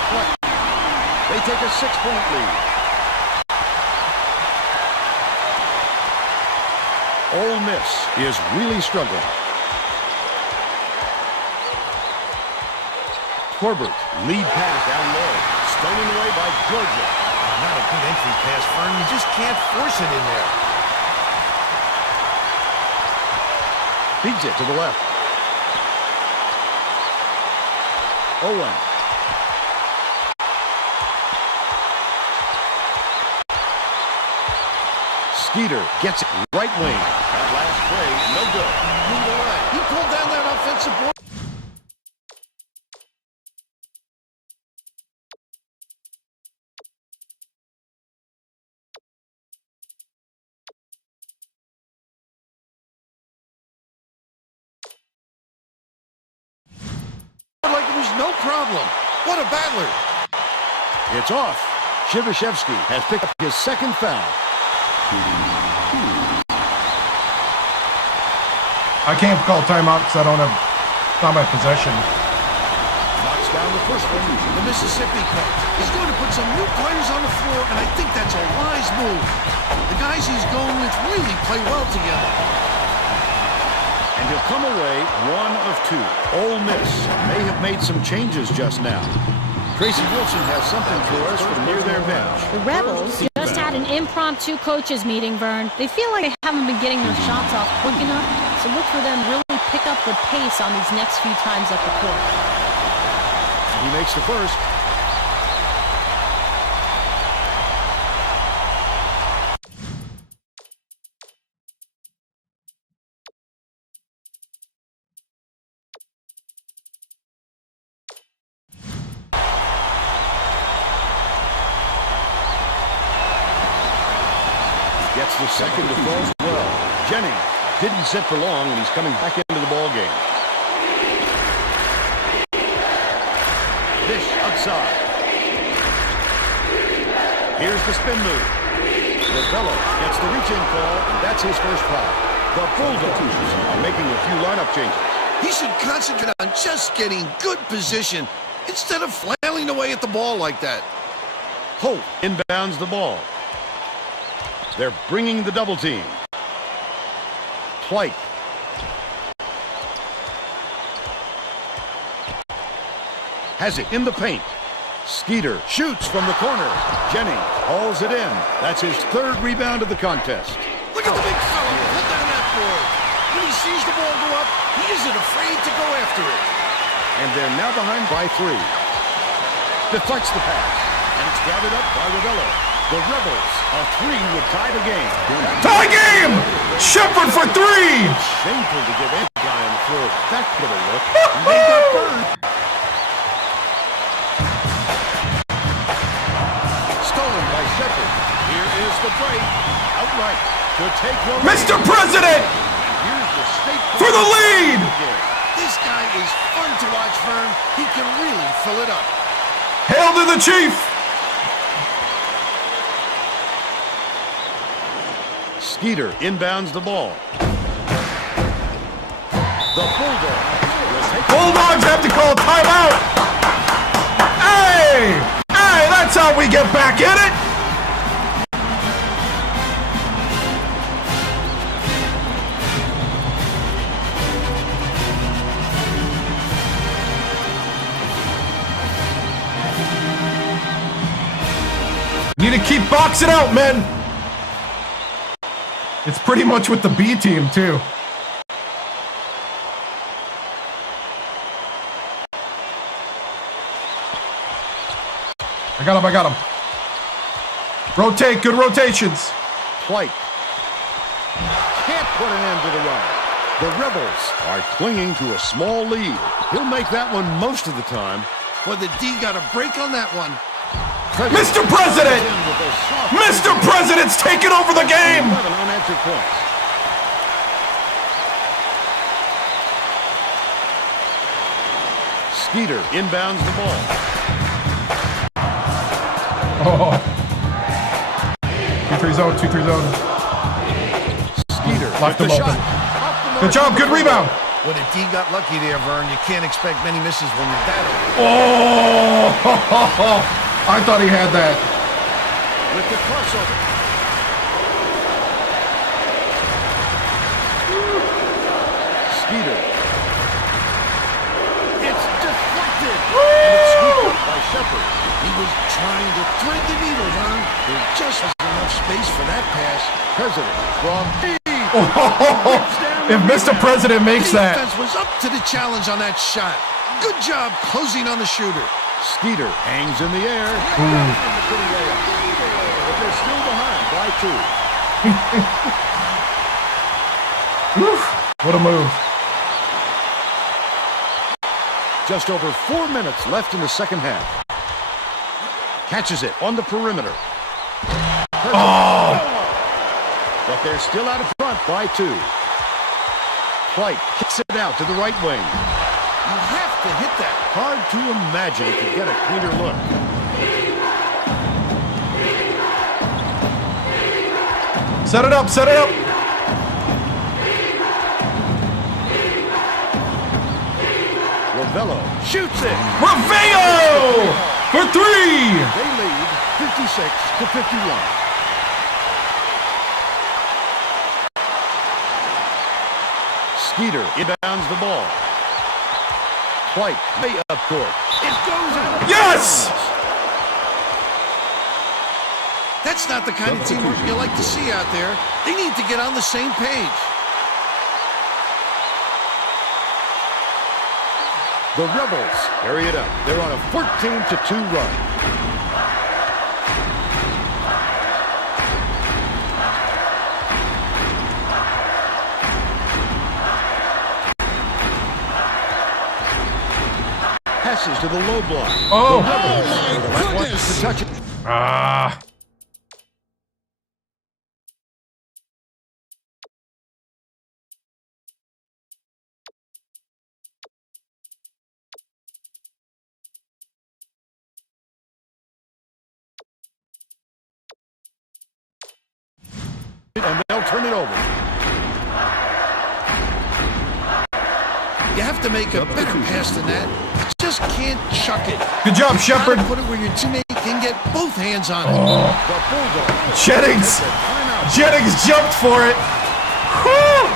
They take a 6-point lead. Ole Miss is really struggling. Corbett, lead pass down low. Stolen away by Georgia. Not a good entry pass, Fern. You just can't force it in there. Feeds it to the left. Owen. Skeeter gets it right wing. That last play, no good. He pulled down that offensive board. Like it was no problem. What a battler. It's off. Shivashevsky has picked up his second foul. I can't call timeout because I don't have, it's not my possession. Knocks down the first one. The Mississippi coach is going to put some new players on the floor, and I think that's a wise move. The guys he's going with really play well together. And he'll come away one of two. Ole Miss may have made some changes just now. Tracy Wilson has something for us from near their bench. The Rebels just had an impromptu coaches meeting, Vern. They feel like they haven't been getting their shots off quick enough, so look for them to really pick up the pace on these next few times up the court. He makes the first. Gets the second to fall well. Jennings didn't sit for long, and he's coming back into the ball game. Dish outside. Here's the spin move. The fellow gets the reach-in call, and that's his first foul. The Bulldogs are making a few lineup changes. He should concentrate on just getting good position instead of flailing away at the ball like that. Holt inbounds the ball. They're bringing the double team. Plight. Has it in the paint. Skeeter shoots from the corner. Jennings hauls it in. That's his third rebound of the contest. Look at the big fella pull down that board. When he sees the ball go up, he isn't afraid to go after it. And they're now behind by 3. Deflects the pass. And it's gathered up by Ravello. The Rebels, a 3 would tie the game. Tie game! Shepard for 3! Shameful to give any guy on the floor that good a look. And they got burned. Stolen by Shepard. Here is the break. Outright to take the lead. Mr. President! Here's the state For the lead! This guy is fun to watch, Vern. He can really fill it up. Hail to the chief! Skeeter inbounds the ball. The Bulldogs have to call timeout! Hey! Hey, that's how we get back in it! Need to keep boxing out, men! It's pretty much with the B team, too. I got him. Rotate, good rotations. Plight. Can't put an end to the run. The Rebels are clinging to a small lead. He'll make that one most of the time. But the D got a break on that one. Mr. President! Mr. President's taking over the game! 11 unanswered points. Skeeter inbounds the ball. Oh. 2-3 zone, 2-3 zone. Skeeter Locked with him the open. shot. Good job, good rebound. Well, the D got lucky there, Vern. You can't expect many misses when you're battling. Oh! I thought he had that. With the crossover. Skeeter. It's deflected. And Shepard. He was trying to thread the needle, Vern. There just wasn't enough space for that pass. President from deep. If Mr. President makes The that. defense was up to the challenge on that shot. Good job closing on the shooter. Skeeter hangs in the air. But they're still behind by 2. Woof, what a move. Just over 4 minutes left in the second half. Catches it on the perimeter. Oh! But they're still out of front by 2. White kicks it out to the right wing. You have to hit that. Hard to imagine it could get a cleaner look. Set it up, set it up. Ravello shoots it. Ravello for 3. They lead 56-51. Skeeter inbounds the ball. White way up court. It goes out. Yes! That's not the kind of teamwork you like to see out there. They need to get on the same page. The Rebels carry it up. They're on a 14-2 run. Passes to the low block. Oh! The Rebels wants to touch it. Ah. And they'll turn it over. You have to make a better pass than that. You just can't chuck it. Good job, You Shepard. gotta put it where your teammate can get both hands on it. The Bulldogs. Jennings. Timeout. Jennings jumped for it. Whew.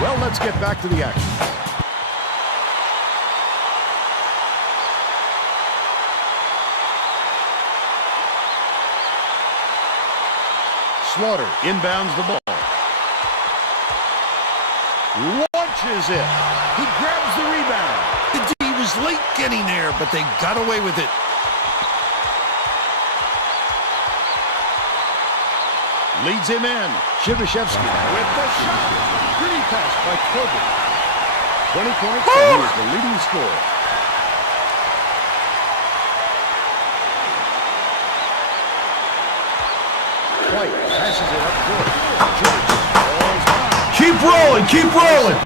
Well, let's get back to the action. Slaughter inbounds the ball. Launches it. He grabs the rebound. The D was late getting there, but they got away with it. Leads him in. Shibashevsky with the shot. Pretty pass by Kobe. 20 points, and he is the leading scorer. White passes it up court. Keep rolling, keep rolling.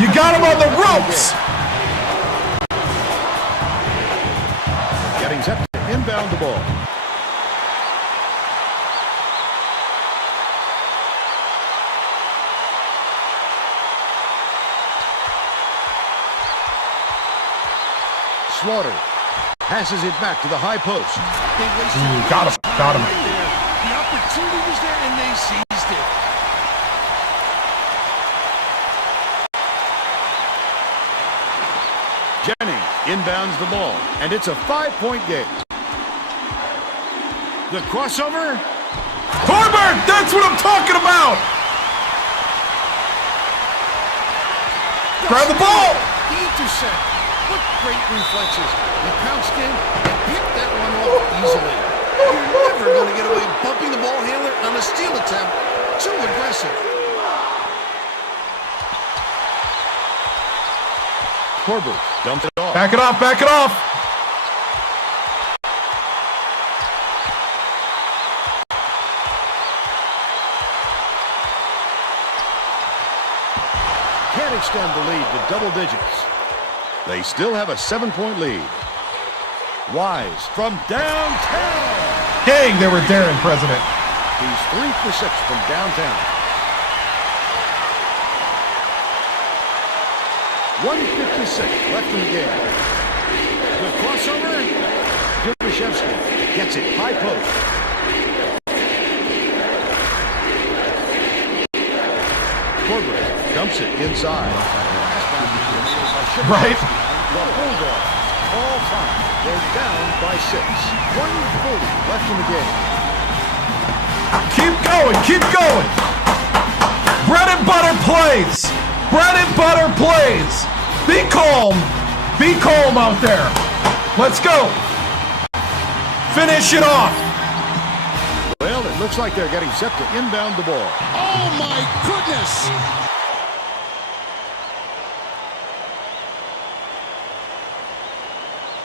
You got him on the ropes. Getting set to inbound the ball. Slaughter passes it back to the high post. Got him, got him. The opportunity was there, and they seized it. Jennings inbounds the ball, and it's a 5-point game. The crossover. Thorburn, that's what I'm talking about. Grab the ball. The intercept. What great reflexes. He pounced in and picked that one off easily. You're never going to get away bumping the ball handler on a steal attempt. Too aggressive. Corbett dumped it off. Back it off, back it off. Can't extend the lead to double digits. They still have a 7-point lead. Wise from downtown. Dang, they were daring, President. He's 3 for 6 from downtown. 1:56 left in the game. The crossover. Dubashevsky gets it high post. Corbett dumps dumps it inside. Right? The Bulldogs all time. They're down by 6. 1:40 left in the game. Keep going, keep going. Bread and butter plays. Bread and butter plays. Be calm. Be calm out there. Let's go. Finish it off. Well, it looks like they're getting set to inbound the ball. Oh, my goodness!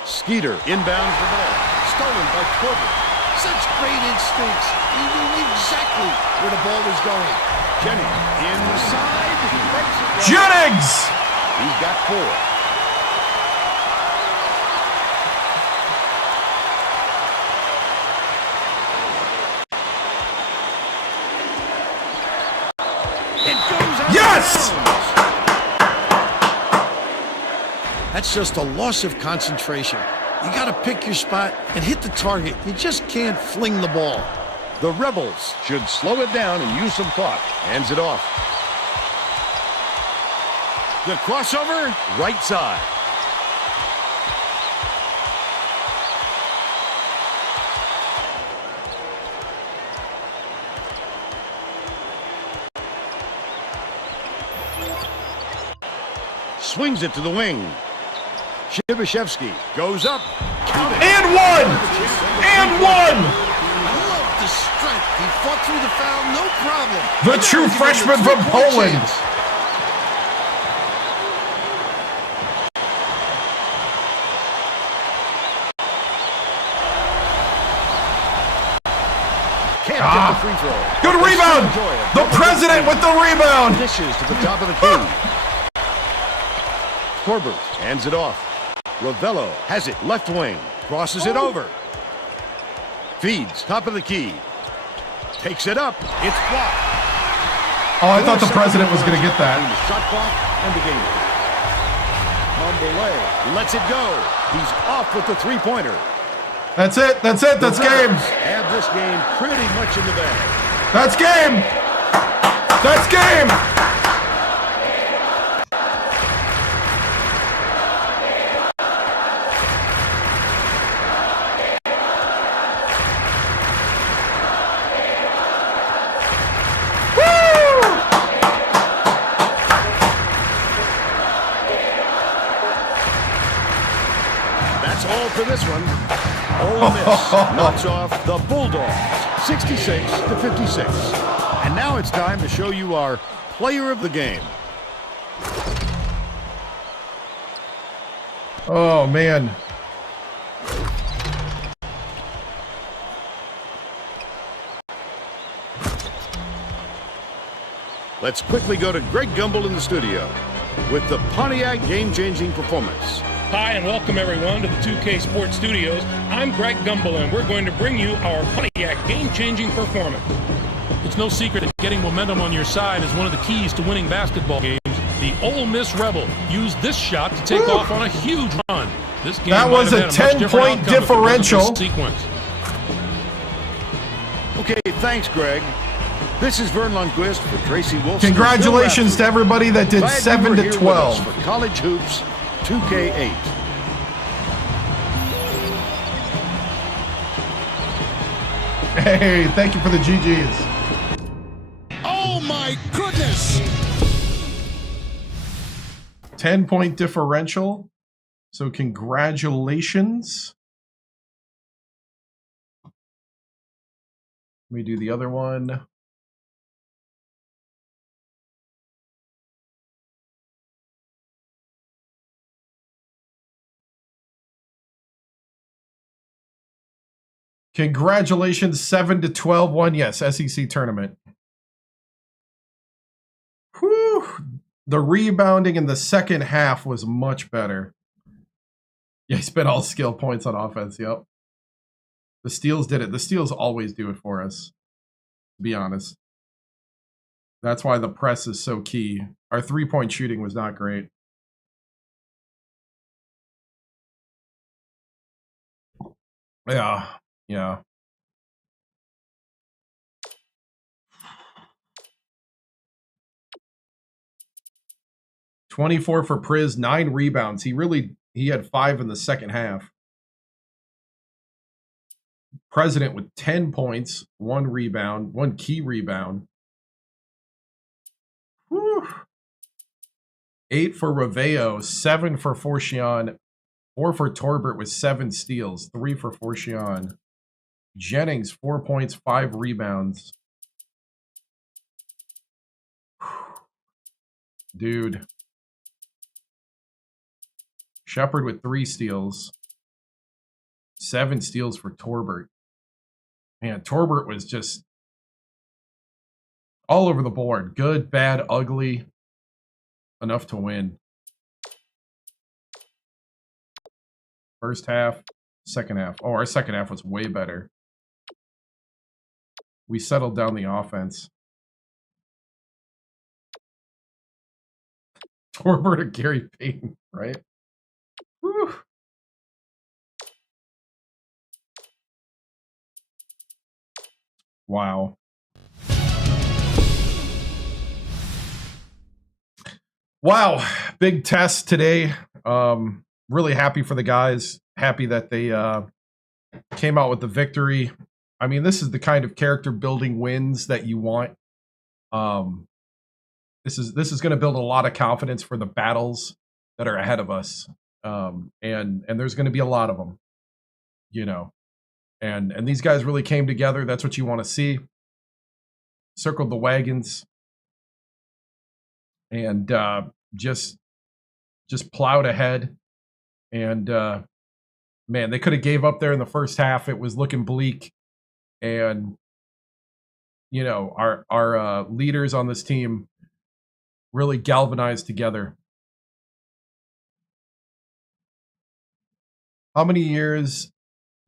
Skeeter inbounds the ball. Stolen by Corbett. Such great instincts. He knew exactly where the ball was going. Jennings inside. Jennings! He's got 4. It goes out. Yes! That's just a loss of concentration. You got to pick your spot and hit the target. You just can't fling the ball. The Rebels should slow it down and use some thought. Hands it off. The crossover, right side. Swings it to the wing. Shibashevsky goes up. Count it. And one! And one! I love the strength. He fought through the foul, no problem. The true freshman from Poland. Can't get the free throw. Good rebound! The president with the rebound! Dishes to the top of the key. Corbett hands it off. Ravello has it left wing. Crosses it over. Feeds top of the key. Takes it up. It's blocked. Oh, I thought the president was going to get that. The shot clock and the game. Mombele lets it go. He's off with the three-pointer. That's it. That's it. That's game. Have this game pretty much in the bag. That's game. That's game. For this one, Ole Miss knocks off the Bulldogs 66-56. And now it's time to show you our player of the game. Oh, man. Let's quickly go to Greg Gumbel in the studio with the Pontiac game-changing performance. Hi, and welcome everyone to the 2K Sports Studios. I'm Greg Gumbel, and we're going to bring you our Pontiac game-changing performance. It's no secret that getting momentum on your side is one of the keys to winning basketball games. The Ole Miss Rebels used this shot to take off on a huge run. This game That was a 10-point differential. Sequence. Okay, thanks, Greg. This is Vern Lundquist for Tracy Wolfson. Congratulations to everybody that did 7 to 12 for College Hoops 2K8. Hey, thank you for the GGs. Oh, my goodness. 10-point differential. So congratulations. Let me do the other one. Congratulations, 7 to 12 one. Yes, SEC tournament. Whew. The rebounding in the second half was much better. Yeah, he spent all skill points on offense. Yep. The steals did it. The steals always do it for us, to be honest. That's why the press is so key. Our three-point shooting was not great. Yeah. Yeah. 24 for Priz, 9 rebounds. He had 5 in the second half. President with 10 points, 1 rebound, 1 key rebound. Whew. 8 for Reveo, 7 for Forchion, 4 for Torbert with 7 steals, 3 for Forchion. Jennings, 4 points, 5 rebounds. Dude. Shepard with 3 steals. 7 steals for Torbert. Man, Torbert was just all over the board. Good, bad, ugly. Enough to win. First half, second half. Oh, our second half was way better. We settled down the offense. Torbert or Gary Payton, right? Whew. Wow. Wow. Big test today. Really happy for the guys. Happy that they came out with the victory. I mean, this is the kind of character building wins that you want. This is going to build a lot of confidence for the battles that are ahead of us. And there's going to be a lot of them, you know. And these guys really came together. That's what you want to see. Circled the wagons and just plowed ahead. And man, they could have gave up there in the first half. It was looking bleak. And you know, our leaders on this team really galvanized together. How many years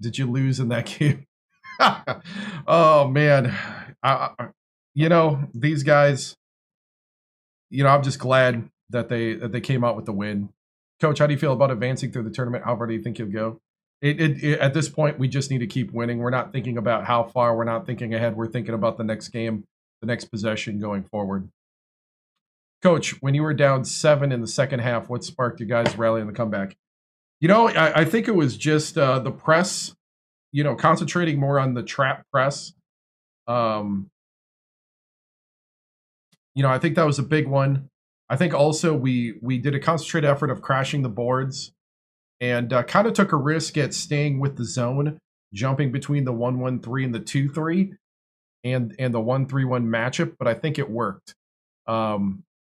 did you lose in that game? Oh man, you know, these guys. You know, I'm just glad that they came out with the win. Coach, how do you feel about advancing through the tournament? How far do you think you'll go? At this point, we just need to keep winning. We're not thinking about how far. We're not thinking ahead. We're thinking about the next game, the next possession going forward. Coach, when you were down 7 in the second half, what sparked you guys rallying the comeback? You know, I think it was just the press, you know, concentrating more on the trap press. You know, I think that was a big one. I think also we did a concentrated effort of crashing the boards and kind of took a risk at staying with the zone, jumping between the 1-1-3 and the 2-3 and the 1-3-1 matchup, but I think it worked.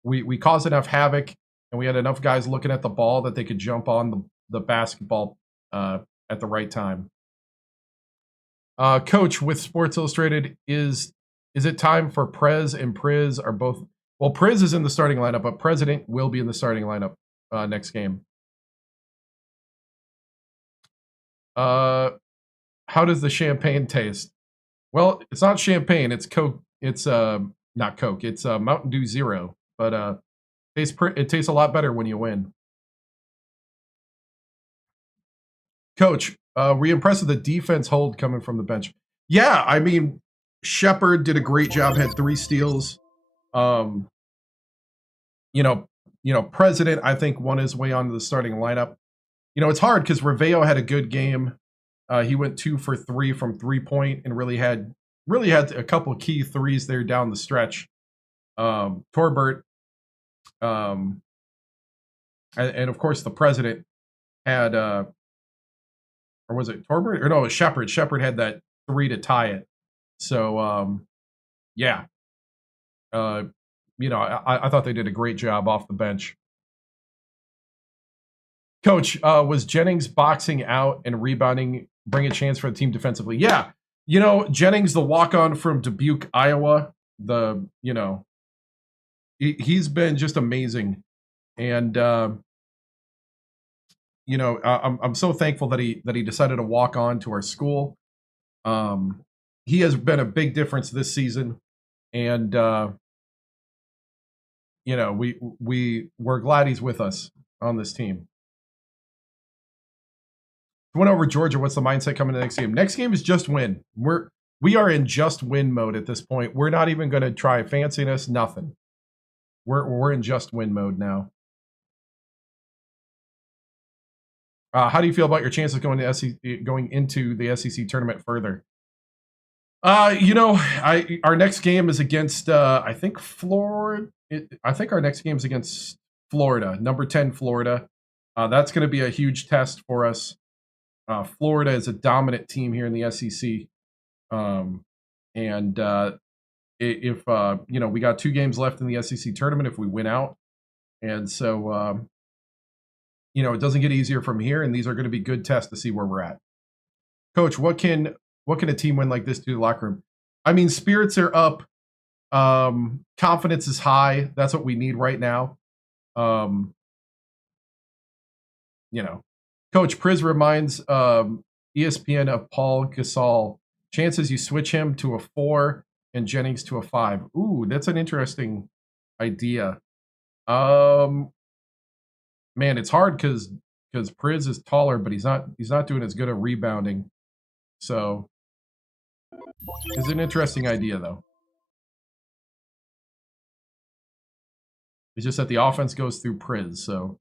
We caused enough havoc and we had enough guys looking at the ball that they could jump on the basketball at the right time. Coach, with Sports Illustrated, is it time for Prez and Priz are both? Well, Priz is in the starting lineup, but President will be in the starting lineup next game. How does the champagne taste? Well, it's not champagne. It's Coke. It's not Coke. It's Mountain Dew Zero. But it tastes a lot better when you win. Coach, were you impressed with the defense hold coming from the bench? Yeah, I mean, Shepard did a great job. Had 3 steals. You know, President, I think, won his way onto the starting lineup. You know, it's hard because Reveo had a good game. He went 2 for 3 from 3-point and really had a couple of key threes there down the stretch. Torbert, and of course the President had, or was it Torbert? Or no, it was Shepard. Shepard had that 3 to tie it. So, yeah. You know, I thought they did a great job off the bench. Coach, was Jennings boxing out and rebounding bring a chance for the team defensively? Yeah. You know, Jennings, the walk-on from Dubuque, Iowa, you know, he's been just amazing. And, you know, I'm so thankful that he decided to walk on to our school. He has been a big difference this season. And, you know, we're glad he's with us on this team. Went over Georgia. What's the mindset coming to the next game? Next game is just win. We are in just win mode at this point. We're not even going to try fanciness. Nothing. We're in just win mode now. How do you feel about your chances going into the SEC tournament further? Our next game is against I think Florida. I think our next game is against Florida, number 10 Florida. That's going to be a huge test for us. Florida is a dominant team here in the SEC. If we got 2 games left in the SEC tournament if we win out. And so, it doesn't get easier from here, and these are going to be good tests to see where we're at. Coach, what can a team win like this do to the locker room? I mean, spirits are up. Confidence is high. That's what we need right now. Coach Priz reminds ESPN of Paul Gasol. Chances you switch him to a 4 and Jennings to a 5. Ooh, that's an interesting idea. Man, it's hard because Priz is taller, but he's not doing as good at rebounding. So it's an interesting idea, though. It's just that the offense goes through Priz. So,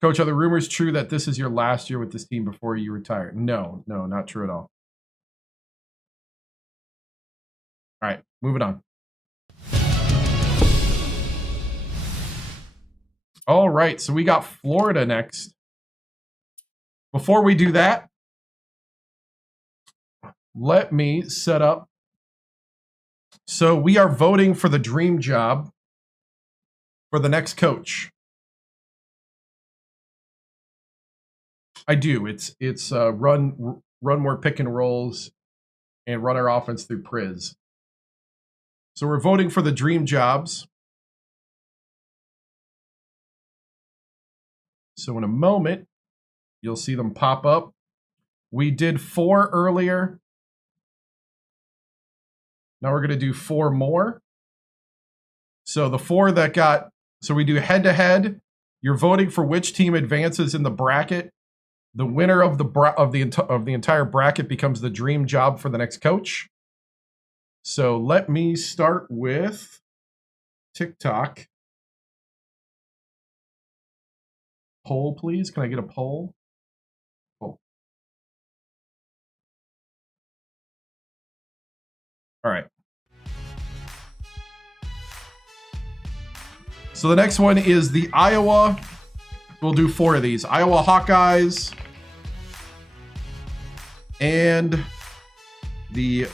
Coach, are the rumors true that this is your last year with this team before you retire? No, not true at all. All right, moving on. All right, so we got Florida next. Before we do that, let me set up. So we are voting for the dream job for the next coach. I do. It's run more pick and rolls and run our offense through Priz. So we're voting for the dream jobs. So in a moment, you'll see them pop up. We did 4 earlier. Now we're going to do 4 more. So the 4 that got, so we do head-to-head. You're voting for which team advances in the bracket. The winner of the entire bracket becomes the dream job for the next coach. So let me start with TikTok. Poll, please. Can I get a poll? Poll. All right. So the next one is the Iowa. We'll do 4 of these. Iowa Hawkeyes and the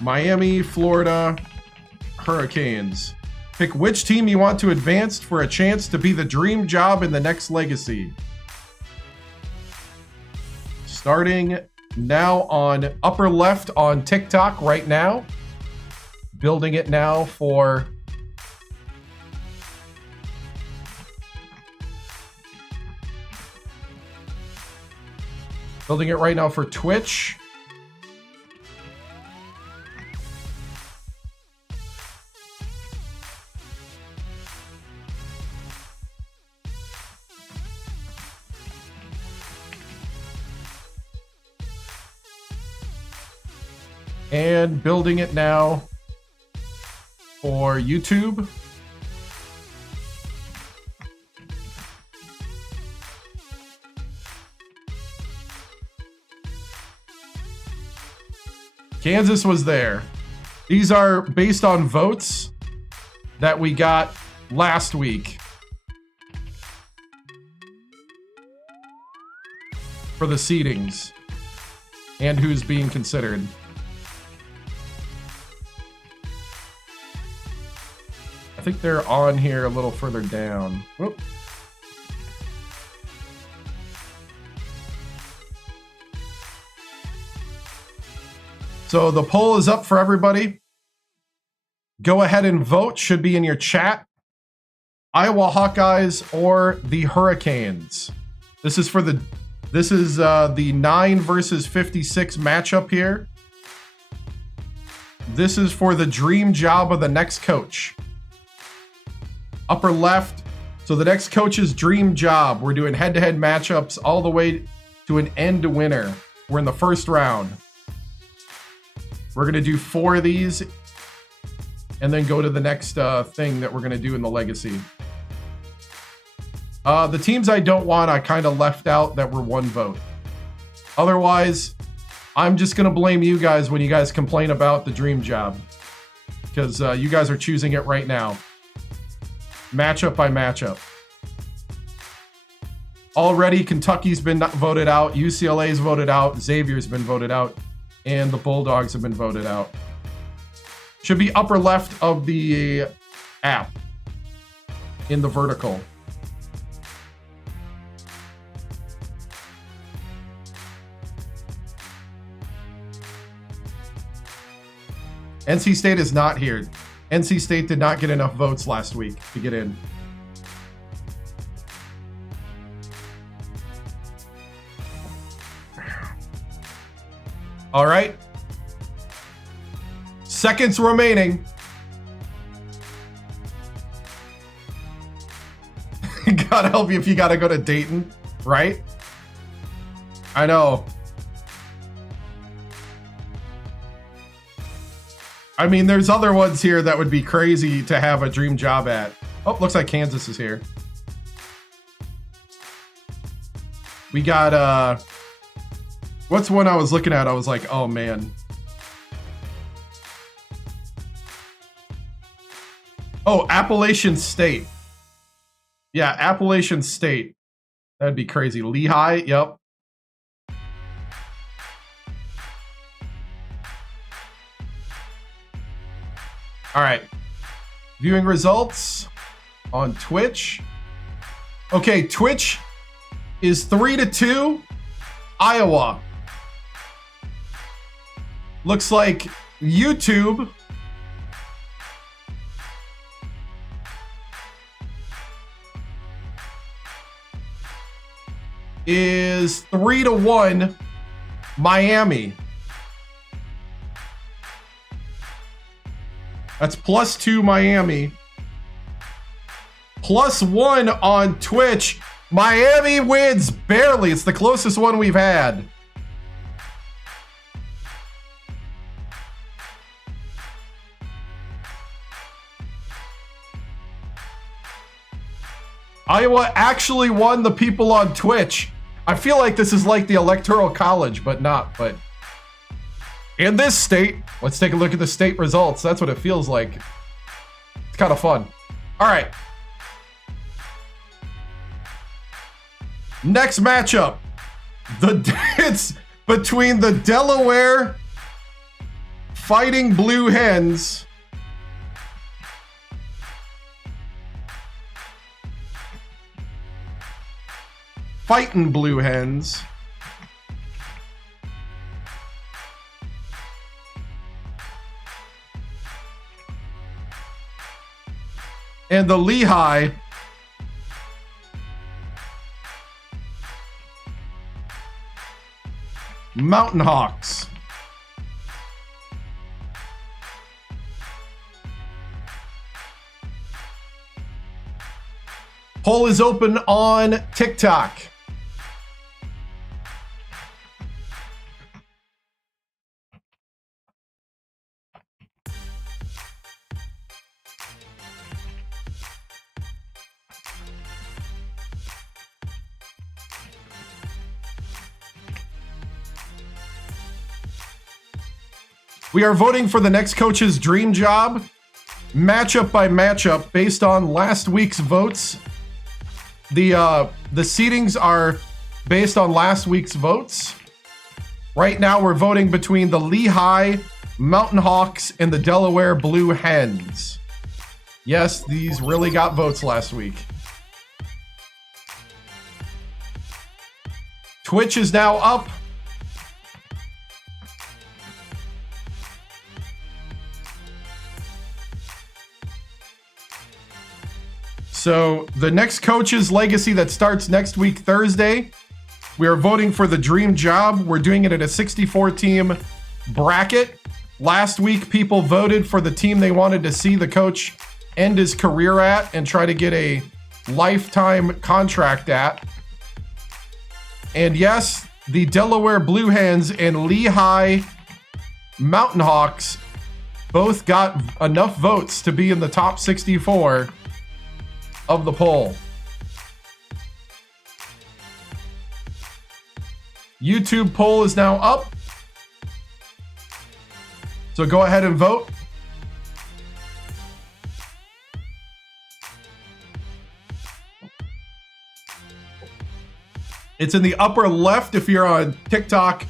Miami, Florida Hurricanes. Pick which team you want to advance for a chance to be the dream job in the next legacy. Starting now on upper left on TikTok right now. Building it now for Twitch. And building it now for YouTube. Kansas was there. These are based on votes that we got last week for the seedings and who's being considered. I think they're on here a little further down. Whoop. So the poll is up for everybody. Go ahead and vote. Should be in your chat. Iowa Hawkeyes or the Hurricanes. This is the 9 versus 56 matchup here. This is for the dream job of the next coach. Upper left. So the next coach's dream job. We're doing head-to-head matchups all the way to an end winner. We're in the first round. We're going to do 4 of these and then go to the next thing that we're going to do in the legacy. The teams I don't want, I kind of left out that were 1 vote. Otherwise, I'm just going to blame you guys when you guys complain about the dream job. Because you guys are choosing it right now. Matchup by matchup. Already, Kentucky's been voted out. UCLA's voted out. Xavier's been voted out. And the Bulldogs have been voted out. Should be upper left of the app. In the vertical. NC State is not here. NC State did not get enough votes last week to get in. All right. Seconds remaining. God help you if you got to go to Dayton, right? I know. I mean, there's other ones here that would be crazy to have a dream job at. Oh, looks like Kansas is here. We got, what's one I was looking at? I was like, oh man. Oh, Appalachian State. Yeah, Appalachian State. That'd be crazy. Lehigh, yep. All right. Viewing results on Twitch. Okay, Twitch is 3-2. Iowa. Looks like YouTube is 3-1 Miami. That's +2 Miami. +1 on Twitch. Miami wins barely. It's the closest one we've had. Iowa actually won the people on Twitch. I feel like this is like the Electoral College, but not. But in this state, let's take a look at the state results. That's what it feels like. It's kind of fun. All right. Next matchup. It's between the Delaware Fighting Blue Hens Fighting Blue Hens and the Lehigh Mountain Hawks. Poll is open on TikTok. We are voting for the next coach's dream job, matchup by matchup, based on last week's votes. The seedings are based on last week's votes. Right now, we're voting between the Lehigh Mountain Hawks and the Delaware Blue Hens. Yes, these really got votes last week. Twitch is now up. So the next coach's legacy that starts next week, Thursday, we are voting for the dream job. We're doing it at a 64-team bracket. Last week, people voted for the team they wanted to see the coach end his career at and try to get a lifetime contract at. And yes, the Delaware Blue Hens and Lehigh Mountain Hawks both got enough votes to be in the top 64 of the poll. YouTube poll is now up. So go ahead and vote. It's in the upper left if you're on TikTok.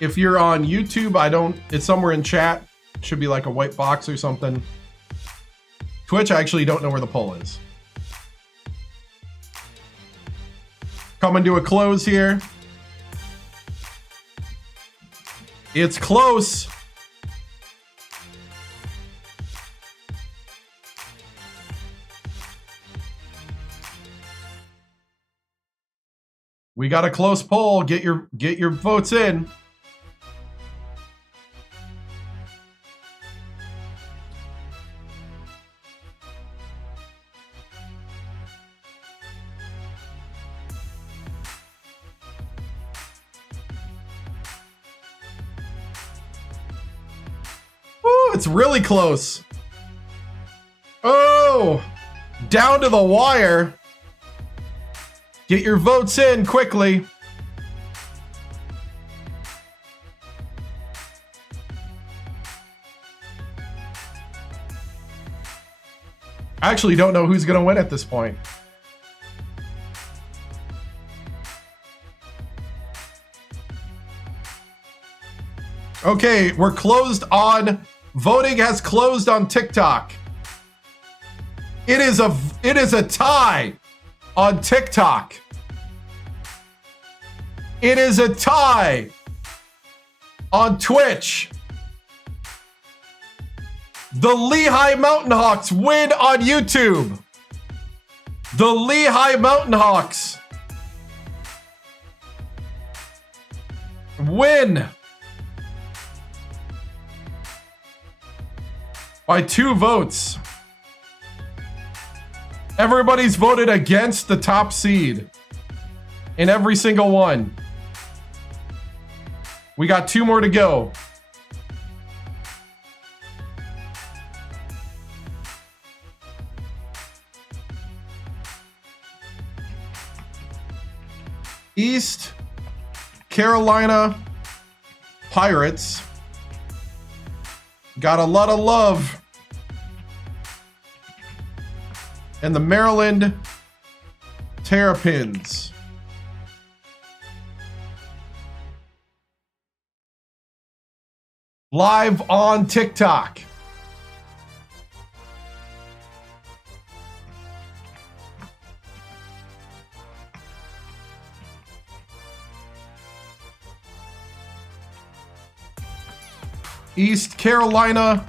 If you're on YouTube, it's somewhere in chat. Should be like a white box or something. Twitch, I actually don't know where the poll is. Coming to a close here. It's close. We got a close poll. Get your votes in. Woo, it's really close. Oh, down to the wire. Get your votes in quickly. I actually don't know who's going to win at this point. Okay, we're closed on voting has closed on TikTok. It is a tie on TikTok. It is a tie on Twitch. The Lehigh Mountain Hawks win on YouTube. The Lehigh Mountain Hawks win by 2 votes. Everybody's voted against the top seed in every single one. We got 2 more to go. East Carolina Pirates got a lot of love. And the Maryland Terrapins live on TikTok. East Carolina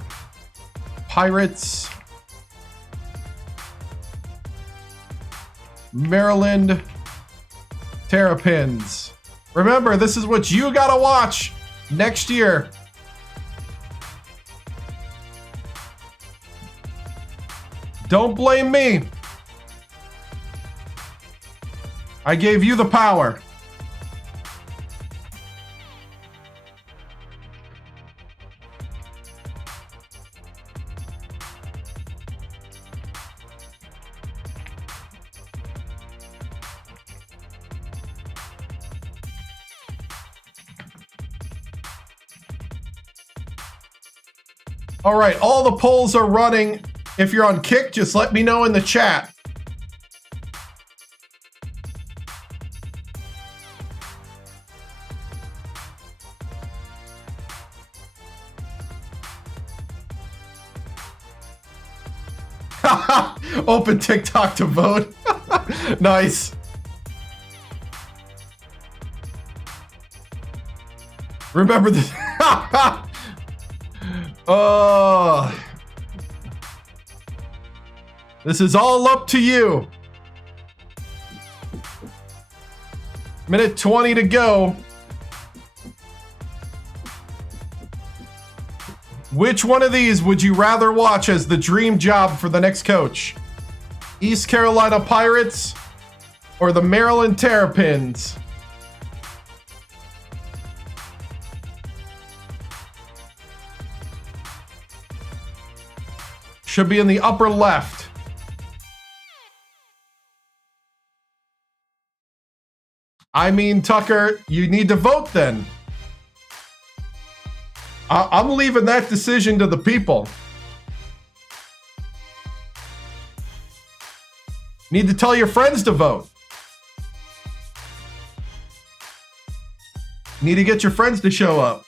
Pirates, Maryland Terrapins. Remember, this is what you gotta watch next year. Don't blame me. I gave you the power. All right, all the polls are running. If you're on Kick, just let me know in the chat. Open TikTok to vote. Nice. Remember this. Oh. This is all up to you. Minute 20 to go. Which one of these would you rather watch as the dream job for the next coach? East Carolina Pirates or the Maryland Terrapins? Should be in the upper left. I mean, Tucker, you need to vote then. I'm leaving that decision to the people. Need to tell your friends to vote. Need to get your friends to show up.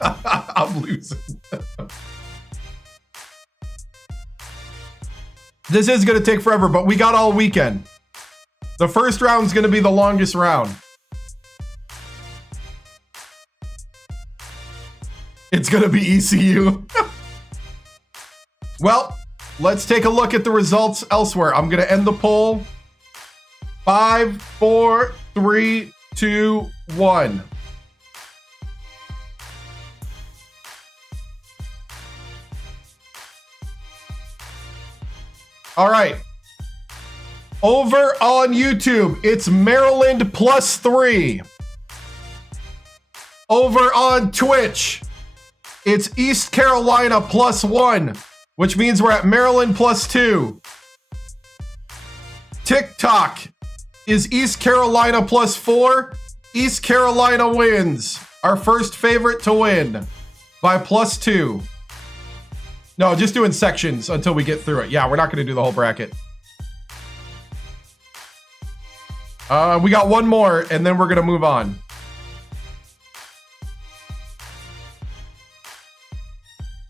I'm losing. This is going to take forever, but we got all weekend. The first round is going to be the longest round. It's going to be ECU. Well, let's take a look at the results elsewhere. I'm going to end the poll. 5, 4, 3, 2, 1. All right. Over on YouTube, it's Maryland +3. Over on Twitch, it's East Carolina +1, which means we're at Maryland +2. TikTok is East Carolina +4. East Carolina wins. Our first favorite to win by +2. No, just doing sections until we get through it. Yeah, we're not going to do the whole bracket. We got one more, and then we're going to move on.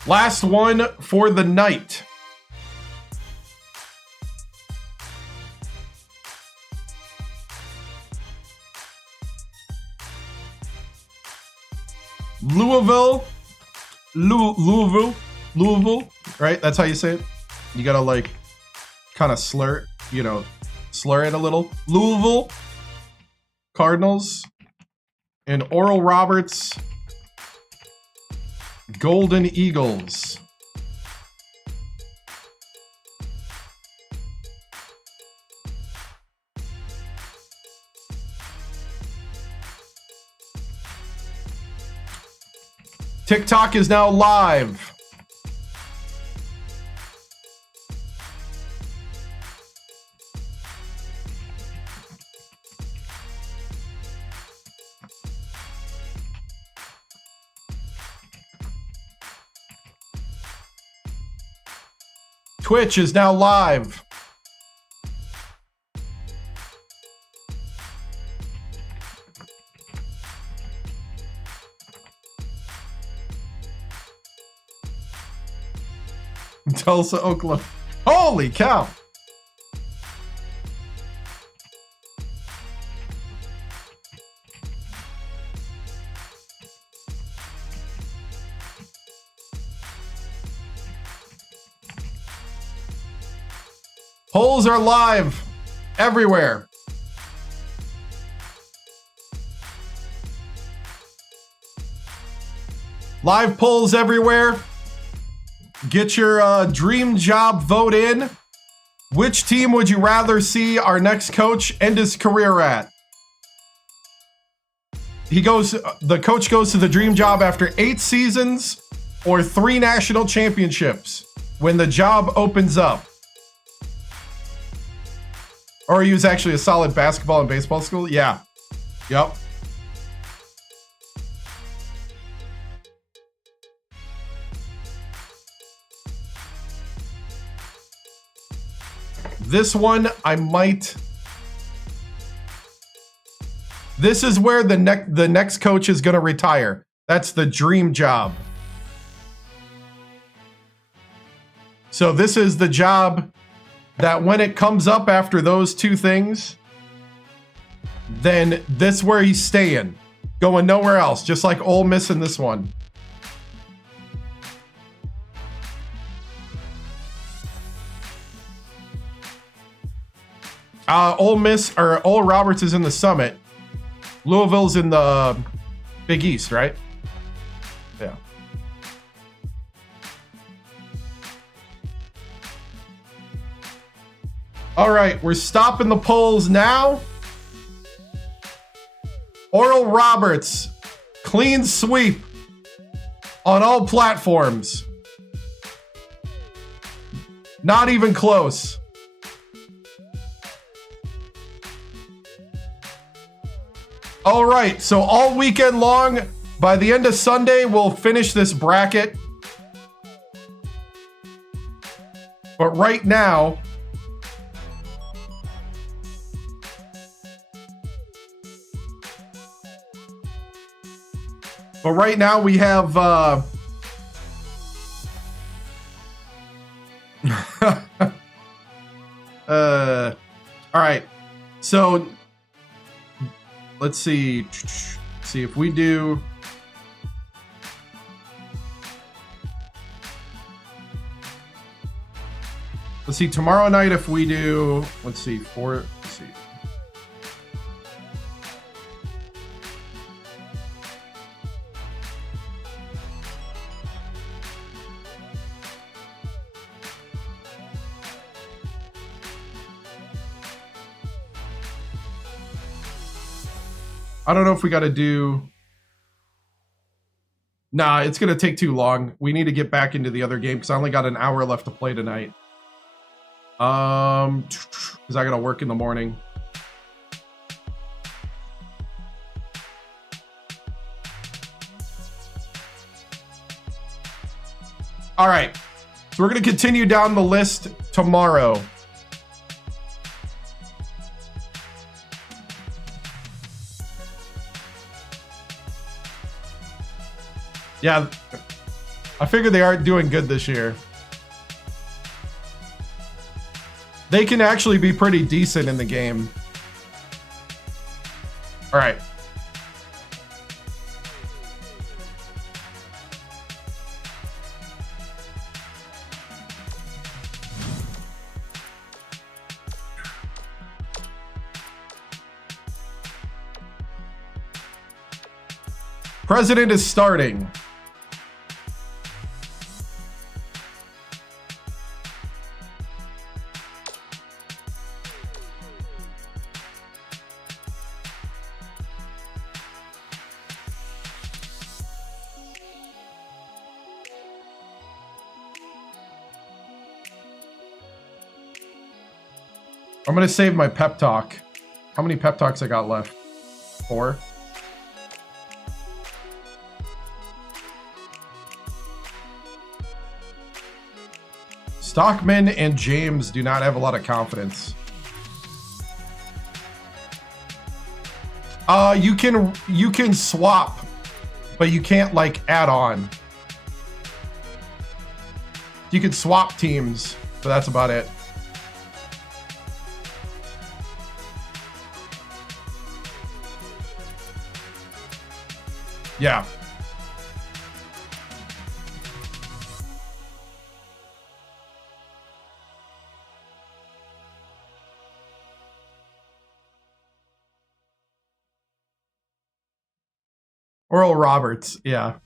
Last one for the night. Louisville, right? That's how you say it. You gotta like kind of slur it a little. Louisville Cardinals and Oral Roberts Golden Eagles. TikTok is now live. Twitch is now live. Tulsa, Oklahoma. Holy cow. Polls are live everywhere. Live polls everywhere. Get your dream job vote in. Which team would you rather see our next coach end his career at? The coach goes to the dream job after 8 seasons or 3 national championships when the job opens up. Or he was actually a solid basketball and baseball school? Yeah. Yep. This one, I might... This is where the next coach is going to retire. That's the dream job. So this is the job that when it comes up after those 2 things, then this is where he's staying. Going nowhere else, just like Ole Miss in this one. Ole Miss, or Ole Roberts is in the Summit. Louisville's in the Big East, right? Yeah. All right, we're stopping the polls now. Oral Roberts, clean sweep on all platforms. Not even close. All right, so all weekend long, by the end of Sunday, we'll finish this bracket. But right now, we have all right. So let's see if we do tomorrow night if we do let's see. I don't know if we got to do. Nah, it's going to take too long. We need to get back into the other game because I only got an hour left to play tonight. Because I got to work in the morning. All right. So we're going to continue down the list tomorrow. Yeah, I figured they aren't doing good this year. They can actually be pretty decent in the game. All right. President is starting. I'm going to save my pep talk. How many pep talks I got left? 4? Stockman and James do not have a lot of confidence. You can swap, but you can't like add on. You can swap teams, but that's about it. Yeah. Oral Roberts, yeah.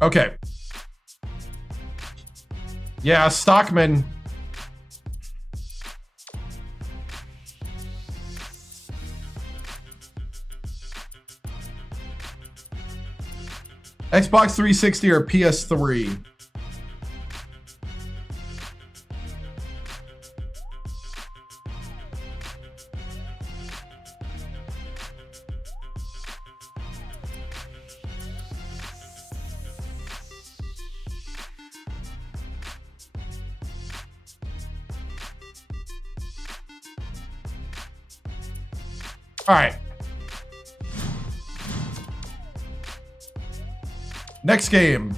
Okay. Yeah, Stockman. Xbox 360 or PS3? All right. Next game.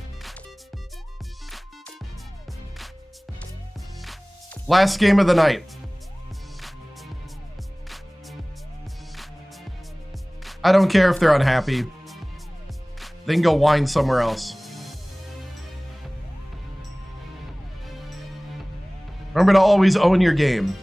Last game of the night. I don't care if they're unhappy. They can go whine somewhere else. Remember to always own your game.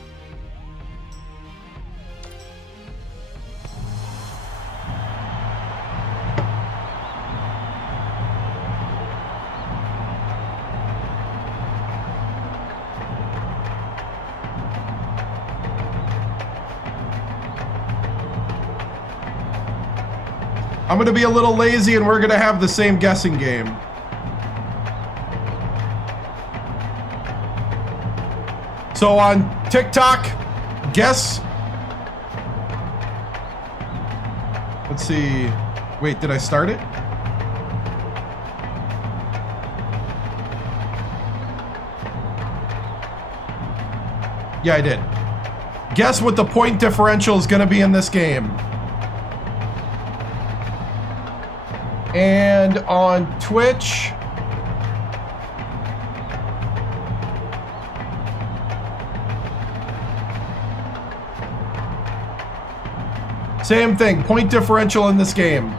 I'm going to be a little lazy and we're going to have the same guessing game. So on TikTok, guess. Let's see. Wait, did I start it? Yeah, I did. Guess what the point differential is going to be in this game. And on Twitch, same thing, point differential in this game.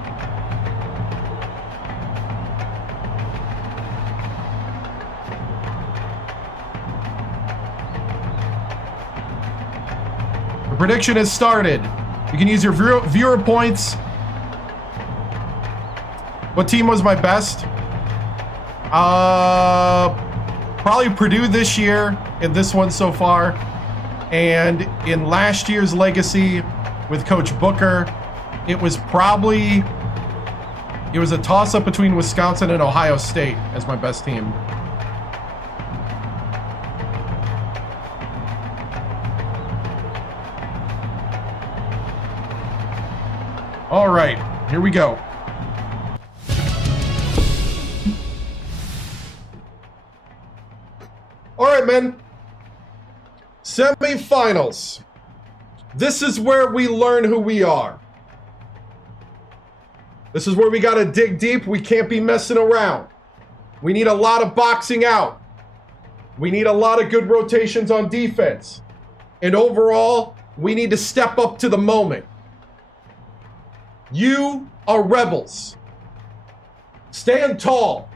The prediction has started. You can use your viewer points. What team was my best? Probably Purdue this year in this one so far. And in last year's legacy with Coach Booker, it was a toss-up between Wisconsin and Ohio State as my best team. All right, here we go. All right, men. Semifinals. This is where we learn who we are. This is where we got to dig deep. We can't be messing around. We need a lot of boxing out. We need a lot of good rotations on defense. And overall, we need to step up to the moment. You are Rebels. Stand tall.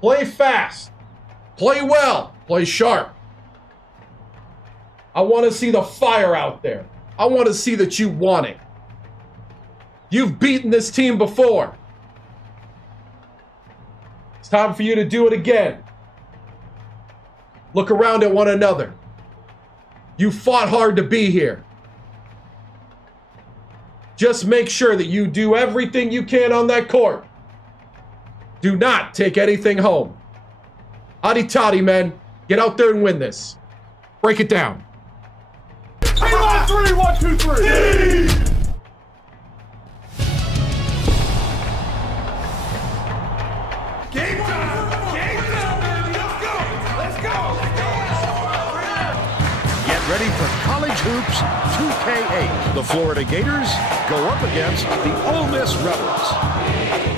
Play fast. Play well. Play sharp. I want to see the fire out there. I want to see that you want it. You've beaten this team before. It's time for you to do it again. Look around at one another. You fought hard to be here. Just make sure that you do everything you can on that court. Do not take anything home. Adi toddy, men. Get out there and win this. Break it down. 3 on 3, 1, 2, 3. Game time! Game time, baby! Let's go! Let's go! Get ready for College Hoops 2K8. The Florida Gators go up against the Ole Miss Rebels.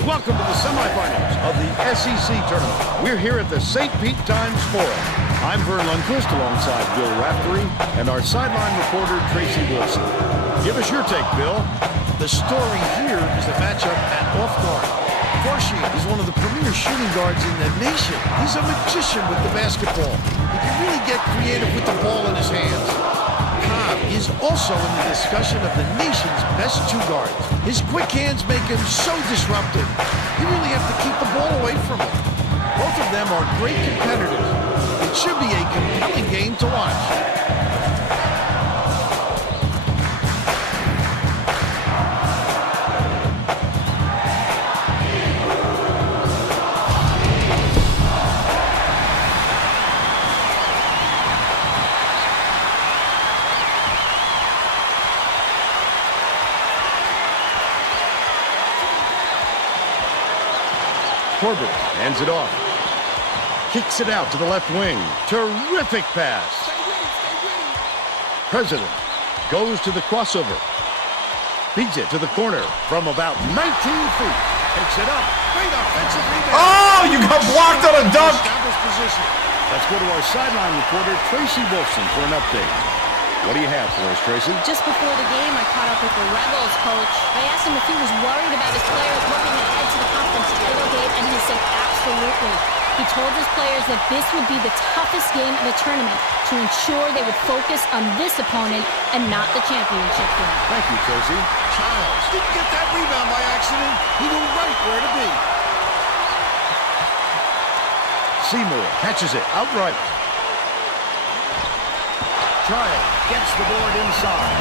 Welcome to the semifinals of the SEC tournament. We're here at the St. Pete Times Forum. I'm Vern Lundquist alongside Bill Raftery and our sideline reporter Tracy Wilson. Give us your take, Bill. The story here is the matchup at off guard. Forsheen is one of the premier shooting guards in the nation. He's a magician with the basketball. He can really get creative with the ball in his hands. Cobb is also in the discussion of the nation's best two guards. His quick hands make him so disruptive. You really have to keep the ball away from him. Both of them are great competitors. It should be a compelling game to watch. Corbett hands it off. Kicks it out to the left wing. Terrific pass. President goes to the crossover. Feeds it to the corner from about 19 feet. Takes it up. Great offensive rebound. Oh, you got blocked on a dunk. Established position. Let's go to our sideline reporter, Tracy Wilson, for an update. What do you have for us, Tracy? Just before the game, I caught up with the Rebels coach. I asked him if he was worried about his players looking ahead to the conference title game, and he said absolutely. He told his players that this would be the toughest game of the tournament to ensure they would focus on this opponent and not the championship game. Thank you, Tracy. Childs didn't get that rebound by accident. He knew right where to be. Seymour catches it outright. Child gets the board inside.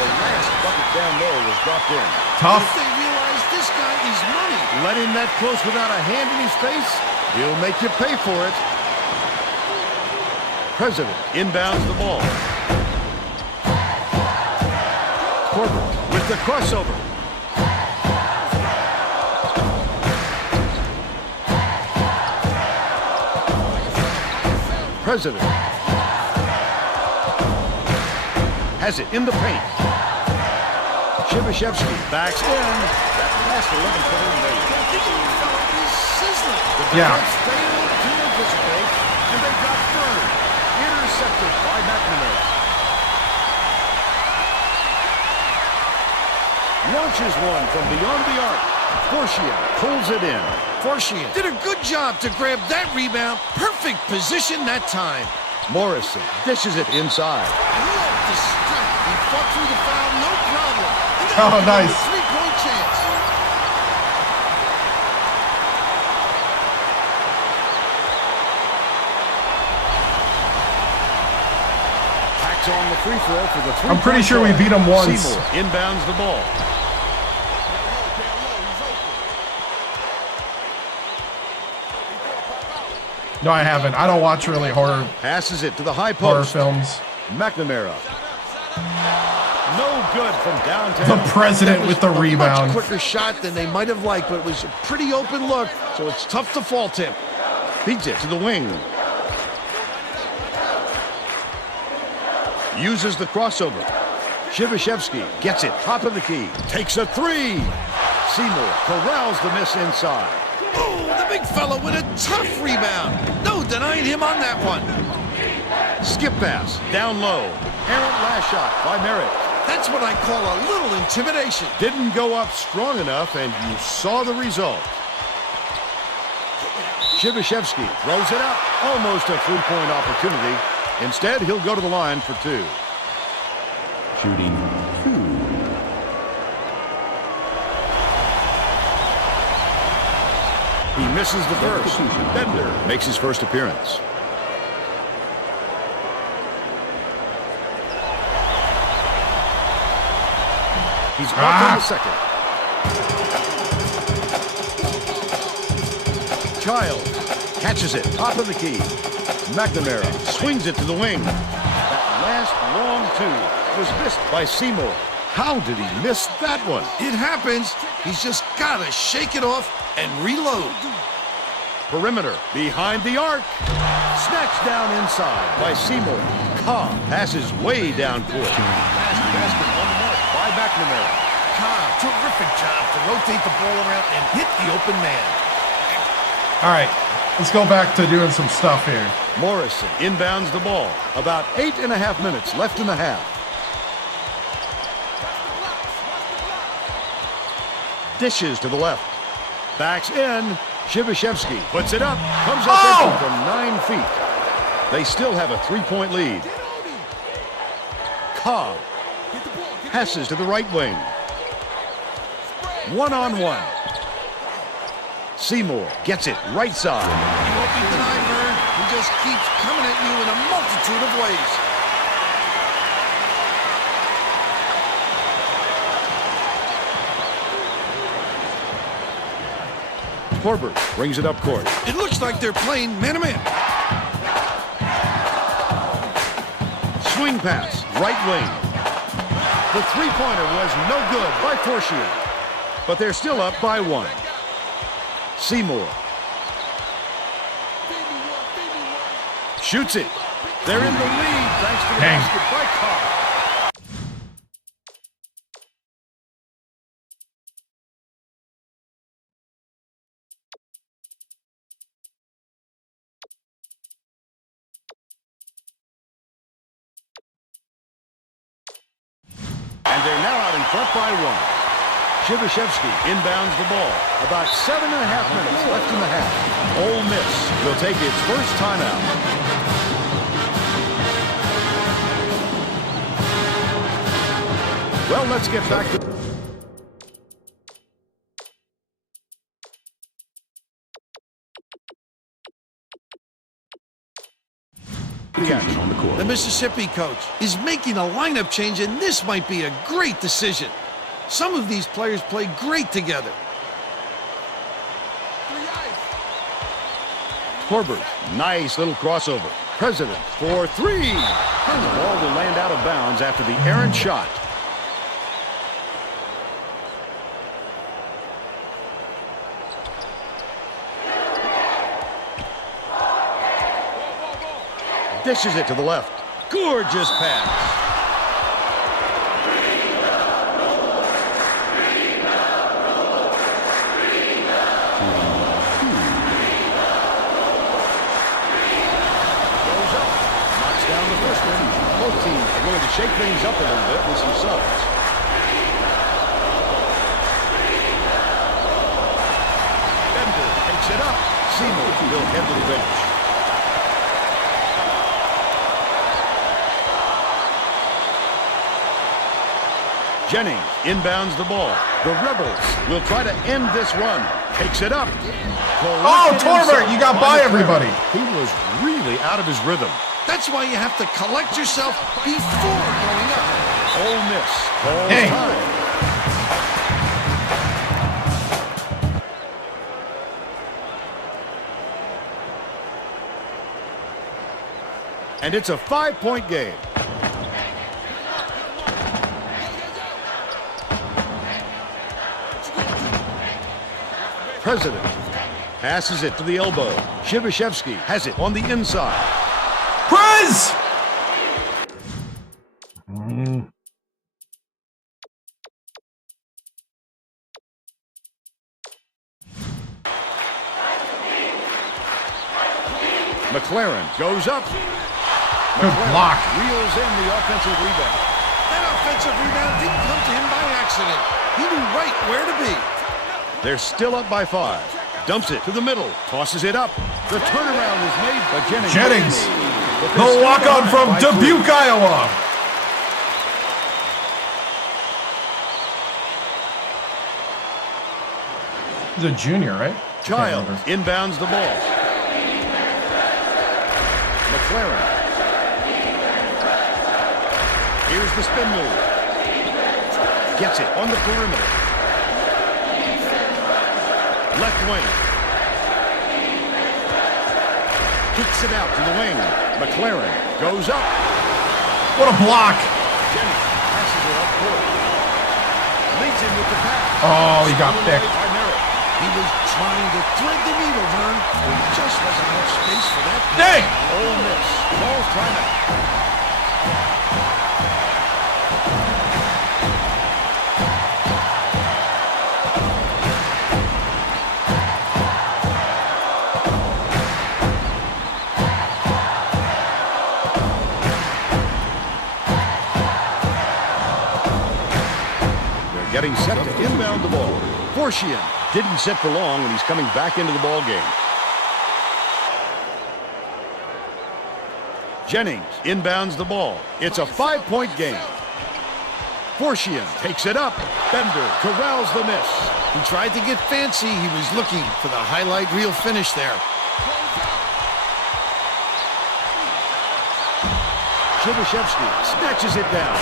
The last bucket down low was dropped in. Tough. If they realize this guy is money. Let him that close without a hand in his face? He'll make you pay for it. President inbounds the ball. Corbett with the crossover. President has it in the paint. Shibashevsky backs in. That last 11-footer made. The defense failed to anticipate, and they got burned. Intercepted by McNamara. Launches one from beyond the arc. Forshia pulls it in. Forshia did a good job to grab that rebound. Perfect position that time. Morrison dishes it inside. Love the strength. He fought through the foul, no problem. Oh, nice. Three-point chance. Packs on the free throw for the three. I'm pretty sure we beat him once. Seymour inbounds the ball. No, I haven't. I don't watch really horror Passes it to the high post. films. McNamara. No good from downtown. The president with the rebound. Much quicker shot than they might have liked, but it was a pretty open look, so it's tough to fault him. Feeds it to the wing. Uses the crossover. Shibashevsky gets it, top of the key. Takes a three. Seymour corrals the miss inside. Oh, the big fella with a tough rebound. No denying him on that one. Skip pass, down low. Errant last shot by Merritt. That's what I call a little intimidation. Didn't go up strong enough, and you saw the result. Shibashevsky throws it up. Almost a three-point opportunity. Instead, he'll go to the line for two. Shooting 2. He misses the first. Bender makes his first appearance. He's off in the second. Child catches it, top of the key. McNamara swings it to the wing. That last long two was missed by Seymour. How did he miss that one? It happens. He's just got to shake it off and reload. Perimeter behind the arc. Snatched down inside by Seymour. Cobb passes way down court. Fast basket on the mark by McNamara. Cobb, terrific job to rotate the ball around and hit the open man. All right, let's go back to doing some stuff here. Morrison inbounds the ball. About 8.5 minutes left in the half. Dishes to the left. Backs in. Shibashevsky puts it up. Comes up empty from 9 feet. They still have a 3-point lead. Cobb passes to the right wing. One-on-one. Seymour gets it right side. He won't be denied, Vern. He just keeps coming at you in a multitude of ways. Corbett brings it up court. It looks like they're playing man-to-man. Swing pass, right wing. The three-pointer was no good by Forshia, but they're still up by 1. Seymour shoots it. They're in the lead thanks to the basket by Cobb. And they're now out in front by 1. Shibashevsky inbounds the ball. About 7.5 minutes left in the half. Ole Miss will take its first timeout. Well, let's get back to... Catch on the court. The Mississippi coach is making a lineup change, and this might be a great decision. Some of these players play great together. Corbett, nice little crossover. President for three. And the ball will land out of bounds after the errant shot. Dishes it to the left. Gorgeous pass. Both teams are going to shake things up a little bit with some subs. Bender takes it up. Seymour will head to the bench. Jennings inbounds the ball. The Rebels will try to end this run. Takes it up. Oh, Torbert, you got by everybody. He was really out of his rhythm. That's why you have to collect yourself before going up. Ole Miss calls time. And it's a 5-point game. President passes it to the elbow. Shibashevsky has it on the inside. Prez! McLaren goes up. Good block. Reels in the offensive rebound. That offensive rebound didn't come to him by accident. He knew right where to be. They're still up by 5. Dumps it to the middle. Tosses it up. The turnaround is made by Jennings. The walk-on from Dubuque, Iowa. He's a junior, right? Child inbounds the ball. McLaren. Here's the spin move. Gets it on the perimeter. Left wing. Kicks it out to the wing. McLaren goes up. What a block. Jennings passes it up court. Leads him with the pass. Oh, he got picked. He was trying to thread the needle, Vern. There just wasn't enough space for that. Dang! Ole Miss calls timeout. Getting set to inbound the ball. Forcian didn't sit for long, and he's coming back into the ball game. Jennings inbounds the ball. It's a 5-point game. Forcian takes it up. Bender corrals the miss. He tried to get fancy. He was looking for the highlight reel finish there. Shibashevsky snatches it down.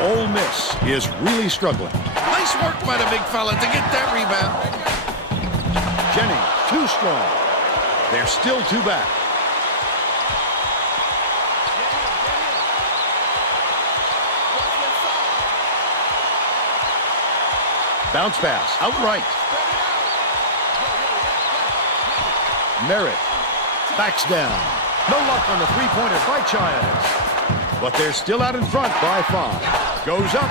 Ole Miss is really struggling. Nice work by the big fella to get that rebound. Jennings, too strong. They're still 2 back. Bounce pass, outright. Merritt backs down. No luck on the three-pointer by Childs. But they're still out in front by 5. Goes up.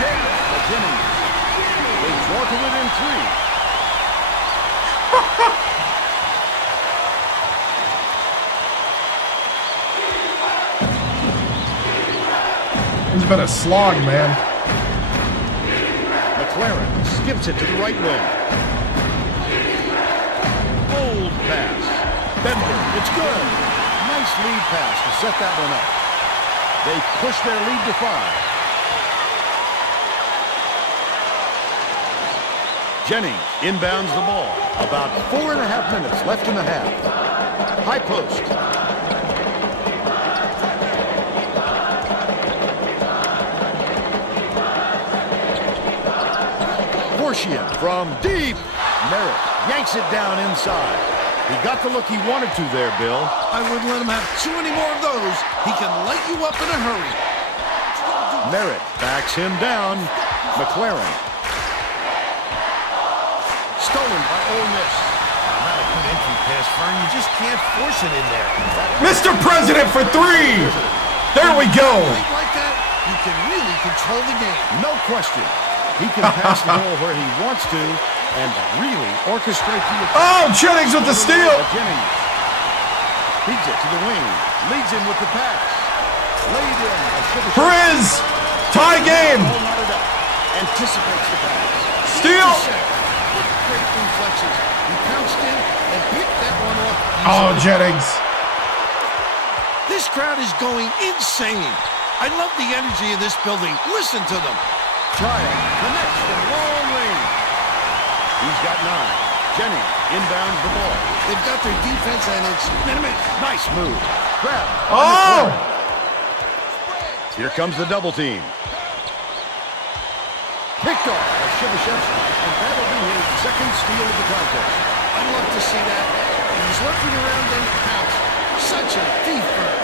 Jennings. They draw to within 3. It's been a slog, man. McLaren skips it to the right wing. Bold pass. Bender, it's good. Nice lead pass to set that one up. They push their lead to 5. Jennings inbounds the ball. About 4.5 minutes left in the half. High post. Forcian from deep. Merritt yanks it down inside. He got the look he wanted to there, Bill. I wouldn't let him have too many more of those. He can light you up in a hurry. Merritt backs him down. McLaren. Stolen by Ole Miss. Not a good entry pass, Fern. You just can't force it in there. Mr. President for 3. There we go. Think like that, you can really control the game. No question. He can pass the ball where he wants to and really orchestrate the attack. Oh, Jennings with the steal. Jennings feeds it to the wing. Leads him with the pass. Laid in. Briz. Tie game. Anticipates the pass. Steal. With great reflexes. He pounced in and picked that one up. Oh, Jennings. This crowd is going insane. I love the energy in this building. Listen to them. Child connects from long range. He's got 9. Jennings inbounds the ball. They've got their defense and it's Nice move. Grab. Oh! Here comes the double team. Picked off by Shibashevsky, and that'll be his second steal of the contest. I'd love to see that. He's looking around and pounced. Such a thief bird.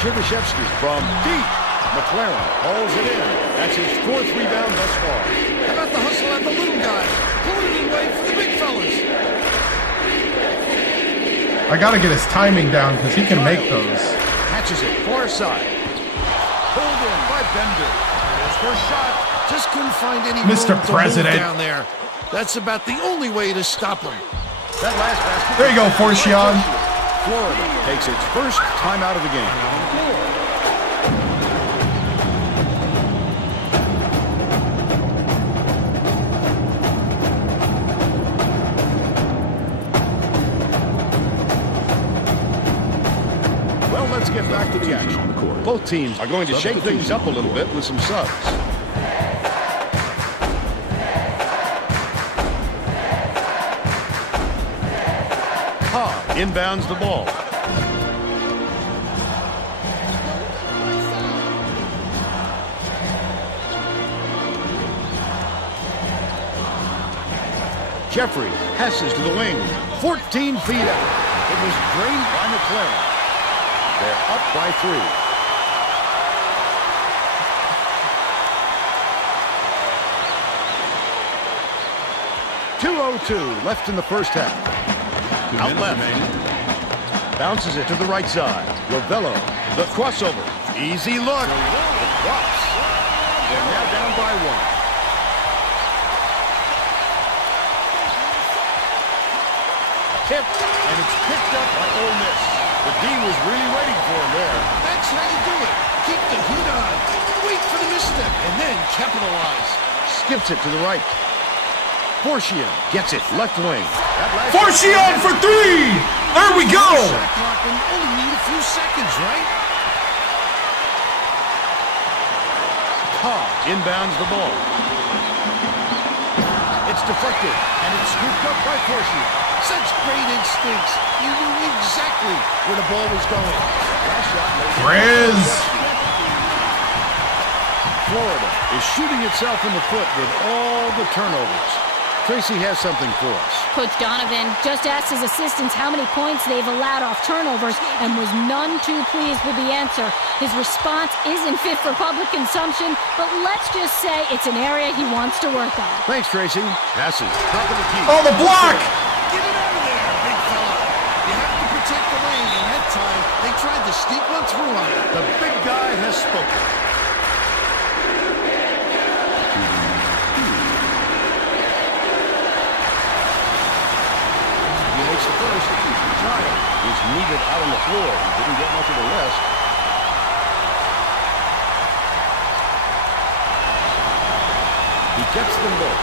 Shibashevsky from deep. McLaren hauls it in. That's his 4th rebound thus far. How about the hustle at the little guy? Pulling it away for the big fellas. I got to get his timing down because he can make those. Catches it far side. Pulled in by Bender. His first shot. Just couldn't find any Mr. room to President. move down there. That's about the only way to stop him. That last basket. There you go, Forcion. Florida takes its first timeout of the game. Well, let's get back to the action. Both teams are going to shake things up a little bit with some subs. Inbounds the ball. Jeffrey passes to the wing. 14 feet out. It was drained by McLaren. They're up by 3. .202 left in the first half. Out left. Bounces it to the right side. Ravello, the crossover. Easy look. The cross. They're now down by 1. Tip, and it's picked up by Ole Miss. The D was really waiting for him there. That's how you do it. Keep the heat on. Wait for the misstep and then capitalize. Skips it to the right. Forcian gets it left wing. Forcian for 3! There we go! Shot clock and only need a few seconds, right? Inbounds the ball. It's deflected, and it's scooped up by Forcian. Such great instincts. He knew exactly where the ball was going. Briz! Florida is shooting itself in the foot with all the turnovers. Tracy has something for us. Coach Donovan just asked his assistants how many points they've allowed off turnovers and was none too pleased with the answer. His response isn't fit for public consumption, but let's just say it's an area he wants to work on. Thanks, Tracy. Passes. Top of the key. Oh, the block! Get it out of there, big fella. You have to protect the lane, and that time they tried to sneak one through on it. The big guy has spoken. Is needed out on the floor. He didn't get much of a rest. He gets them both.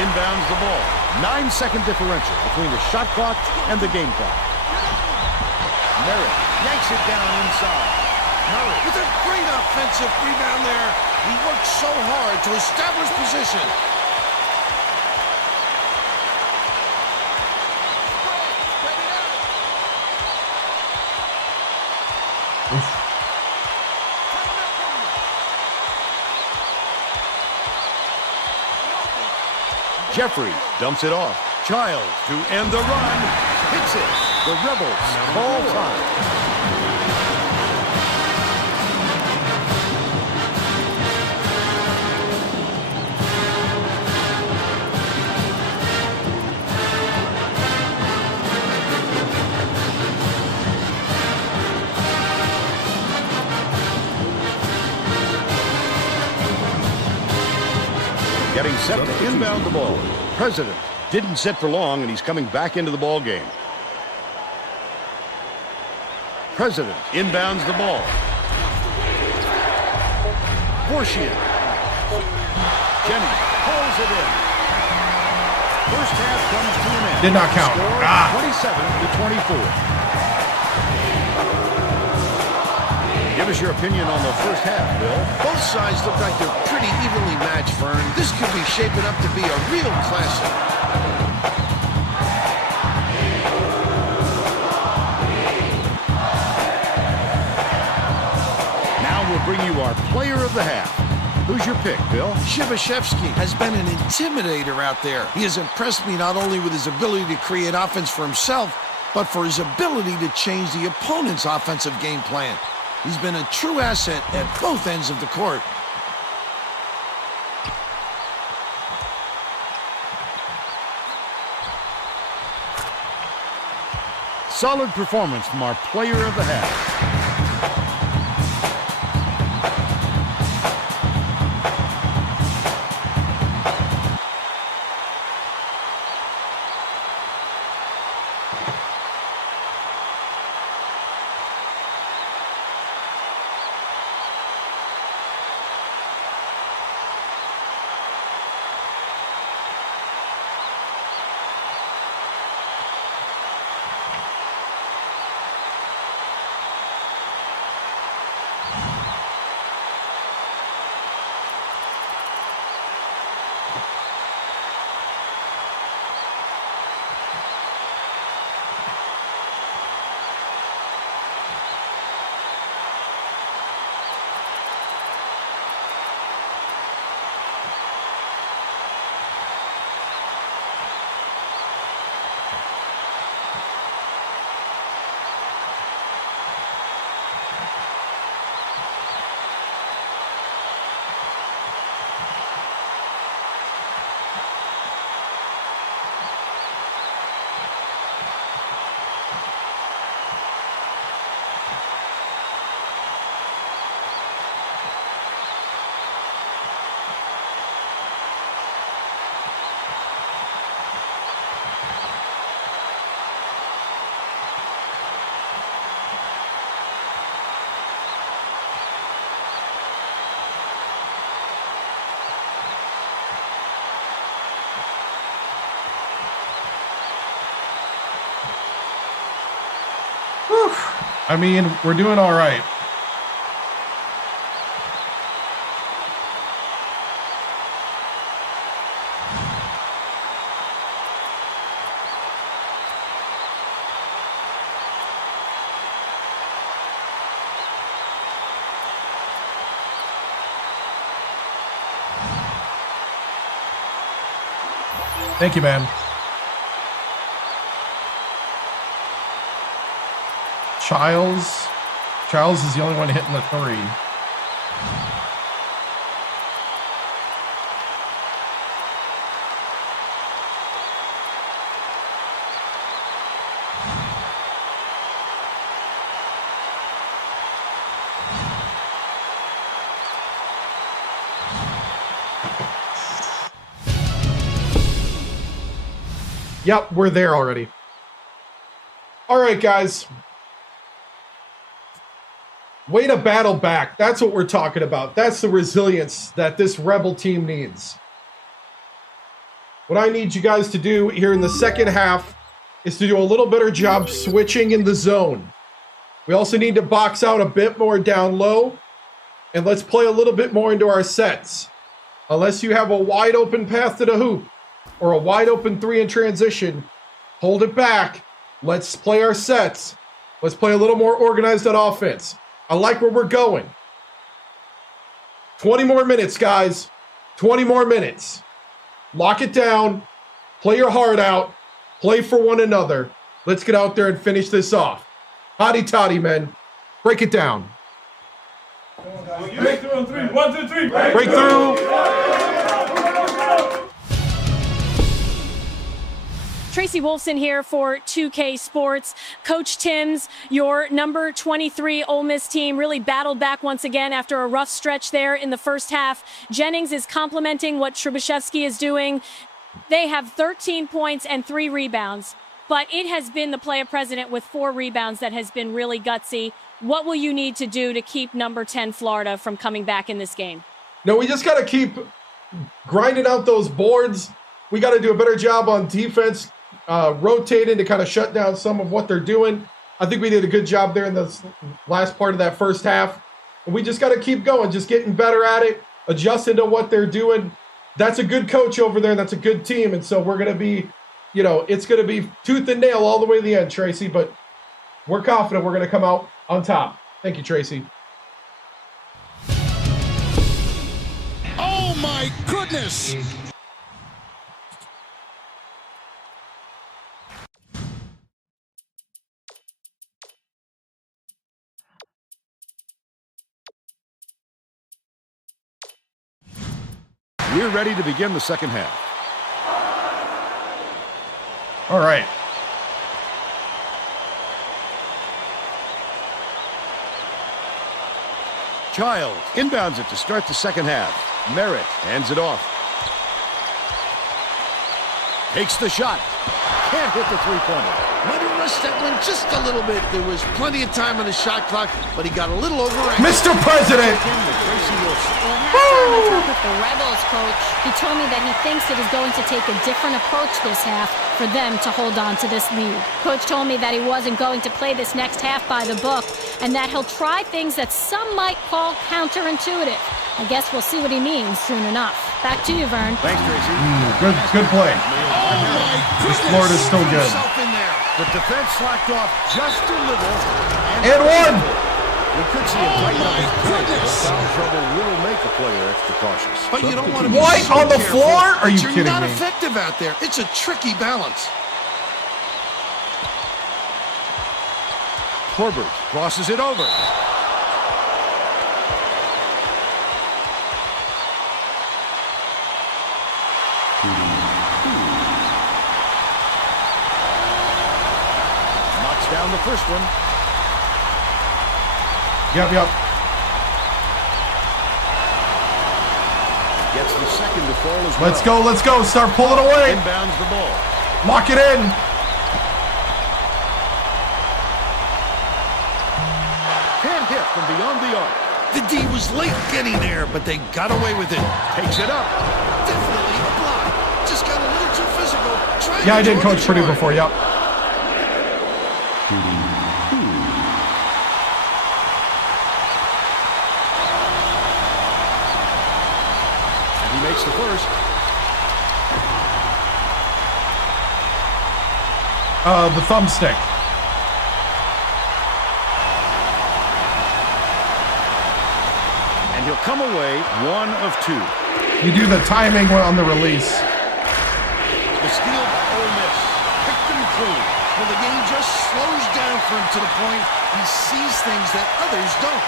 Inbounds the ball. 9-second differential between the shot clock and the game clock. Merritt yanks it down inside. Murray with a great offensive rebound there. He worked so hard to establish position. Jeffrey dumps it off. Childs to end the run. Hits it. The Rebels call time. Getting set to inbound the ball. President didn't sit for long, and he's coming back into the ball game. President inbounds the ball. Forshien. Jenny pulls it in. First half comes to an end. Did not count. Score 27-24. Give us your opinion on the first half, Bill. Both sides look like they're pretty evenly matched, Vern. This could be shaping up to be a real classic. Now we'll bring you our player of the half. Who's your pick, Bill? Shibashevsky has been an intimidator out there. He has impressed me not only with his ability to create offense for himself, but for his ability to change the opponent's offensive game plan. He's been a true asset at both ends of the court. Solid performance from our player of the half. I mean, we're doing all right. Thank you, man. Childs is the only one hitting the three. Yep, we're there already. All right, guys. Way to battle back. That's what we're talking about. That's the resilience that this Rebel team needs. What I need you guys to do here in the second half is to do a little better job switching in the zone. We also need to box out a bit more down low, and let's play a little bit more into our sets. Unless you have a wide open path to the hoop or a wide open three in transition, hold it back. Let's play our sets. Let's play a little more organized on offense. I like where we're going. 20 more minutes, guys. 20 more minutes. Lock it down. Play your heart out. Play for one another. Let's get out there and finish this off. Hotty toddy, men. Break it down. Breakthrough on 3. 1, 2, 3. Breakthrough. Tracy Wolfson here for 2K Sports. Coach Tims, your number 23 Ole Miss team really battled back once again after a rough stretch there in the first half. Jennings is complimenting what Trubishevsky is doing. They have 13 points and 3 rebounds, but it has been the player president with 4 rebounds that has been really gutsy. What will you need to do to keep number 10 Florida from coming back in this game? No, we just got to keep grinding out those boards. We got to do a better job on defense. Rotating to kind of shut down some of what they're doing. I think we did a good job there in the last part of that first half. And we just got to keep going, just getting better at it, adjusting to what they're doing. That's a good coach over there. That's a good team. And so we're going to be, it's going to be tooth and nail all the way to the end, Tracy. But we're confident we're going to come out on top. Thank you, Tracy. Oh, my goodness. We're ready to begin the second half. All right. Child inbounds it to start the second half. Merritt hands it off. Takes the shot. Can't hit the three-pointer. Might have rushed that one just a little bit. There was plenty of time on the shot clock, but he got a little overrated. Mr. President! With the Rebels, Coach, he told me that he thinks it is going to take a different approach this half for them to hold on to this lead. Coach told me that he wasn't going to play this next half by the book and that he'll try things that some might call counterintuitive. I guess we'll see what he means soon enough. Back to you, Vern. Thanks, Tracy. Good play. Oh, my This goodness. Florida's still good. In there. The defense slacked off just a little. And one. We could see him tighten up his play. Foul trouble will make a player extra cautious. But you don't want to be What? so On the careful floor? Are that you you're kidding not me? effective out there. It's a tricky balance. Corbett crosses it over. Knocks down the first one. Yep. Gets the second to fall as well. Let's go. Start pulling away. Inbounds the ball. Lock it in. Can't hit from beyond the arc. The D was late getting there, but they got away with it. Takes it up. Definitely a block. Just got a little too physical. Yeah, I did Coach Purdue before. Yep. And he makes the first. The thumbstick. And he'll come away 1 of 2. You do the timing on the release. The steal by Ole Miss. Picked him clean. Well, the game just slows down for him to the point he sees things that others don't.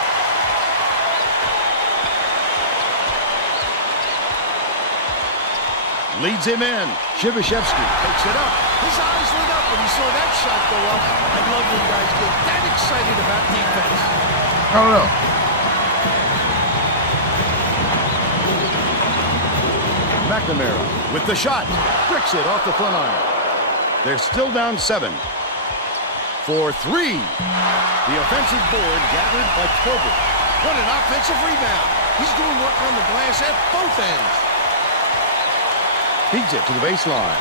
Leads him in. Trubishevsky takes it up. His eyes lit up when he saw that shot go up. I love when guys get that excited about defense. I don't know. McNamara with the shot. Bricks it off the front iron. They're still down 7. For 3. The offensive board gathered by Corbett. What an offensive rebound. He's doing work on the glass at both ends. Feeds it to the baseline.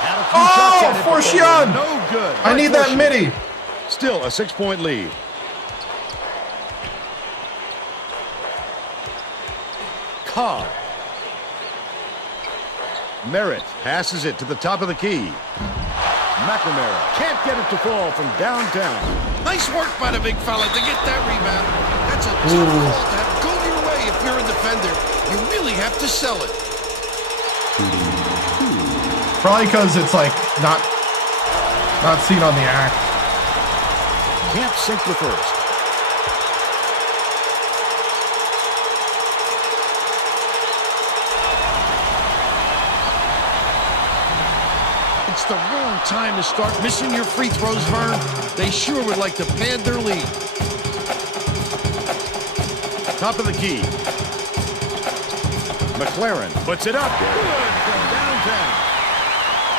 Had a few Oh, shots at it, but they were Forcian! no good. I need that Forcian. midi. Still a 6-point lead. Cobb. Merritt passes it to the top of the key. McNamara can't get it to fall from downtown. Nice work by the big fella to get that rebound. That's a tough ball to have go your way if you're a defender. You really have to sell it. Probably because it's like not seen on the act. Can't sink the first. It's the wrong time to start missing your free throws, Vern. They sure would like to pad their lead. Top of the key. McLaren puts it up. Good from downtown.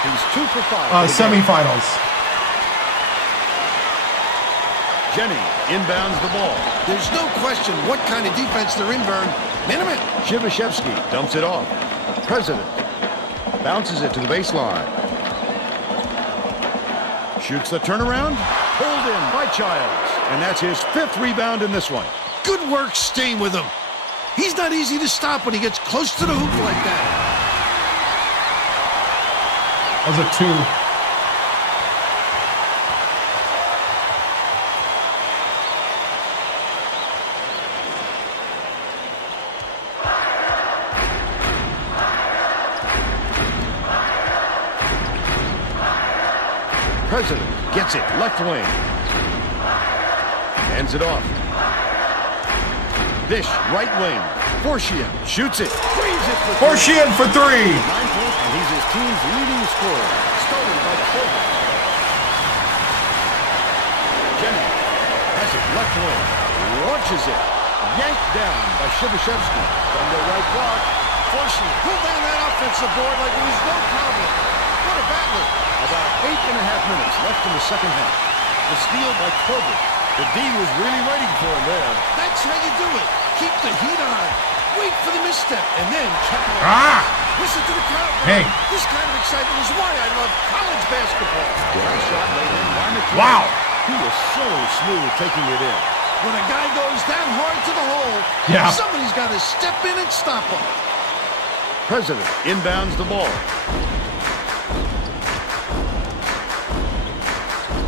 He's 2 for 5. Semifinals. Jennings inbounds the ball. There's no question what kind of defense they're in, Vern. Minimum. Shivashevsky dumps it off. President bounces it to the baseline. Shoots the turnaround. Pulled in by Childs. And that's his 5th rebound in this one. Good work staying with him. He's not easy to stop when he gets close to the hoop like that. That was a 2. President gets it left wing. Hands it off. Dish right wing. Forshian shoots it. Frees it for Forshian for 3. 9 points, and he's his team's leading scorer. Stolen by the fullback. Jennings has it left wing. Launches it. Yanked down by Shivashevsky. From the right block. Forshian pulled down that offensive board like it was no problem. What a battler. About 8.5 minutes left in the second half. The steal by Corbett. The D was really waiting for him there. That's how you do it. Keep the heat on. Wait for the misstep, and then check it out. Listen to the crowd. Hey. This kind of excitement is why I love college basketball. Nice shot laid in by McLaren. Wow. He is so smooth taking it in. When a guy goes that hard to the hole, somebody's got to step in and stop him. President inbounds the ball.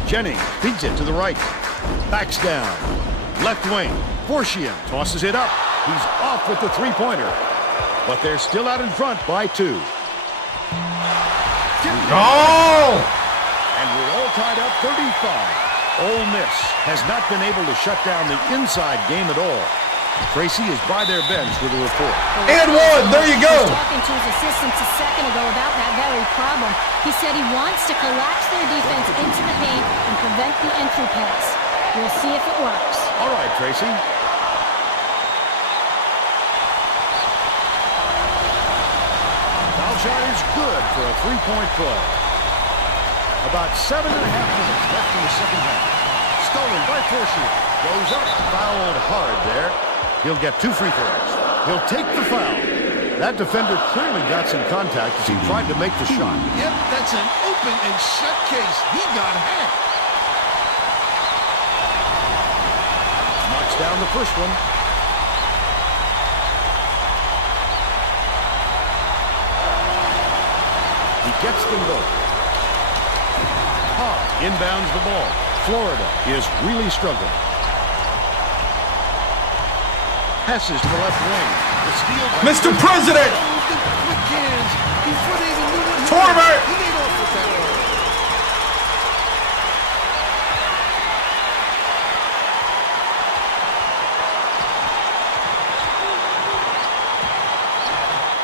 Jennings feeds it to the right. Backs down. Left wing. Forshian tosses it up. He's off with the three-pointer. But they're still out in front by 2. Oh! And we're all tied up 35. Ole Miss has not been able to shut down the inside game at all. Tracy is by their bench with a report. And 1. There you go. He was talking to his assistants a second ago about that very problem. He said he wants to collapse their defense into the paint and prevent the entry pass. We'll see if it works. All right, Tracy. Foul shot is good for a 3-point play. About 7.5 minutes left in the second half. Stolen by Forshian. Goes up, fouled hard there. He'll get 2 free throws. He'll take the foul. That defender clearly got some contact as he tried to make the shot. Yep, that's an open and shut case. He got hacked. Knocks down the first one. He gets them both. Inbounds the ball. Florida is really struggling. Passes to the left wing. The steal by Mr. President! Quick hands. Before they even knew what he Torber! He made off with that one.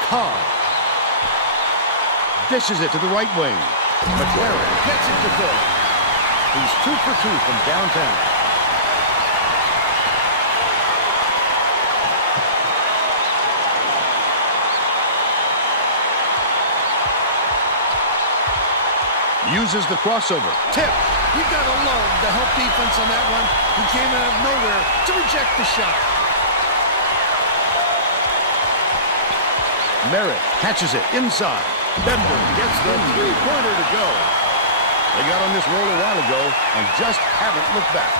Cobb dishes it to the right wing. McLaren gets it to Phil. He's 2 for 2 from downtown. Uses the crossover. Tip. You gotta love the help defense on that one. He came out of nowhere to reject the shot. Merritt catches it inside. Bender gets the three-pointer to go. They got on this roll a while ago and just haven't looked back.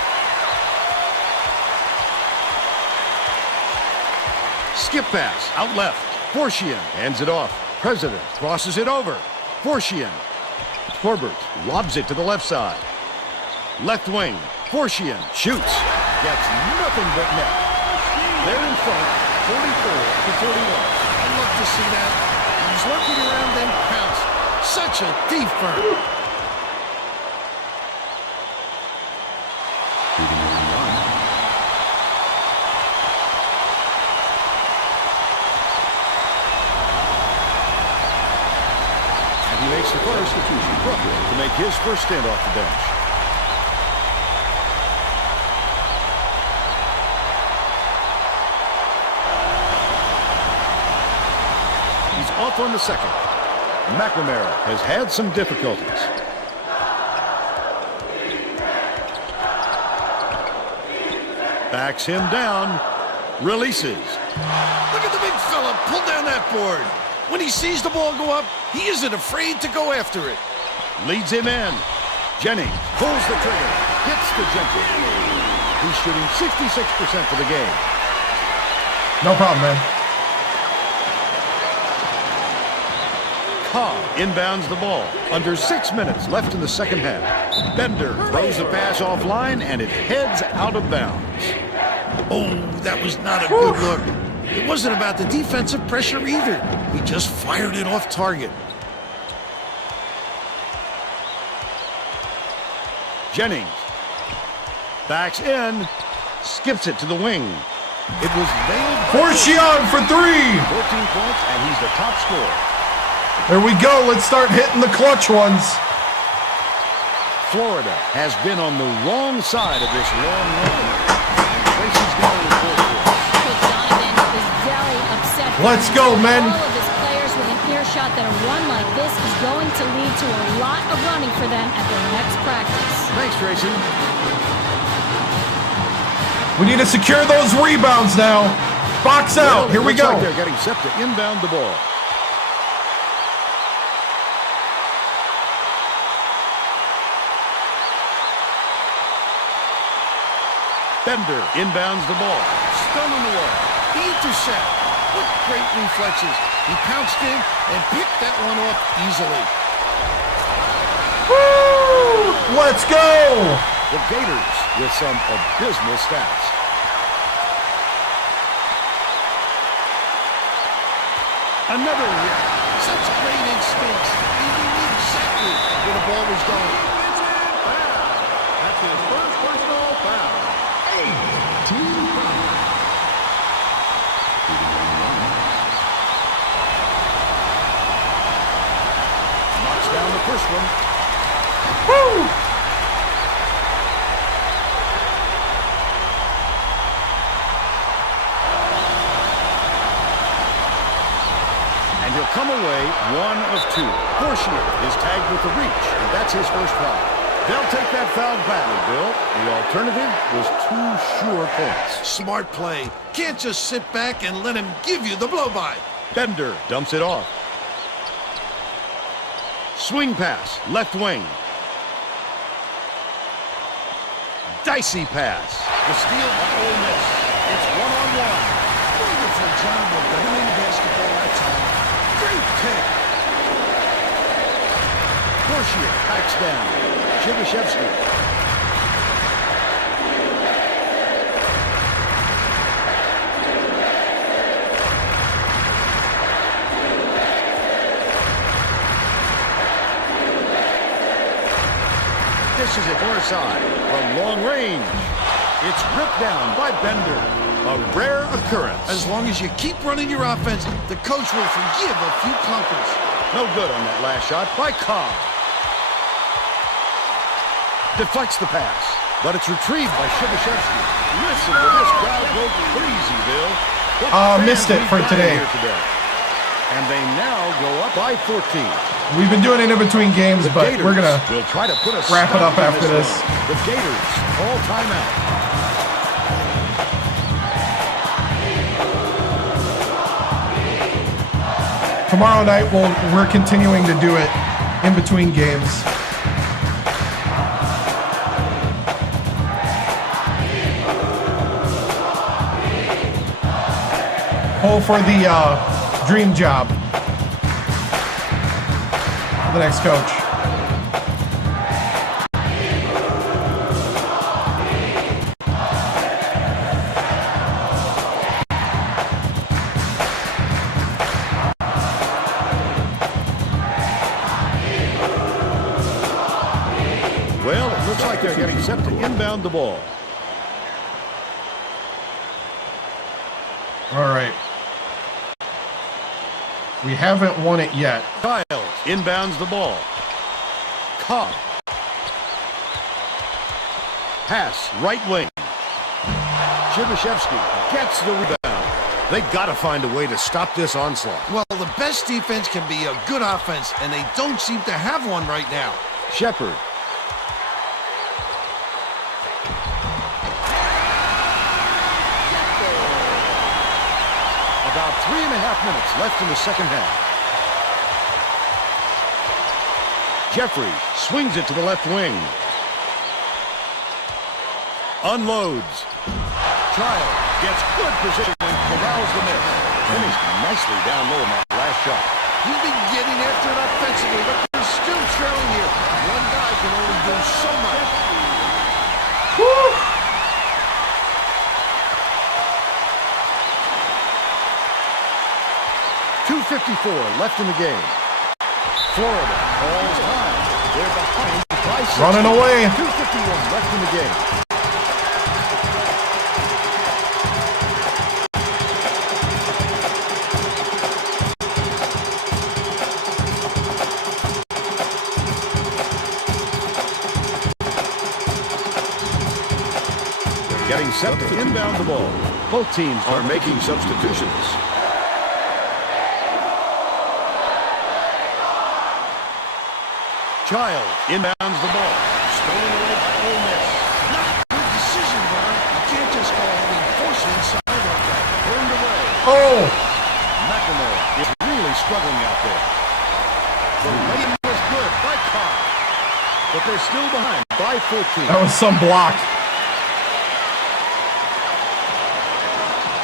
Skip pass out left. Forshian hands it off. President crosses it over. Forshian. Corbett lobs it to the left side. Left wing. Forshian shoots. Gets nothing but net. They're in front, 44 to 41. I'd love to see that. He's lurking around them pounce. Such a thief burn. Shooting is 1. And he makes the first to make his first stand off the bench. He's off on the second. McNamara has had some difficulties. Backs him down. Releases. Look at the big fella pull down that board. When he sees the ball go up, he isn't afraid to go after it. Leads him in. Jennings pulls the trigger. Hits the jumper. He's shooting 66% for the game. No problem, man. Cobb inbounds the ball. Under 6 minutes left in the second half. Bender throws the pass offline, and it heads out of bounds. Oh, that was not a good look. It wasn't about the defensive pressure either. He just fired it off target. Jennings backs in, skips it to the wing. It was nailed. Forchion for 3. 14 points, and he's the top scorer. There we go. Let's start hitting the clutch ones. Florida has been on the wrong side of this long run. And Tracy's got to report for it. Coach Donovan is very upset. Let's go, men. All of his players with an earshot that a run like this is going to lead to a lot of running for them at their next practice. Thanks, Tracy. We need to secure those rebounds now. Box out. Here we Looks go. like they're getting set to inbound the ball. Bender inbounds the ball. Stun on the wall. He intercepted. What great reflexes. He pounced in and picked that one off easily. Woo! Let's go. The Gators with some abysmal stats. Another hit. Such great instincts. He knew exactly where the ball was going. That's his first personal foul. Knocks down the first one. Woo! And he'll come away 1 of 2. Forchier is tagged with the reach, and that's his first foul. They'll take that foul badly, Bill. The alternative was 2 sure points. Smart play. Can't just sit back and let him give you the blow-by. Bender dumps it off. Swing pass, left wing. Dicey pass. The steal by Ole Miss. It's one-on-one. Wonderful job of running basketball that time. Great pick. Forchier backs down. Chibishevsky. Dishes it far side from long range. It's ripped down by Bender. A rare occurrence. As long as you keep running your offense, the coach will forgive a few clunkers. No good on that last shot by Cobb. Deflects the pass, but it's retrieved by Chibishevsky. Listen to this crowd go crazy, Bill. What Missed it fans for we've got today. here And they now go up by 14. We've been doing it in between games, The but Gators we're gonna will try to put a wrap it stop up to after this. one. The Gators call timeout. Tomorrow night we're continuing to do it in between games. Pull for the dream job. The next coach. inbound the ball. All right. We haven't won it yet. Childs inbounds the ball. Cobb. Pass, right wing. Shibashevsky gets the rebound. They got to find a way to stop this onslaught. Well, the best defense can be a good offense, and they don't seem to have one right now. Shepard. About 3.5 minutes left in the second half. Jeffrey swings it to the left wing. Unloads. Child gets good position and corrals the miss. Finished nicely down low on that last shot. He's been getting after it offensively, but they're still trailing here. One guy can only do so much. Woo! .254 left in the game. Florida calls time. They're behind by 6. Running away. 2:51 left in the game. Getting set to inbound the ball. Both teams are making substitutions. Child inbounds the ball. Stolen away by Ole Miss. Not a good decision, Brian. You can't just go ahead and force it inside like that. Turned away. Oh! McElroy is really struggling out there. The lane was good by Cobb. But they're still behind by 14. That was some block.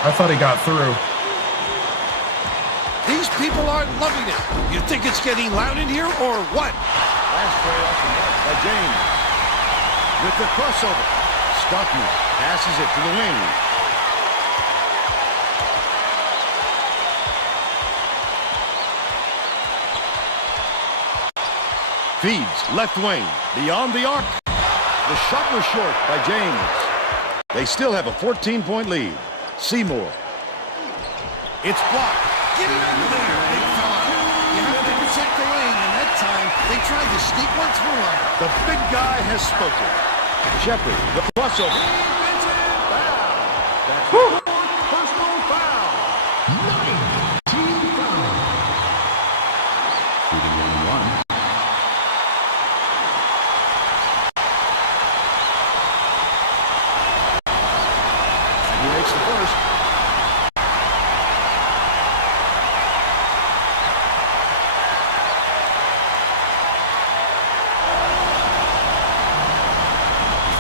I thought he got through. These people aren't loving it. You think it's getting loud in here or what? Last play off the mark by James. With the crossover. Stockman passes it to the wing. Feeds left wing. Beyond the arc. The shot was short by James. They still have a 14-point lead. Seymour. It's blocked. Get it under there, big fella. You have to protect the lane, and that time they tried to sneak one through on him. The big guy has spoken. Shepard, the crossover. Foul. Personal foul. 19 foul. Shooting 1-1. He makes the first.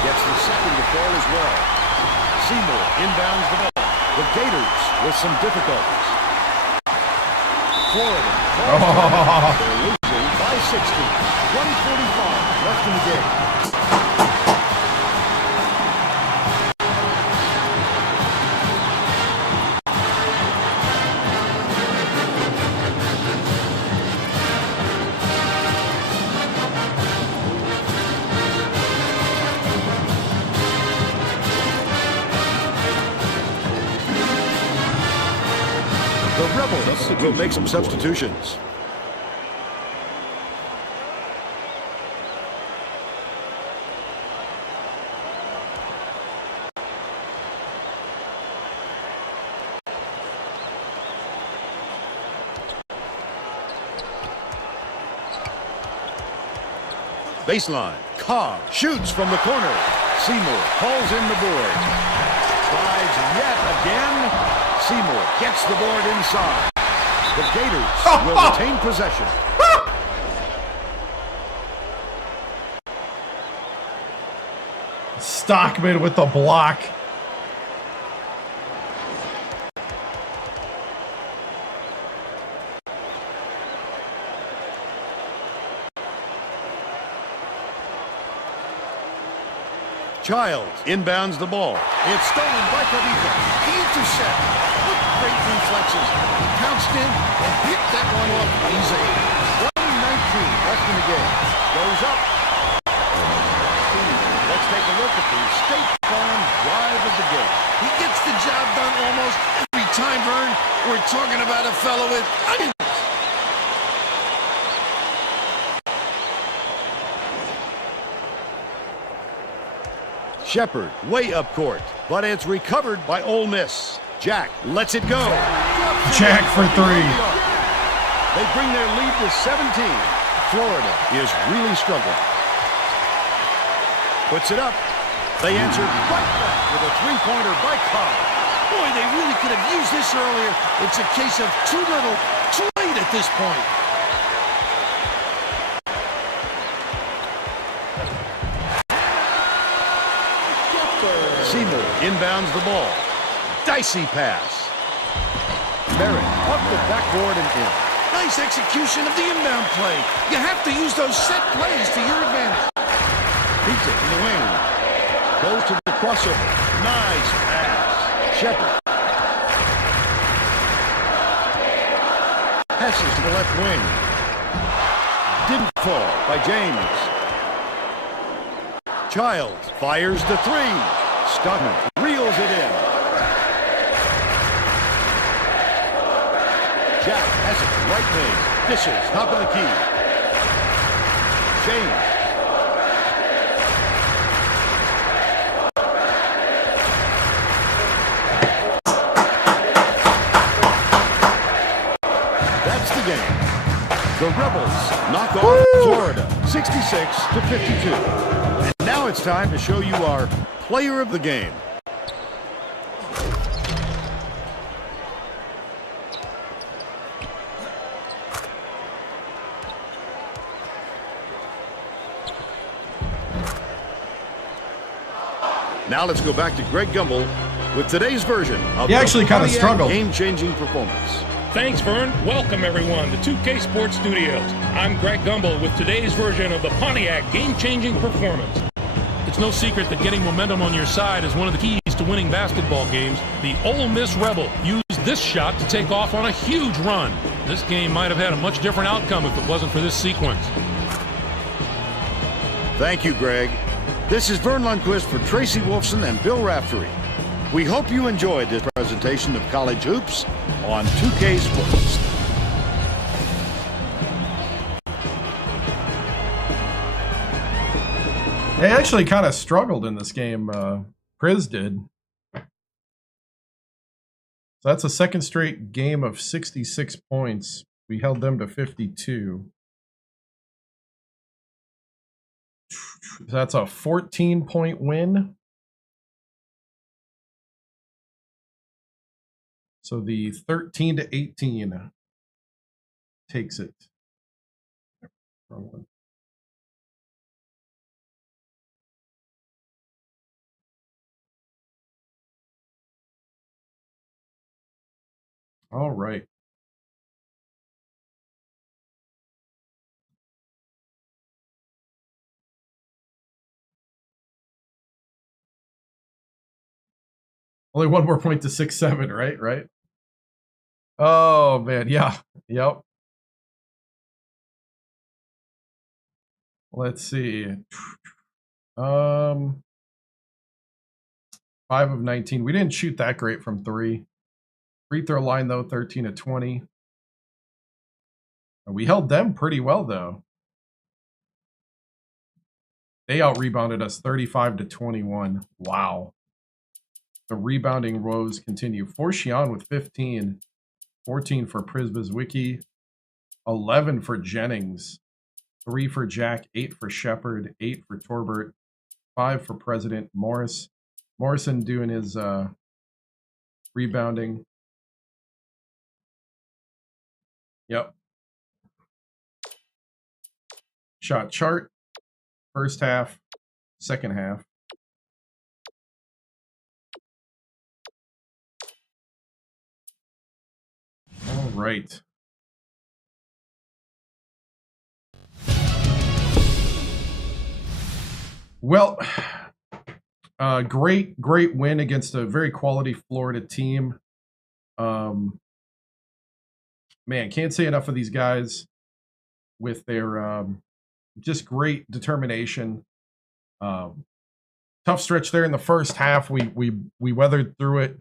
Gets the second to fall as well. Seymour inbounds the ball. The Gators with some difficulties. Florida. They're losing by 60. 1:45 left in the game. The Rebels will make some substitutions. Baseline. Cobb shoots from the corner. Seymour calls in the board. Tries yet again. Seymour gets the board inside. The Gators will retain possession. Stockman with the block. Childs inbounds the ball. It's stolen by Kavita. He intercepted. With great reflexes. He pounced in and picked that one off easily. 1:19 left in the game. Goes up. Let's take a look at at the State Farm drive of the gate. He gets the job done almost every time, Vern. We're talking about a fellow with onions. Shepard way up court, but it's recovered by Ole Miss. Jack lets it go. Jack for three. They bring their lead to 17. Florida is really struggling. Puts it up. They answer right back with a three-pointer by Cobb. Boy, they really could have used this earlier. It's a case of too little, too late at this point. Seymour inbounds the ball. Dicey pass. Merritt off the backboard and in. Nice execution of the inbound play. You have to use those set plays to your advantage. Beats it in the wing. Goes to the crossover. Nice pass. Shepard. Passes to the left wing. Didn't fall by James. Childs fires the three. Stockman reels it in. Jack has it right wing. Dishes top of the key. James. That's the game. The Rebels knock off Florida 66-52. And now it's time to show you our player of the game. Now let's go back to Greg Gumbel with today's version of He actually kind of struggled. Game-changing performance. Thanks, Vern. Welcome, everyone, to 2K Sports Studios. I'm Greg Gumbel with today's version of the Pontiac game-changing performance. It's no secret that getting momentum on your side is one of the keys to winning basketball games. The Ole Miss Rebel used this shot to take off on a huge run. This game might have had a much different outcome if it wasn't for this sequence. Thank you, Greg. This is Vern Lundquist for Tracy Wolfson and Bill Raftery. We hope you enjoyed this presentation of college hoops on 2K Sports. They actually kind of struggled in this game. Priz did. So that's a second straight game of 66 points. We held them to 52. That's a 14-point win. So the 13-18 takes it. Wrong one. All right. Only one more point to 6-7, right? Right. Oh man, yeah. Yep. Let's see. 5 of 19. We didn't shoot that great from 3. Free throw line though, 13 of 20. And we held them pretty well though. They out-rebounded us 35-21. Wow. The rebounding woes continue. Forchion with 15. 14 for Prisbiswicki. 11 for Jennings. 3 for Jack. 8 for Shepard. 8 for Torbert. 5 for President Morris. Morrison doing his rebounding. Yep. Shot chart. First half. Second half. All right. Well, great win against a very quality Florida team. Man, can't say enough of these guys with their just great determination. tough stretch there in the first half. We weathered through it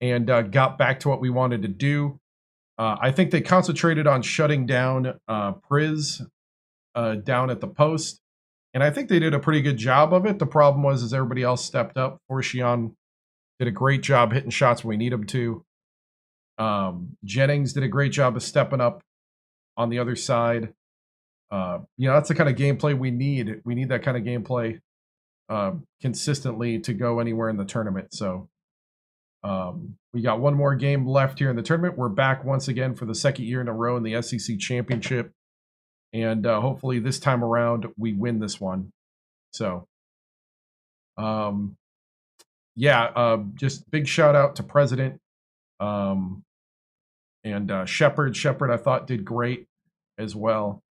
and got back to what we wanted to do. I think they concentrated on shutting down Priz down at the post, and I think they did a pretty good job of it. The problem was is everybody else stepped up. Forchion did a great job hitting shots when we need him to. Jennings did a great job of stepping up on the other side. That's the kind of gameplay we need. We need that kind of gameplay consistently to go anywhere in the tournament. So we got one more game left here in the tournament. We're back once again for the second year in a row in the SEC championship. And hopefully this time around we win this one. So, just big shout out to President and Shepard. Shepard, I thought, did great as well.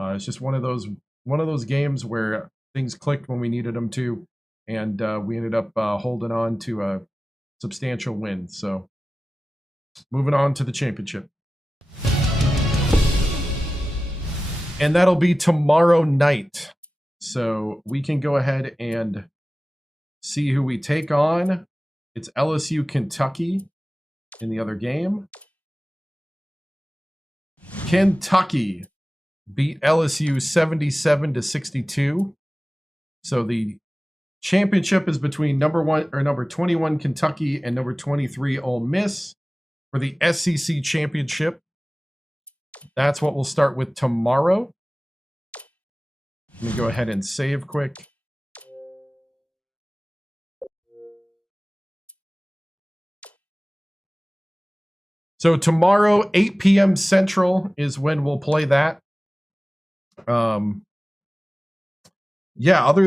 It's just one of those games where things clicked when we needed them to, and we ended up holding on to a substantial win. So, moving on to the championship. And that'll be tomorrow night. So we can go ahead and see who we take on. It's LSU Kentucky in the other game. Kentucky beat LSU 77-62. So the championship is between number 21 Kentucky and number 23 Ole Miss for the SEC championship. That's what we'll start with tomorrow. Let me go ahead and save quick. So tomorrow, 8 p.m. Central is when we'll play that. Other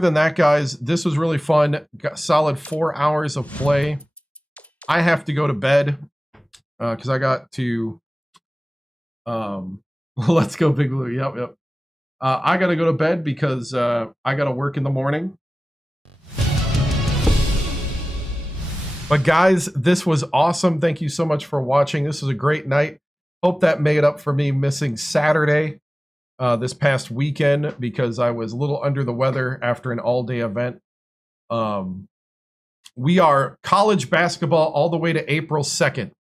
than that, guys, this was really fun. Got solid 4 hours of play. I have to go to bed because I got to... let's go Big Blue. Yep. I gotta go to bed because I gotta work in the morning. But guys, this was awesome. Thank you so much for watching. This was a great night. Hope that made up for me missing Saturday this past weekend because I was a little under the weather after an all-day event. We are college basketball all the way to April 2nd.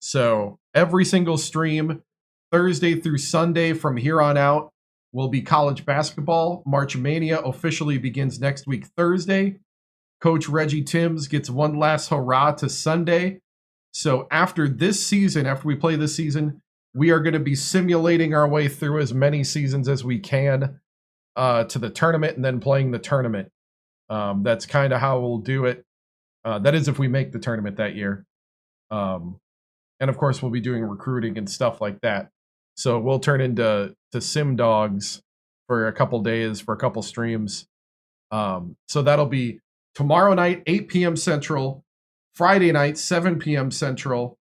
So every single stream Thursday through Sunday from here on out will be college basketball. March Mania officially begins next week, Thursday. Coach Reggie Tims gets one last hurrah to Sunday. So after this season, after we play this season, we are going to be simulating our way through as many seasons as we can to the tournament and then playing the tournament. That's kind of how we'll do it. That is if we make the tournament that year. And of course, we'll be doing recruiting and stuff like that. So we'll turn into sim dogs for a couple days, for a couple streams. So that'll be tomorrow night, 8 p.m. Central, Friday night, 7 p.m. Central.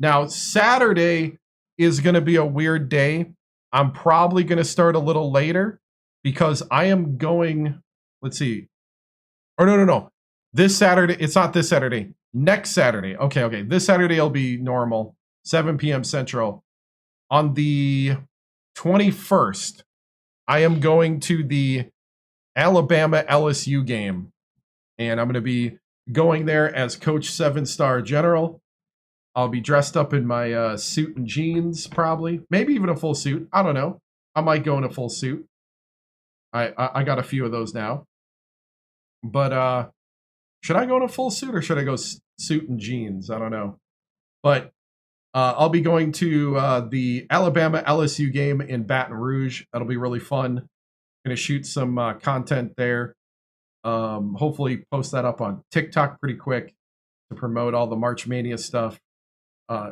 Now, Saturday is going to be a weird day. I'm probably going to start a little later because I am going, let's see. Or no. This Saturday, it's not this Saturday. Next Saturday. Okay. This Saturday will be normal, 7 p.m. Central. On the 21st, I am going to the Alabama LSU game. And I'm going to be going there as Coach 7-Star General. I'll be dressed up in my suit and jeans, probably. Maybe even a full suit. I don't know. I might go in a full suit. I got a few of those now. But should I go in a full suit or should I go suit and jeans? I don't know. But I'll be going to the Alabama LSU game in Baton Rouge. That'll be really fun. Going to shoot some content there. Hopefully post that up on TikTok pretty quick to promote all the March Mania stuff.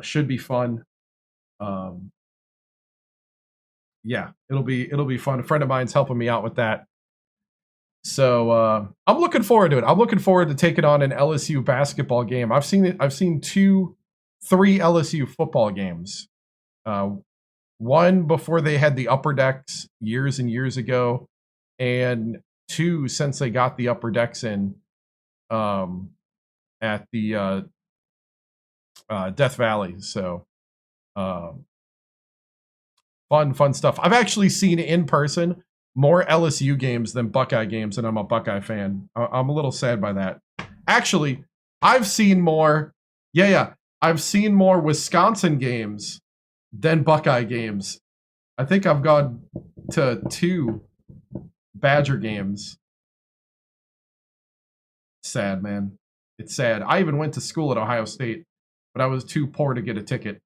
Should be fun. It'll be fun. A friend of mine's helping me out with that. So I'm looking forward to it. I'm looking forward to taking on an LSU basketball game. I've seen 3 LSU football games. One before they had the upper decks years and years ago, and 2 since they got the upper decks in at the Death Valley. So fun stuff. I've actually seen in person more LSU games than Buckeye games, and I'm a Buckeye fan. I'm a little sad by that. Actually, I've seen more. Yeah. I've seen more Wisconsin games than Buckeye games. I think I've gone to 2 Badger games. Sad, man. It's sad. I even went to school at Ohio State, but I was too poor to get a ticket.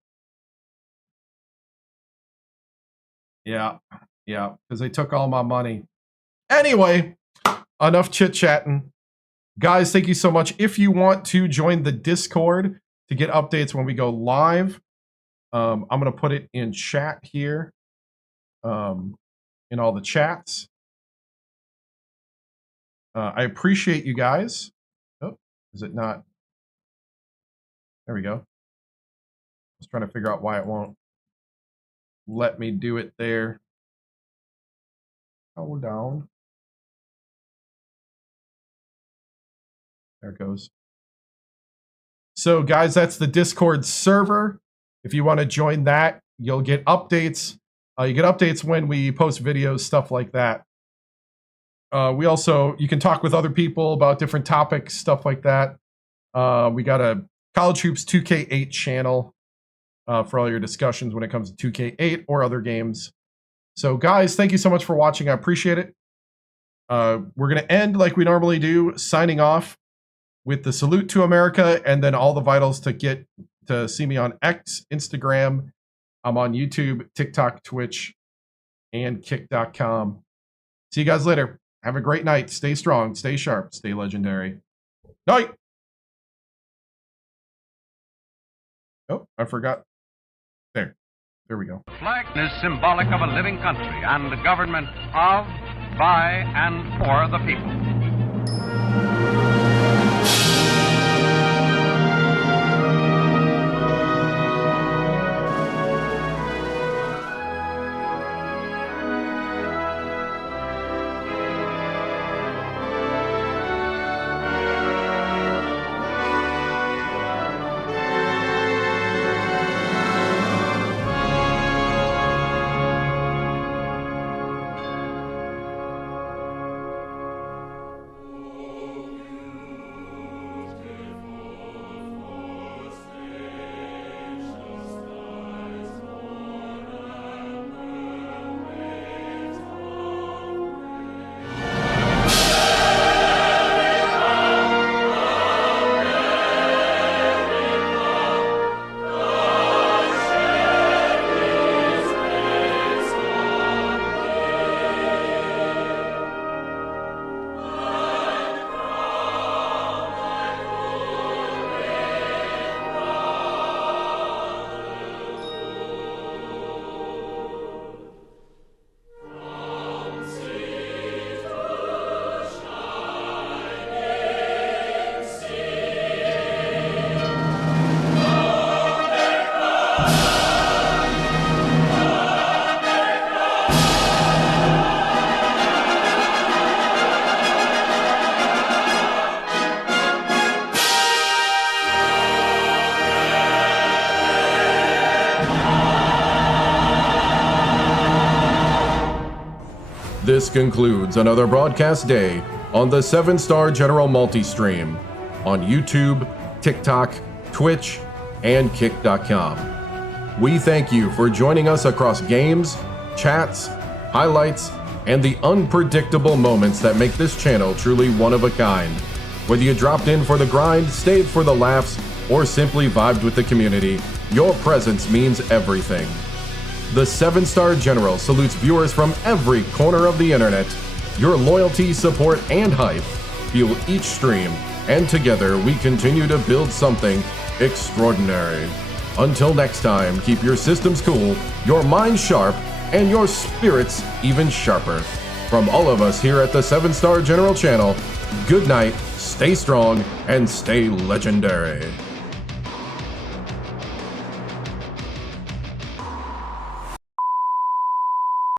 Yeah, because they took all my money. Anyway, enough chit-chatting. Guys, thank you so much. If you want to join the Discord to get updates when we go live, I'm going to put it in chat here, in all the chats. I appreciate you guys. Oh, is it not? There we go. I was trying to figure out why it won't let me do it there. Hold down. There it goes. So guys, that's the Discord server. If you want to join that, you'll get updates. You get updates when we post videos, stuff like that. You can talk with other people about different topics, stuff like that. We got a College Hoops 2K8 channel for all your discussions when it comes to 2K8 or other games. So guys, thank you so much for watching. I appreciate it. We're going to end like we normally do, signing off with the salute to America and then all the vitals to get to see me on X, Instagram. I'm on YouTube, TikTok, Twitch, and Kick.com. See you guys later. Have a great night. Stay strong, stay sharp, stay legendary. Night. Oh, I forgot. There we go. Flag is symbolic of a living country and the government of, by, and for the people. This concludes another broadcast day on the 7-Star General Multi-Stream on YouTube, TikTok, Twitch, and Kick.com. We thank you for joining us across games, chats, highlights, and the unpredictable moments that make this channel truly one of a kind. Whether you dropped in for the grind, stayed for the laughs, or simply vibed with the community, your presence means everything. The 7-Star General salutes viewers from every corner of the internet. Your loyalty, support, and hype fuel each stream, and together we continue to build something extraordinary. Until next time, keep your systems cool, your minds sharp, and your spirits even sharper. From all of us here at the 7-Star General channel, good night, stay strong, and stay legendary.